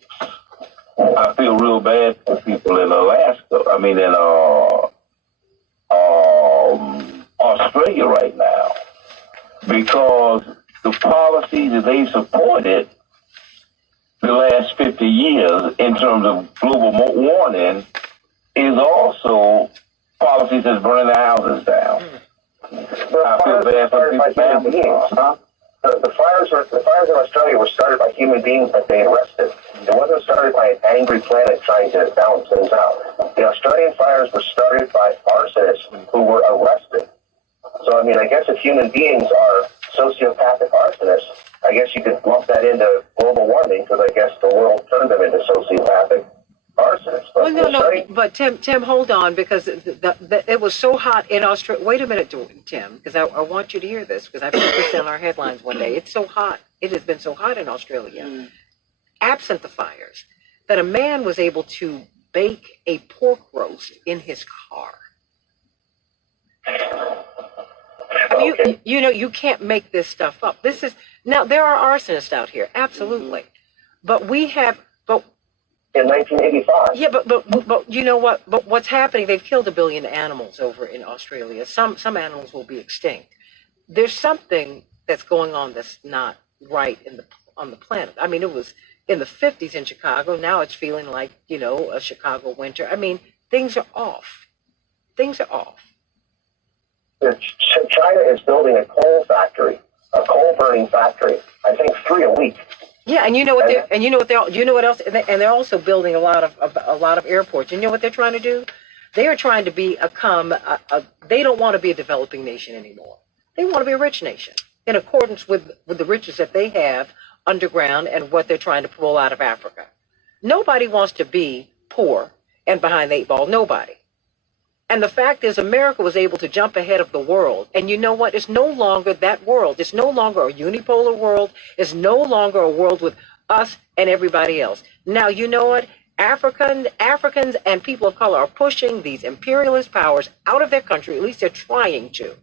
I feel real bad for people in Alaska, in Australia right now, because the policies that they supported the last 50 years in terms of global warming is also policies that's burning the houses down. The fires were started by human beings. The fires in Australia were started by human beings that they arrested. It wasn't started by an angry planet trying to balance things out. The Australian fires were started by arsonists who were arrested. So, I guess if human beings are sociopathic arsonists, I guess you could lump that into global warming because I guess the world turned them into sociopathic arsonists. Well, no, but Tim, hold on, because it was so hot in Australia. Wait a minute, Tim, because I want you to hear this, because I put this in our headlines one day. It's so hot. It has been so hot in Australia, absent the fires, that a man was able to bake a pork roast in his car. You can't make this stuff up. Now there are arsonists out here, absolutely, but we have. In 1985. Yeah, but you know what? But what's happening? They've killed 1 billion animals over in Australia. Some animals will be extinct. There's something that's going on that's not right on the planet. in the 50s in Chicago. Now it's feeling like, a Chicago winter. I mean, things are off. Things are off. China is building a coal factory, a coal burning factory. I think 3 a week. Yeah, and you know what else? And they're also building a lot of airports. You know what they're trying to do? They are trying to become. They don't want to be a developing nation anymore. They want to be a rich nation in accordance with the riches that they have underground and what they're trying to pull out of Africa. Nobody wants to be poor and behind the 8 ball. Nobody. And the fact is, America was able to jump ahead of the world. And you know what? It's no longer that world. It's no longer a unipolar world. It's no longer a world with us and everybody else. Now, you know what? Africans and people of color are pushing these imperialist powers out of their country. At least they're trying to.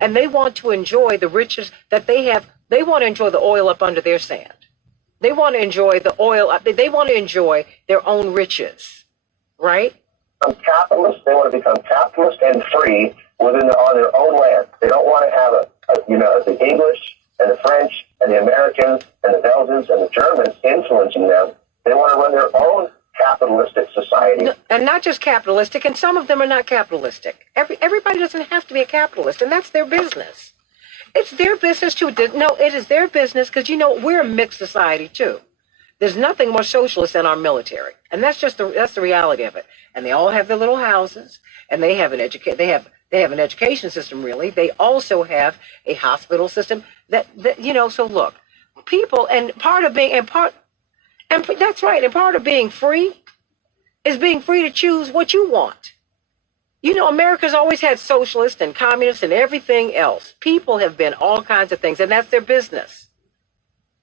And they want to enjoy the riches that they have. They want to enjoy the oil up under their sand. They want to enjoy the oil. They want to enjoy their own riches, right? Capitalist. They want to become capitalist and free on their own land. They don't want to have the English and the French and the Americans and the Belgians and the Germans influencing them. They want to run their own capitalistic society. No, and not just capitalistic, and some of them are not capitalistic. Everybody doesn't have to be a capitalist, and that's their business. It's their business too. No, it is their business because, we're a mixed society too. There's nothing more socialist than our military, and that's the reality of it. And they all have their little houses, and they have an education system. Really, they also have a hospital system. So look, people, and part of being and that's right. And part of being free is being free to choose what you want. America's always had socialists and communists and everything else. People have been all kinds of things, and that's their business.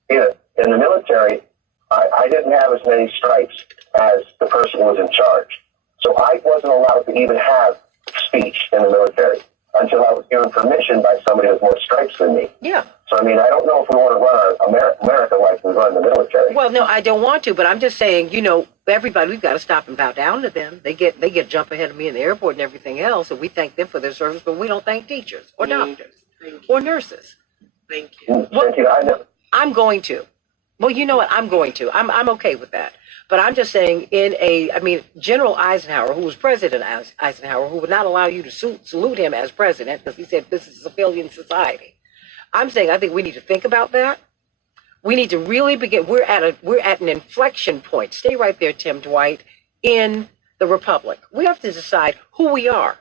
Yeah, in the military, I didn't have as many stripes as the person who was in charge. So I wasn't allowed to even have speech in the military until I was given permission by somebody with more stripes than me. Yeah. So, I don't know if we want to run our America like we run the military. Well, no, I don't want to, but I'm just saying, everybody, we've got to stop and bow down to them. They get jump ahead of me in the airport and everything else, and we thank them for their service, but we don't thank teachers or doctors or nurses. Thank you. Well, I'm going to. Well, you know what? I'm going to. I'm okay with that. But I'm just saying General Eisenhower, who was President Eisenhower, who would not allow you to salute him as president because he said this is a civilian society. I'm saying I think we need to think about that. We need to really begin. We're at an inflection point. Stay right there, Tim Dwight, in the Republic. We have to decide who we are.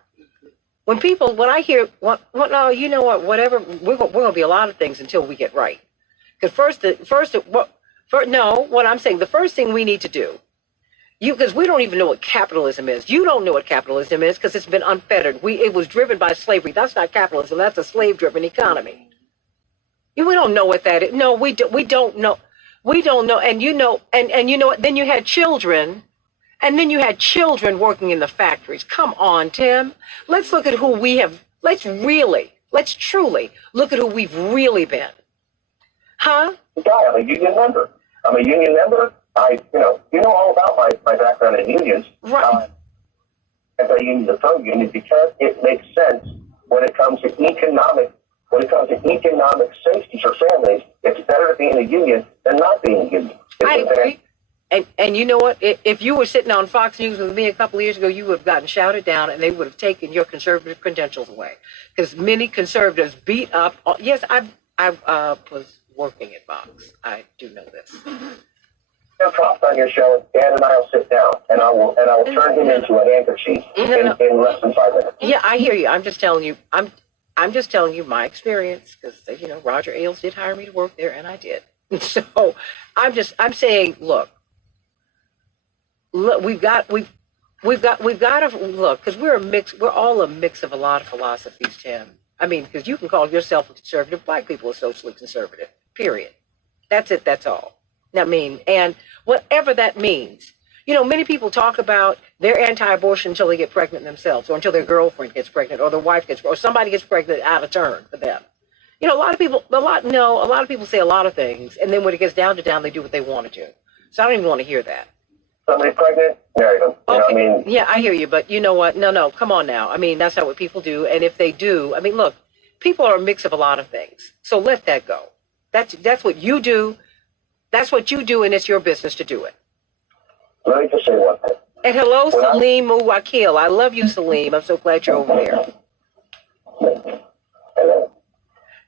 When I hear, no, you know what, whatever, we're going to be a lot of things until we get right. Because what I'm saying, the first thing we need to do, because we don't even know what capitalism is. You don't know what capitalism is because it's been unfettered. It was driven by slavery. That's not capitalism. That's a slave-driven economy. We don't know what that is. No, we don't know. We don't know. And you know what? Then you had children, and then you had children working in the factories. Come on, Tim. Let's look at who we have. Let's truly look at who we've really been. Huh? Yeah, I'm a union member. You know all about my background in unions. Right. Anti-union to pro-union because it makes sense when it comes to economic safety for families. It's better to be in a union than not being in a union. I agree. And you know what? If you were sitting on Fox News with me a couple of years ago, you would have gotten shouted down and they would have taken your conservative credentials away. Because many conservatives beat up. Yes, I was working at Fox. I do know this. Props on your show. Dan and I will sit down, and I will turn him into a handkerchief in less than 5 minutes. Yeah, I hear you. I'm just telling you. I'm just telling you my experience because Roger Ailes did hire me to work there, and I did. So I'm saying, look, we've got to look because we're a mix. We're all a mix of a lot of philosophies, Tim. Because you can call yourself a conservative. Black people are socially conservative. Period. That's it. That's all. And whatever that means, many people talk about they're anti-abortion until they get pregnant themselves, or until their girlfriend gets pregnant, or their wife gets, or somebody gets pregnant out of turn for them. A lot of people say a lot of things, and then when it gets down to they do what they want to do. So I don't even want to hear that. Somebody pregnant, marry them. Okay. Yeah, I hear you, but you know what? No, come on now. That's not what people do, and if they do, look, people are a mix of a lot of things. So let that go. That's what you do. That's what you do, and it's your business to do it. Let me just say one thing. And hello, Salim Muwakil. I love you, Salim. I'm so glad you're over there. Hello.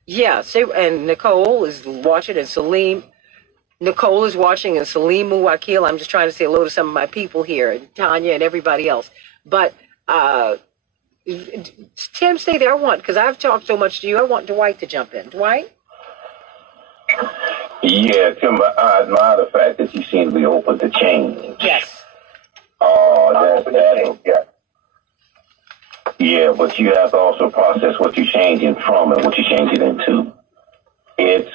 Yeah, and Nicole is watching, and Nicole is watching, and Salim Muwakil. I'm just trying to say hello to some of my people here, and Tanya and everybody else. But Tim, stay there. Because I've talked so much to you, I want Dwight to jump in. Dwight? Yeah, Tim, I admire the fact that you seem to be open to change. Yes. Yeah, but you have to also process what you're changing from and what you're changing into. It's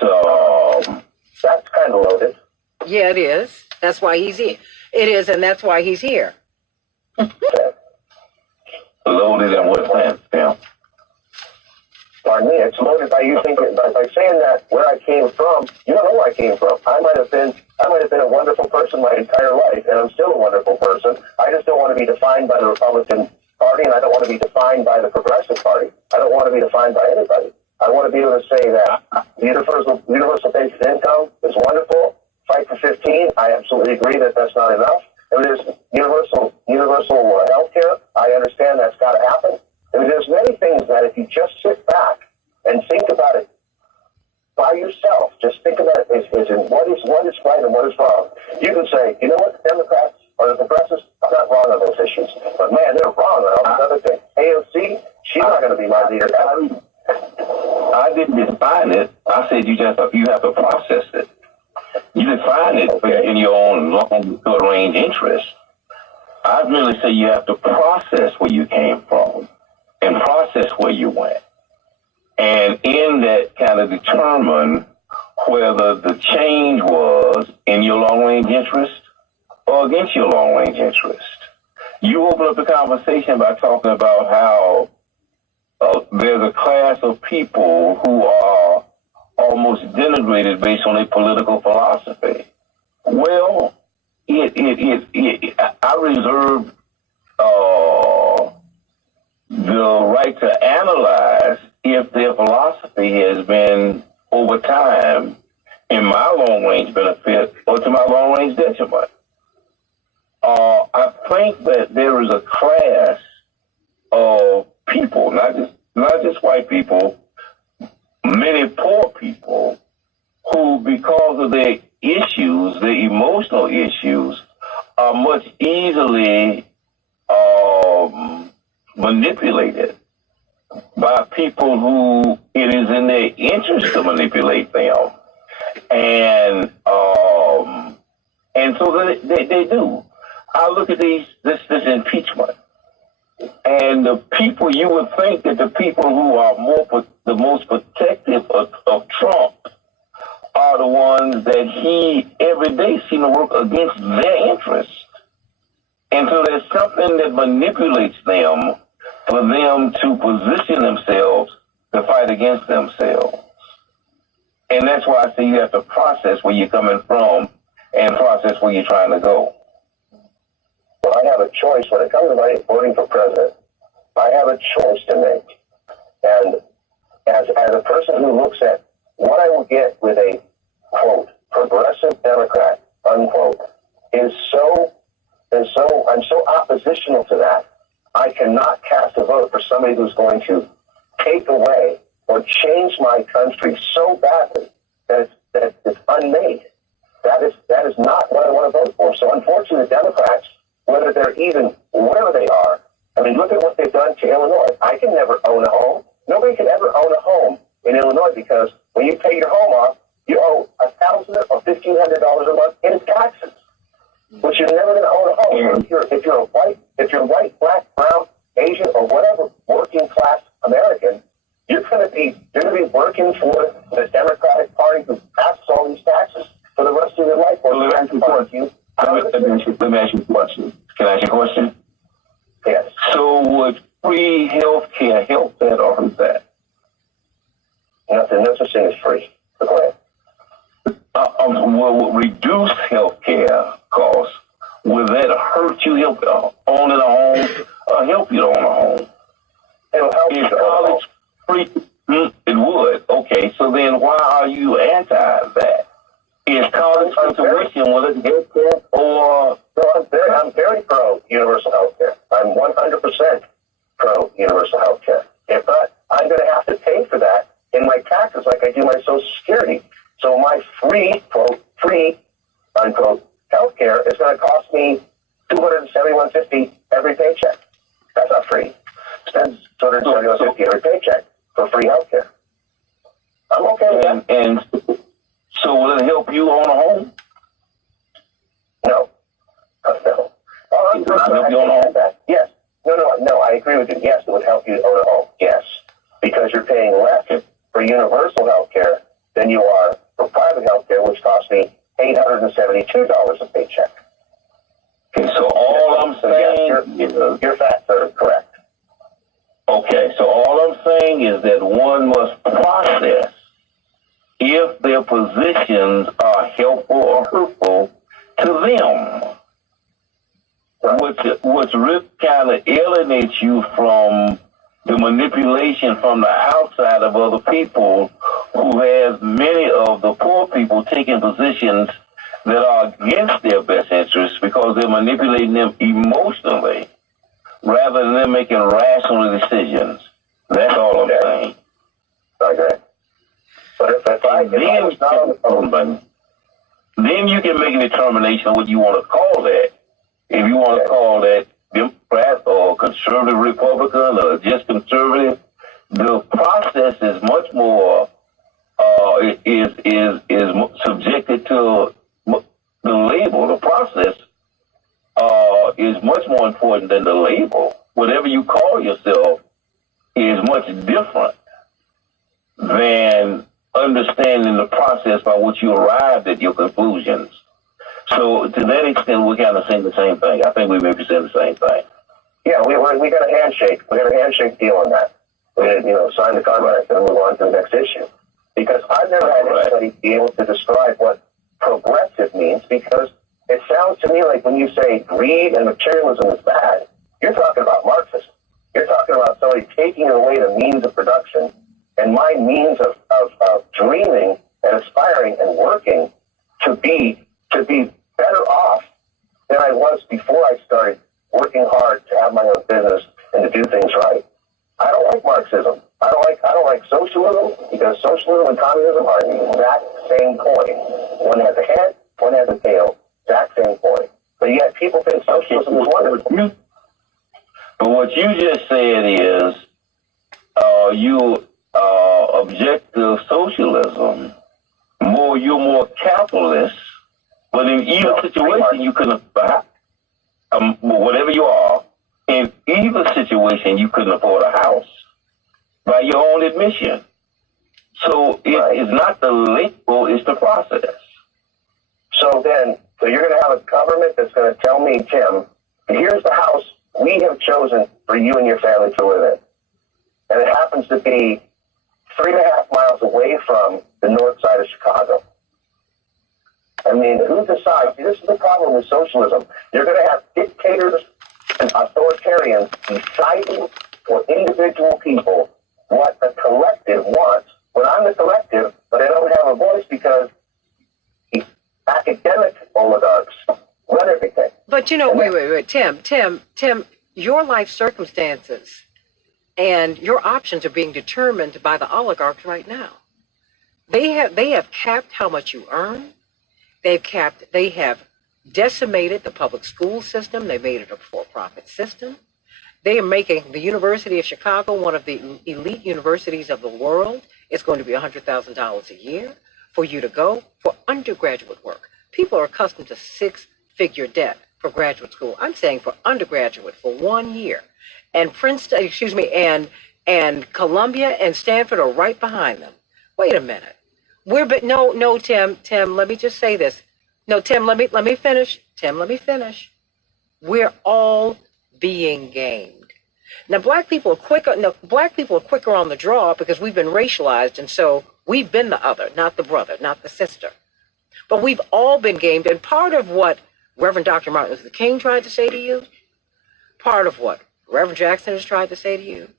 that's kind of loaded. Yeah, it is. That's why he's here. It is, and that's why he's here. Loaded in what sense, Tim? Pardon me, it's loaded by you thinking by saying that where I came from. You don't know where I came from. I might have been a wonderful person my entire life, and I'm still a wonderful person. I just don't want to be defined by the Republican Party, and I don't want to be defined by the Progressive Party. I don't want to be defined by anybody. I want to be able to say that universal basic income is wonderful. Fight for 15. I absolutely agree that that's not enough. If there's universal health care, I understand that's got to happen. And there's many things that if you just sit back and think about it by yourself, just think about it as in what is right and what is wrong. You can say, you know what, the Democrats or the Progressives are not wrong on those issues. But man, they're wrong on all these other things. AOC, she's not going to be my leader. I didn't define it. I said you have to process it. You define it in your own long range interest. I really say you have to process where you came from and process where you went. And in that kind of determine whether the change was in your long range interest or against your long range interest. You open up the conversation by talking about how there's a class of people who are almost denigrated based on a political philosophy. Well, I reserve the right to analyze if their philosophy has been over time in my long range benefit or to my long range detriment. I think that there is a class of people, not just white people, many poor people who, because of their issues, their emotional issues, are much easily manipulated by people who it is in their interest to manipulate them. And so they do. I look at this impeachment, and the people, you would think that the people who are the most protective of Trump are the ones that he every day seem to work against their interests. And so there's something that manipulates them for them to position themselves to fight against themselves. And that's why I say you have to process where you're coming from and process where you're trying to go. Well, I have a choice when it comes to voting for president. I have a choice to make. And as a person who looks at what I will get with a, quote, progressive Democrat, unquote, I'm so oppositional to that. I cannot cast a vote for somebody who's going to take away or change my country so badly that it's unmade. That is not what I want to vote for. So unfortunately, the Democrats, whether they're even whatever they are, I mean, look at what they've done to Illinois. I can never own a home. Nobody can ever own a home in Illinois because when you pay your home off, you owe $1,000 or $1,500 a month in taxes, which you're never going to own a home. If you're white, black, brown, Asian, or whatever working class American, you're going to be working for the Democratic Party who passes all these taxes for the rest of your life. Let me ask you a question. Can I ask you a question? Yes. So would free health care help that or hurt that? Nothing. No such thing as free. Go ahead. Will reduce health care costs, will that hurt you owning a home or help you to own a home? It'll help you. College free? It would. Okay, so then why are you anti that? Is college tuition, will it get that? Or No, I'm very pro universal health care. I'm 100% pro universal health care. But I'm going to have to pay for that in my taxes like I do my Social Security. So my free, quote, free, unquote, health care is going to cost me $271.50 every paycheck. That's not free. Spend $271.50 every paycheck for free health care. I'm okay with that. And so will it help you own a home? No. No. Oh, I'm help you own a home? Yes. No, I agree with you. Yes, it would help you own a home. Yes. Because you're paying less for universal health care than you are for private health care, which costs me $872 a paycheck. Okay, so all I'm saying... Yes, your facts are correct. Okay, so all I'm saying is that one must process if their positions are helpful or hurtful to them. What's really kind of alienates you from the manipulation from the outside of other people who has many of the poor people taking positions that are against their best interests because they're manipulating them emotionally rather than them making rational decisions. That's all I'm saying. Okay. But if I was not on the phone, then you can make a determination of what you want to call that. If you want to call that Democrat or conservative Republican or just conservative, the process is much more is subjected to the label. The process is much more important than the label. Whatever you call yourself is much different than understanding the process by which you arrived at your conclusions. So to that extent, we're kind of saying the same thing. I think we may be saying the same thing. Yeah, we got a handshake. We got a handshake deal on that. We sign the contract and move on to the next issue. Because I've never had anybody be able to describe what progressive means, because it sounds to me like when you say greed and materialism is bad, you're talking about Marxism. You're talking about somebody taking away the means of production and my means of dreaming and aspiring and working to be better off than I was before I started working hard to have my own business and to do things right. I don't like Marxism. I don't like socialism, because socialism and communism are the exact same coin. One has a head, one has a tail. Exact same coin. But yet people think socialism is wonderful. But what you just said is you object to socialism. You're more capitalist, but in either situation you couldn't, whatever you are, in either situation you couldn't afford a house by your own admission. So it is not the label, it's the process. So you're going to have a government that's going to tell me, Tim, here's the house we have chosen for you and your family to live in. And it happens to be 3.5 miles away from the north side of Chicago. I mean, who decides? See, this is the problem with socialism. You're going to have dictators and authoritarians deciding for individual people what the collective wants. When I'm the collective, but I don't have a voice because the academic oligarchs run everything. But wait, Tim, your life circumstances and your options are being determined by the oligarchs right now. They have capped how much you earn. They have decimated the public school system. They made it a for-profit system. They are making the University of Chicago one of the elite universities of the world. It's going to be $100,000 a year for you to go for undergraduate work. People are accustomed to 6-figure debt for graduate school. I'm saying for undergraduate for 1 year. And Princeton, and Columbia and Stanford are right behind them. Wait a minute. No, Tim, let me just say this. No, Tim, let me finish. Tim, let me finish. We're all being gamed. Now, black people are quicker on the draw because we've been racialized, and so we've been the other, not the brother, not the sister. But we've all been gamed, and part of what Reverend Dr. Martin Luther King tried to say to you, part of what Reverend Jackson has tried to say to you,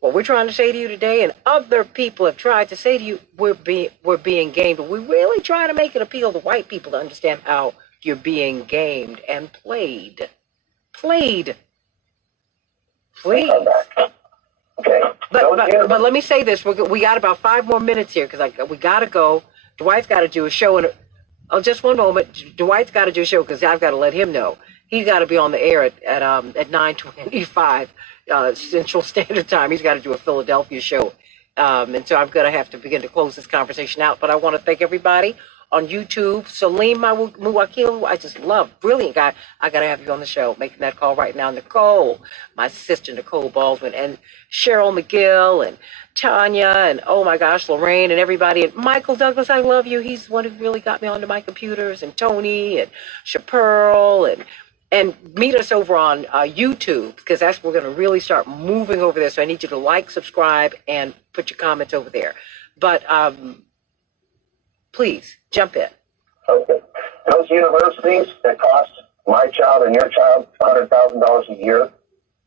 What we're trying to say to you today, and other people have tried to say to you, we're being gamed, but we really try to make it appeal to white people to understand how you're being gamed and played. Please. Okay. But let me say this: we got about 5 more minutes here because we got to go. Dwight's got to do a show, and just one moment. Dwight's got to do a show because I've got to let him know he's got to be on the air at 9:25 Central Standard Time. He's got to do a Philadelphia show, and so I'm going to have to begin to close this conversation out. But I want to thank everybody on YouTube. Salim Muwakil, I just love, brilliant guy. I got to have you on the show, making that call right now. Nicole, my sister Nicole Baldwin, and Cheryl McGill, and Tanya, and oh my gosh, Lorraine, and everybody. And Michael Douglas, I love you. He's the one who really got me onto my computers, and Tony, and Chapearl, and meet us over on YouTube, because that's where we're going to really start moving over there. So I need you to like, subscribe, and put your comments over there. But please, jump in. Okay. Those universities that cost my child and your child $100,000 a year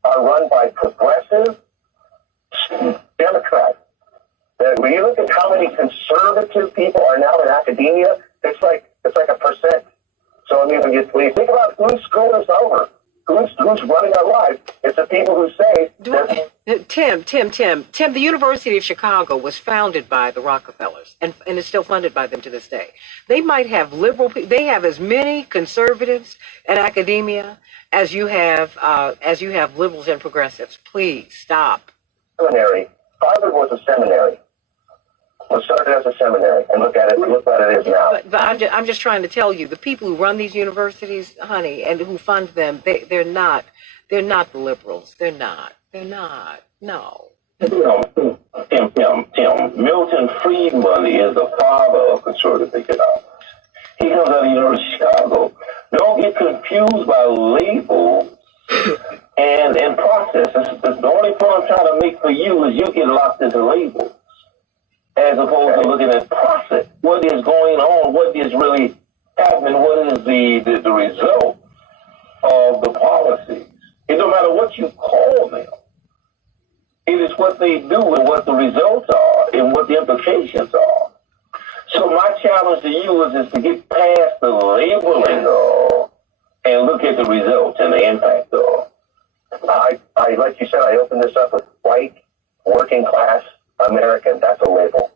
are run by progressive Democrats. When you look at how many conservative people are now in academia, it's like a percent. So I mean, when you think about who's screwing us over, who's running our lives, it's the people who say Tim, the University of Chicago was founded by the Rockefellers and is still funded by them to this day. They might have they have as many conservatives in academia as you have liberals and progressives. Please stop. Seminary. Harvard was a seminary. Was started as a seminary, and look what it is now. But I'm just trying to tell you, the people who run these universities, honey, and who fund them, they're not the liberals. They're not. No. Tim, Milton Friedman is the father of conservative economics. He comes out of the University of Chicago. Don't get confused by labels and processes. The only point I'm trying to make for you is you get locked into labels, as opposed to looking at process. What is going on? What is really happening? What is the result of the policies? It don't matter what you call them. It is what they do and what the results are and what the implications are. So my challenge to you is to get past the labeling and look at the results and the impact of. I like you said, I opened this up with white, working class American. That's a label.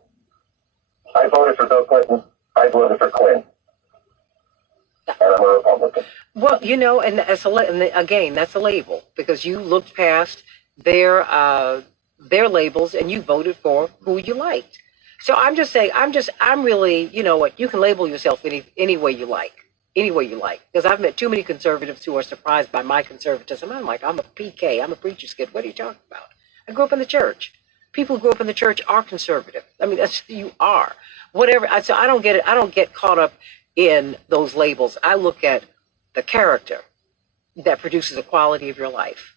I voted for Bill Clinton. I voted for Clinton. And I'm a Republican. Well, and again, that's a label because you looked past their labels and you voted for who you liked. So I'm just saying, I'm really, you know what, you can label yourself any way you like. Any way you like. Because I've met too many conservatives who are surprised by my conservatism. I'm like, I'm a PK, I'm a preacher's kid. What are you talking about? I grew up in the church. People who grew up in the church are conservative. I mean, you are. Whatever. So I don't get it. I don't get caught up in those labels. I look at the character that produces the quality of your life.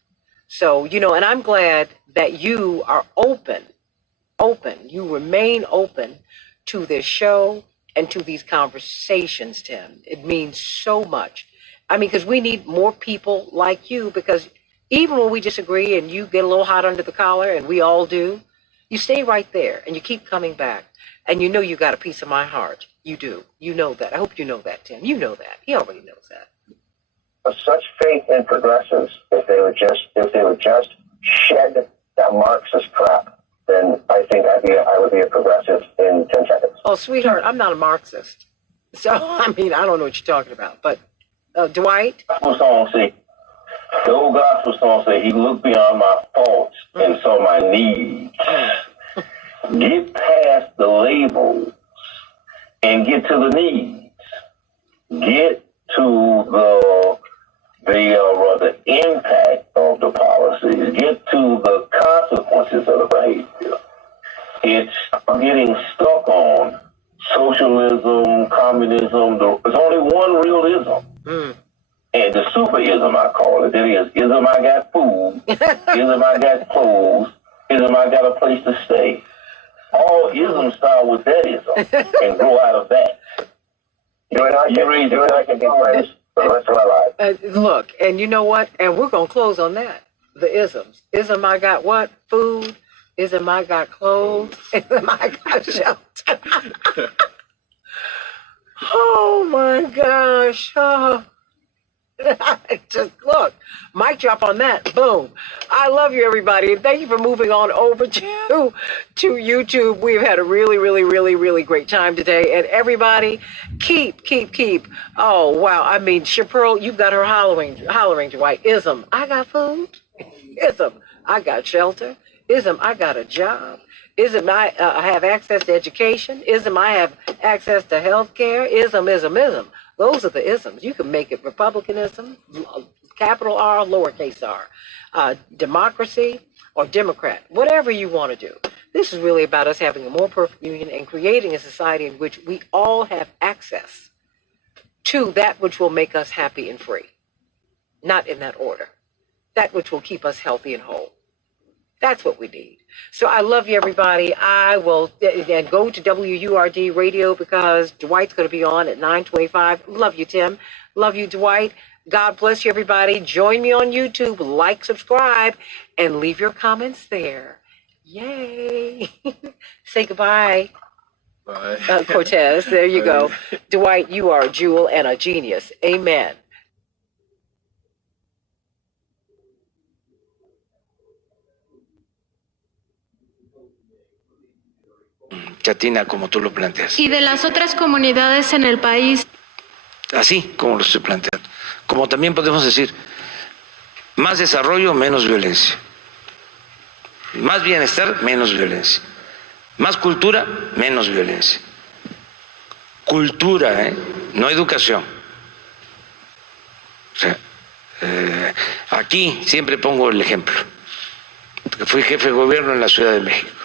So, and I'm glad that you are open. You remain open to this show and to these conversations, Tim. It means so much. I mean, because we need more people like you, because even when we disagree and you get a little hot under the collar, and we all do, you stay right there and you keep coming back. And you know you got a piece of my heart. You do. You know that. I hope you know that, Tim. You know that. He already knows that. Of such faith in progressives, if they would just shed that Marxist crap, then I think I would be a progressive in 10 seconds. Oh, sweetheart, I'm not a Marxist. So, I mean, I don't know what you're talking about. But, Dwight? Gospel song say, the old gospel song say, he looked beyond my faults and saw my needs. Get past the labels and get to the needs. Get to the impact of the policies. Get to the consequences of the behavior. It's getting stuck on socialism, communism. There's only one real ism. And the super-ism, I call it. That is, ism I got food, ism I got clothes, ism I got a place to stay. All isms start with that ism and grow out of that. You and I can be friends for the rest of our lives. Look, and you know what? And we're going to close on that. The isms. Ism I got what? Food, Ism I got clothes? Ism I got shelter? Oh my gosh. Oh. Just look, mic drop on that. Boom. I love you, everybody. Thank you for moving on over to YouTube. We've had a really great time today. And everybody, keep. Oh, wow. I mean, Chapearl, you've got her hollering, Dwight. Ism, I got food. Ism, I got shelter. Ism, I got a job. Ism, I have access to education. Ism, I have access to health care. Ism. Those are the isms. You can make it Republicanism, capital R, lowercase r, democracy, or Democrat, whatever you want to do. This is really about us having a more perfect union and creating a society in which we all have access to that which will make us happy and free. Not in that order. That which will keep us healthy and whole. That's what we need. So I love you, everybody. I will and go to WURD radio because Dwight's going to be on at 9:25. Love you, Tim. Love you, Dwight. God bless you, everybody. Join me on YouTube. Like, subscribe, and leave your comments there. Yay. Say goodbye. Bye. Cortez, there you go. Dwight, you are a jewel and a genius. Amen. Chatina, como tú lo planteas. Y de las otras comunidades en el país. Así como lo estoy planteando. Como también podemos decir, más desarrollo, menos violencia. Más bienestar, menos violencia. Más cultura, menos violencia. Cultura, no educación. O sea, aquí siempre pongo el ejemplo. Fui jefe de gobierno en la Ciudad de México.